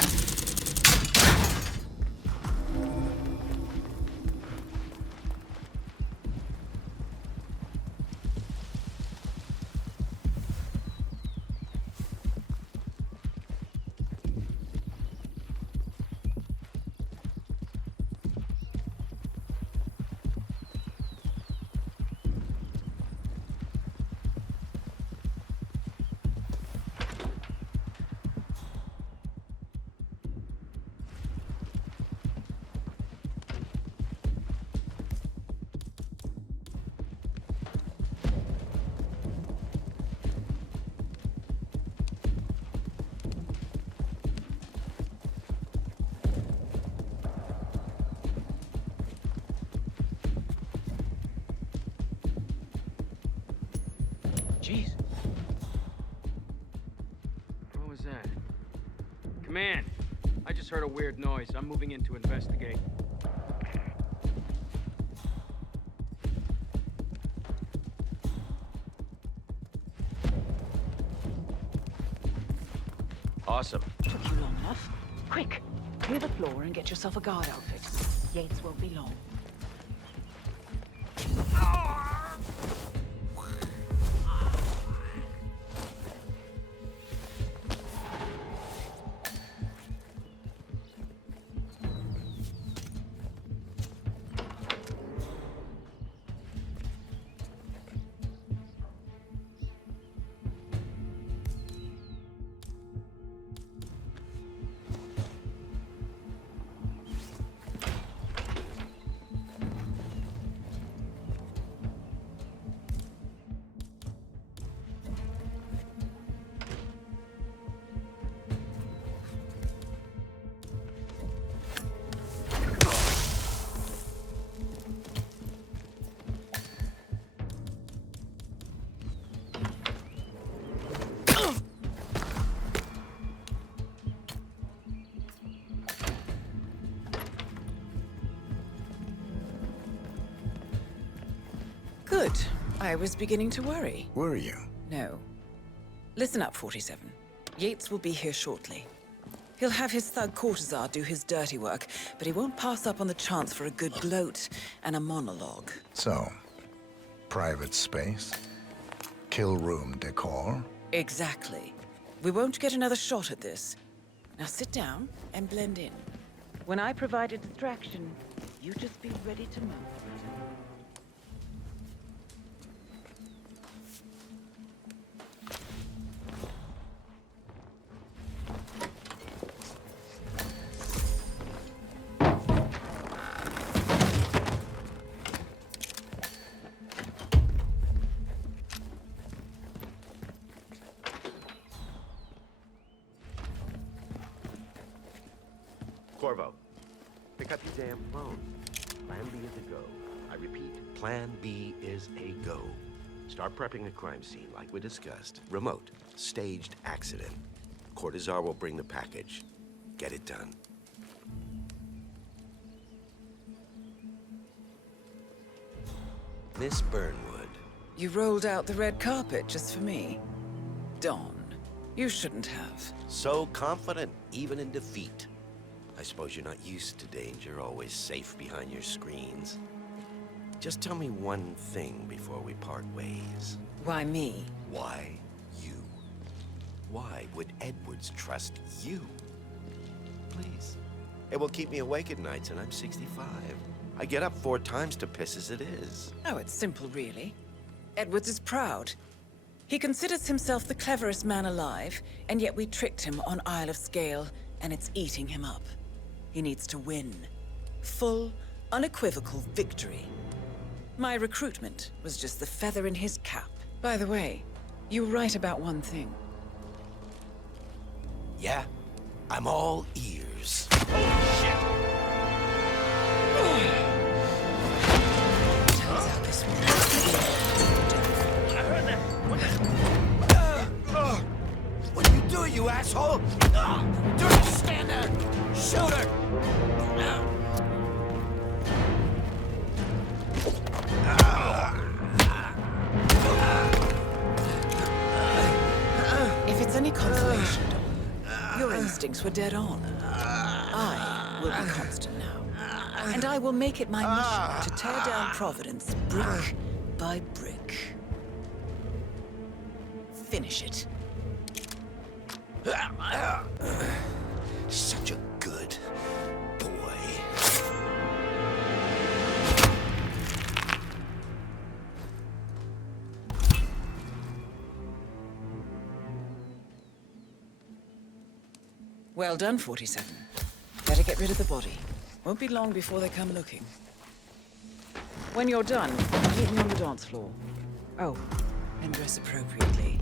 Jeez. What was that? Command, I just heard a weird noise. I'm moving in to investigate. Awesome. Took you long enough. Quick, clear the floor and get yourself a guard outfit. Yates won't be long. Good. I was beginning to worry. Were you? No. Listen up, 47. Yates will be here shortly. He'll have his thug courtesan do his dirty work, but he won't pass up on the chance for a good gloat and a monologue. So, private space? Kill room decor? Exactly. We won't get another shot at this. Now sit down and blend in. When I provide a distraction, you just be ready to move. Corvo, pick up your damn phone. Plan B is a go. I repeat, Plan B is a go. Start prepping a crime scene like we discussed. Remote, staged accident. Cortazar will bring the package. Get it done. Miss Burnwood. You rolled out the red carpet just for me. Don. You shouldn't have. So confident, even in defeat. I suppose you're not used to danger, always safe behind your screens. Just tell me one thing before we part ways. Why me? Why you? Why would Edwards trust you? Please. It will keep me awake at nights, and I'm 65. I get up 4 times to piss as it is. Oh, it's simple, really. Edwards is proud. He considers himself the cleverest man alive, and yet we tricked him on Isle of Scale, and it's eating him up. He needs to win. Full, unequivocal victory. My recruitment was just the feather in his cap. By the way, you were right about one thing. Yeah? I'm all ears. Turns out this one. I heard that. What are you doing, you asshole? Don't stand there! Shoot her! If it's any consolation, Dom, your instincts were dead on. I will be constant now. And I will make it my mission to tear down Providence brick by brick. Finish it. Such a good boy. Well done, 47. Better get rid of the body. Won't be long before they come looking. When you're done, meet me on the dance floor. Oh, and dress appropriately.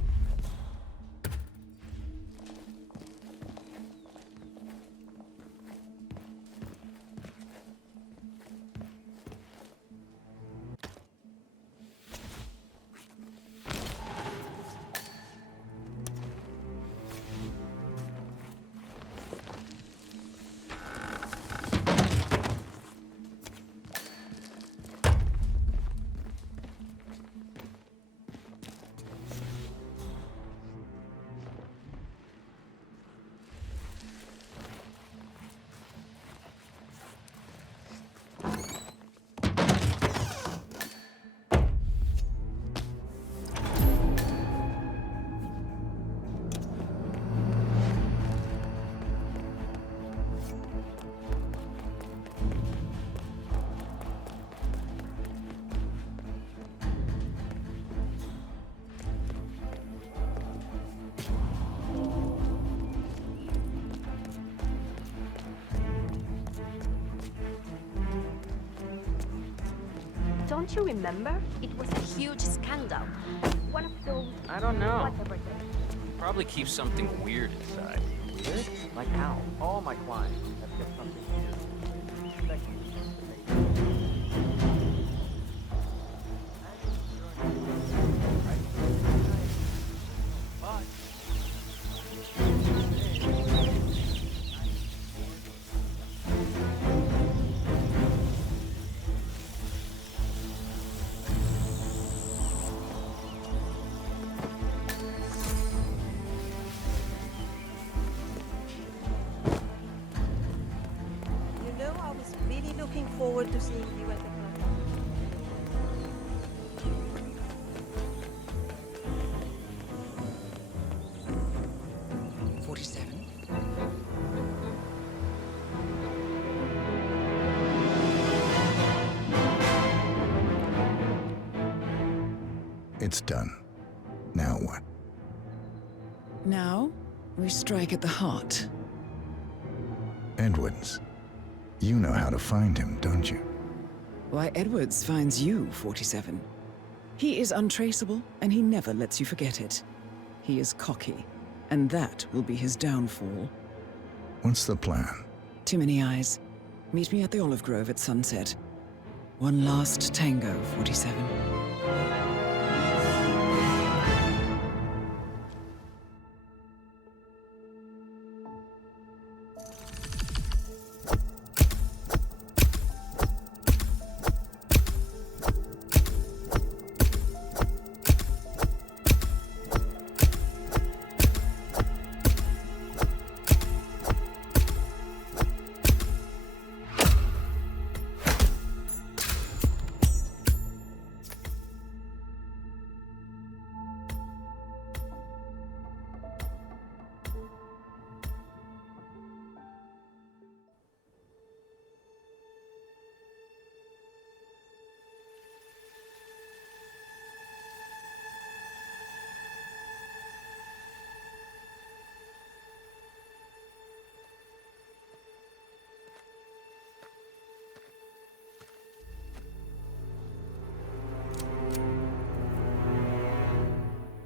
Don't you remember? It was a huge scandal. One of those... I don't know. Whatever things. Probably keeps something weird inside. Weird? Like how? All my clients have kept something weird. Looking forward to seeing you at the club. 47. It's done. Now what? Now, we strike at the heart. Edwards. You know how to find him, don't you? Why, Edwards finds you, 47. He is untraceable, and he never lets you forget it. He is cocky, and that will be his downfall. What's the plan? Too many eyes. Meet me at the Olive Grove at sunset. One last tango, 47.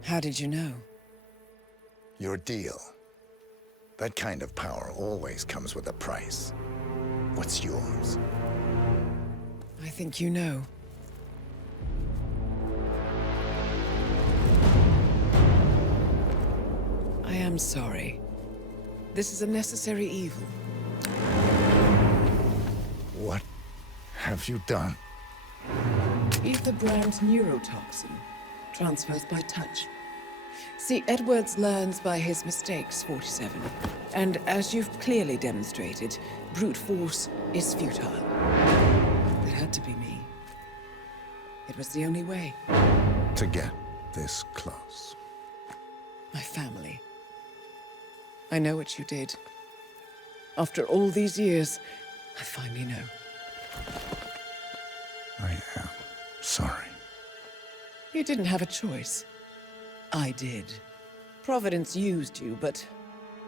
How did you know? Your deal. That kind of power always comes with a price. What's yours? I think you know. I am sorry. This is a necessary evil. What have you done? Ether brand neurotoxin transfers by touch. See, Edwards learns by his mistakes, 47. And as you've clearly demonstrated, brute force is futile. It had to be me. It was the only way. To get this close. My family. I know what you did. After all these years, I finally know. I am sorry. You didn't have a choice. I did. Providence used you, but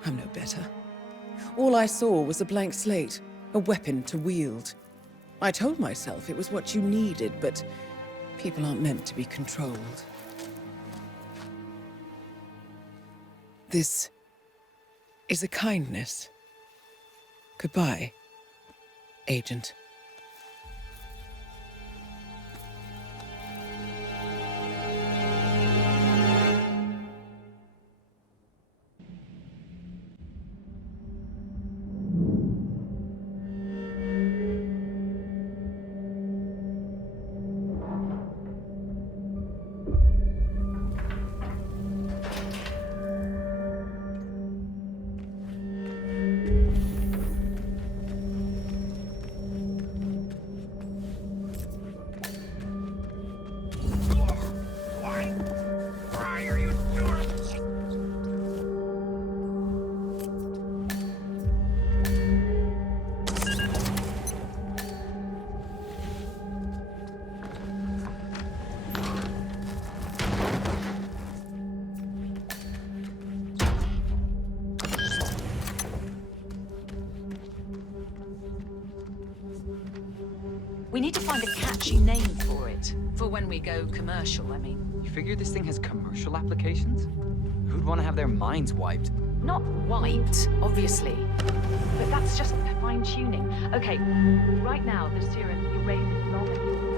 I'm no better. All I saw was a blank slate, a weapon to wield. I told myself it was what you needed, but people aren't meant to be controlled. This is a kindness. Goodbye, Agent. We need to find a catchy name for it. For when we go commercial, I mean. You figure this thing has commercial applications? Who'd want to have their minds wiped? Not wiped, obviously. But that's just fine-tuning. Okay, right now the serum erases long and short.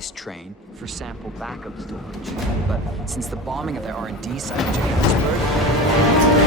this train for sample backup storage. But since the bombing of their R&D site in Johannesburg,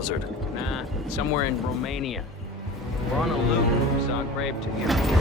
blizzard? Nah, somewhere in Romania. We're on a loop. We saw a grave 2 years ago.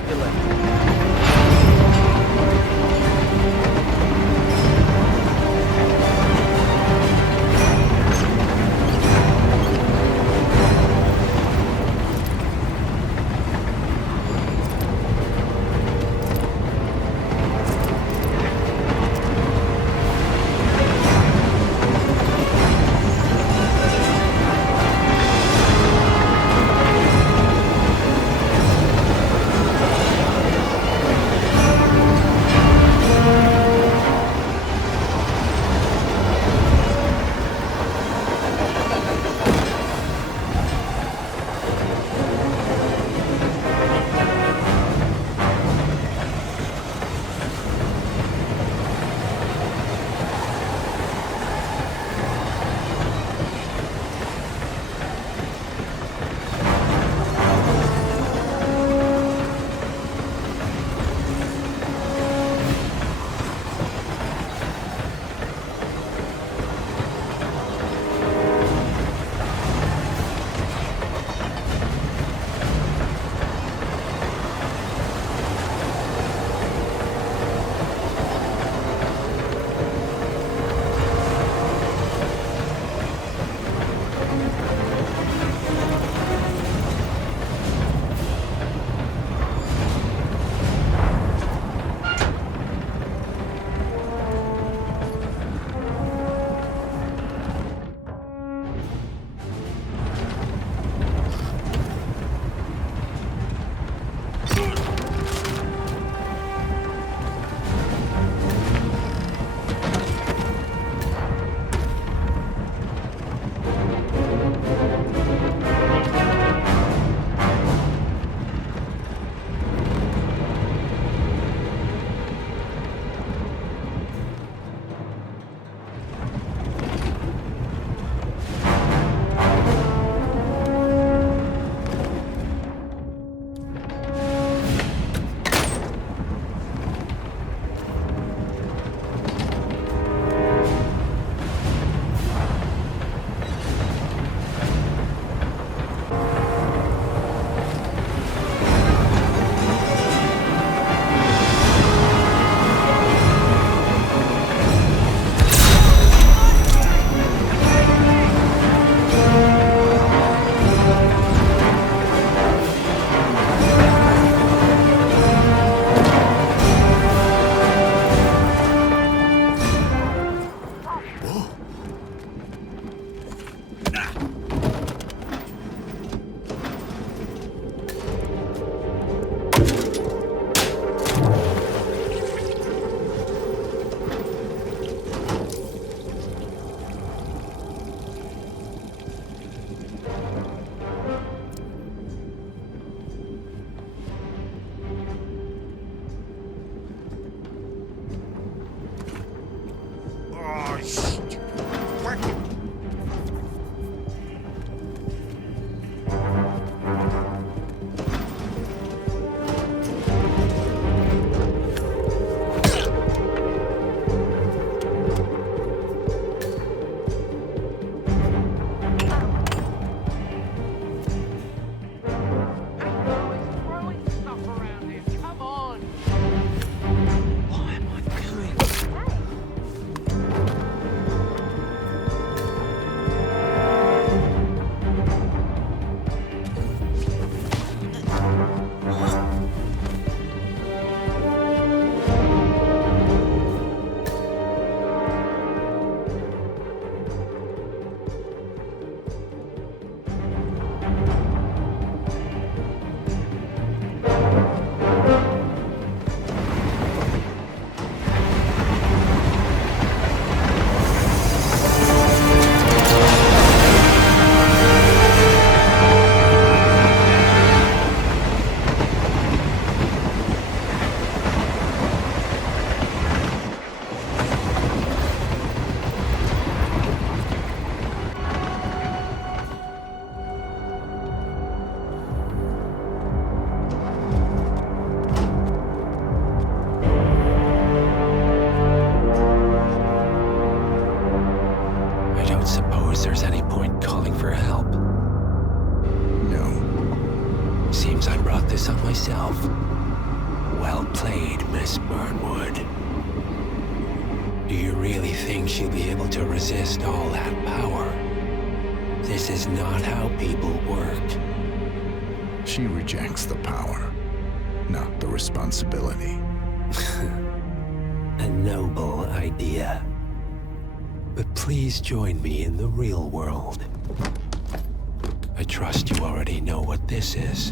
See you later. Miss Burnwood. Do you really think she'll be able to resist all that power? This is not how people work. She rejects the power, not the responsibility. A noble idea. But please join me in the real world. I trust you already know what this is.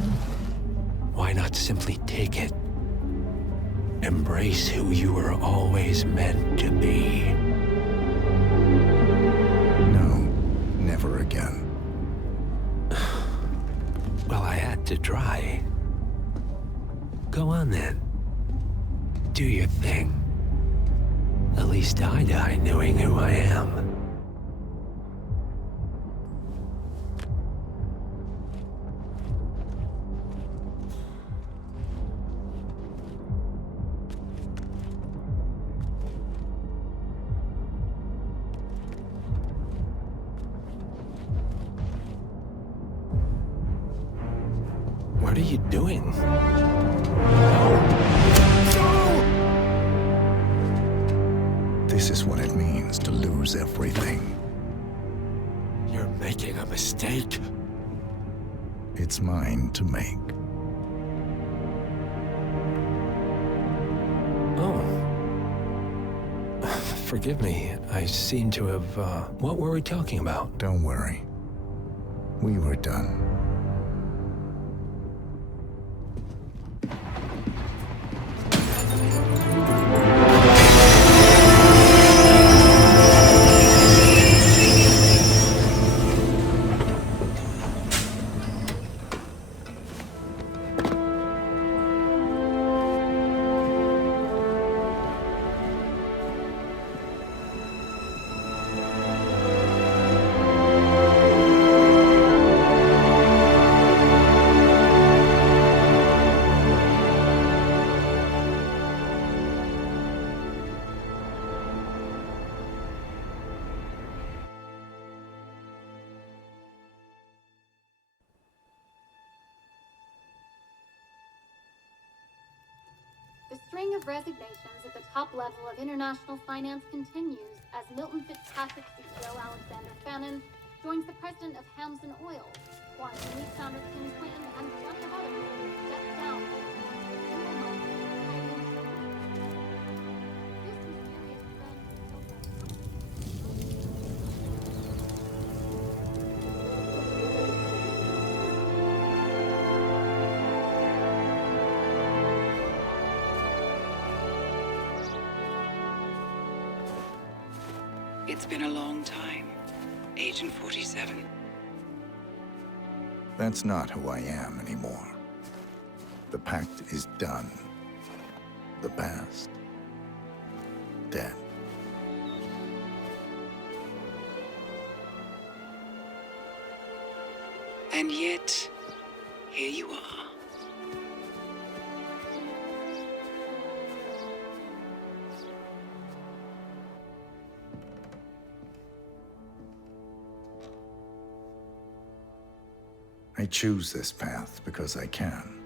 Why not simply take it? Embrace who you were always meant to be. No, never again. Well, I had to try. Go on then. Do your thing. At least I die knowing who I am. What are you doing? This is what it means to lose everything. You're making a mistake. It's mine to make. Oh. Forgive me. I seem to have, What were we talking about? Don't worry. We were done. The string of resignations at the top level of international finance continues as Milton Fitzpatrick CEO Alexander Fannin joins the president of Hamson Oil, Quantum Leap founder Tim Quinn, and plenty of others step down. It's been a long time, Agent 47. That's not who I am anymore. The pact is done. The past, dead. And yet, here you are. I choose this path because I can.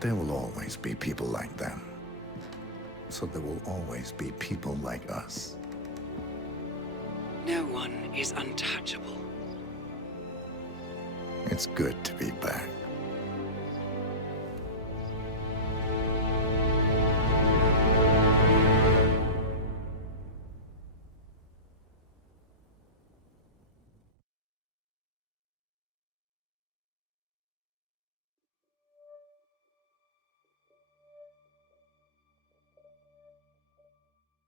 There will always be people like them. So there will always be people like us. No one is untouchable. It's good to be back.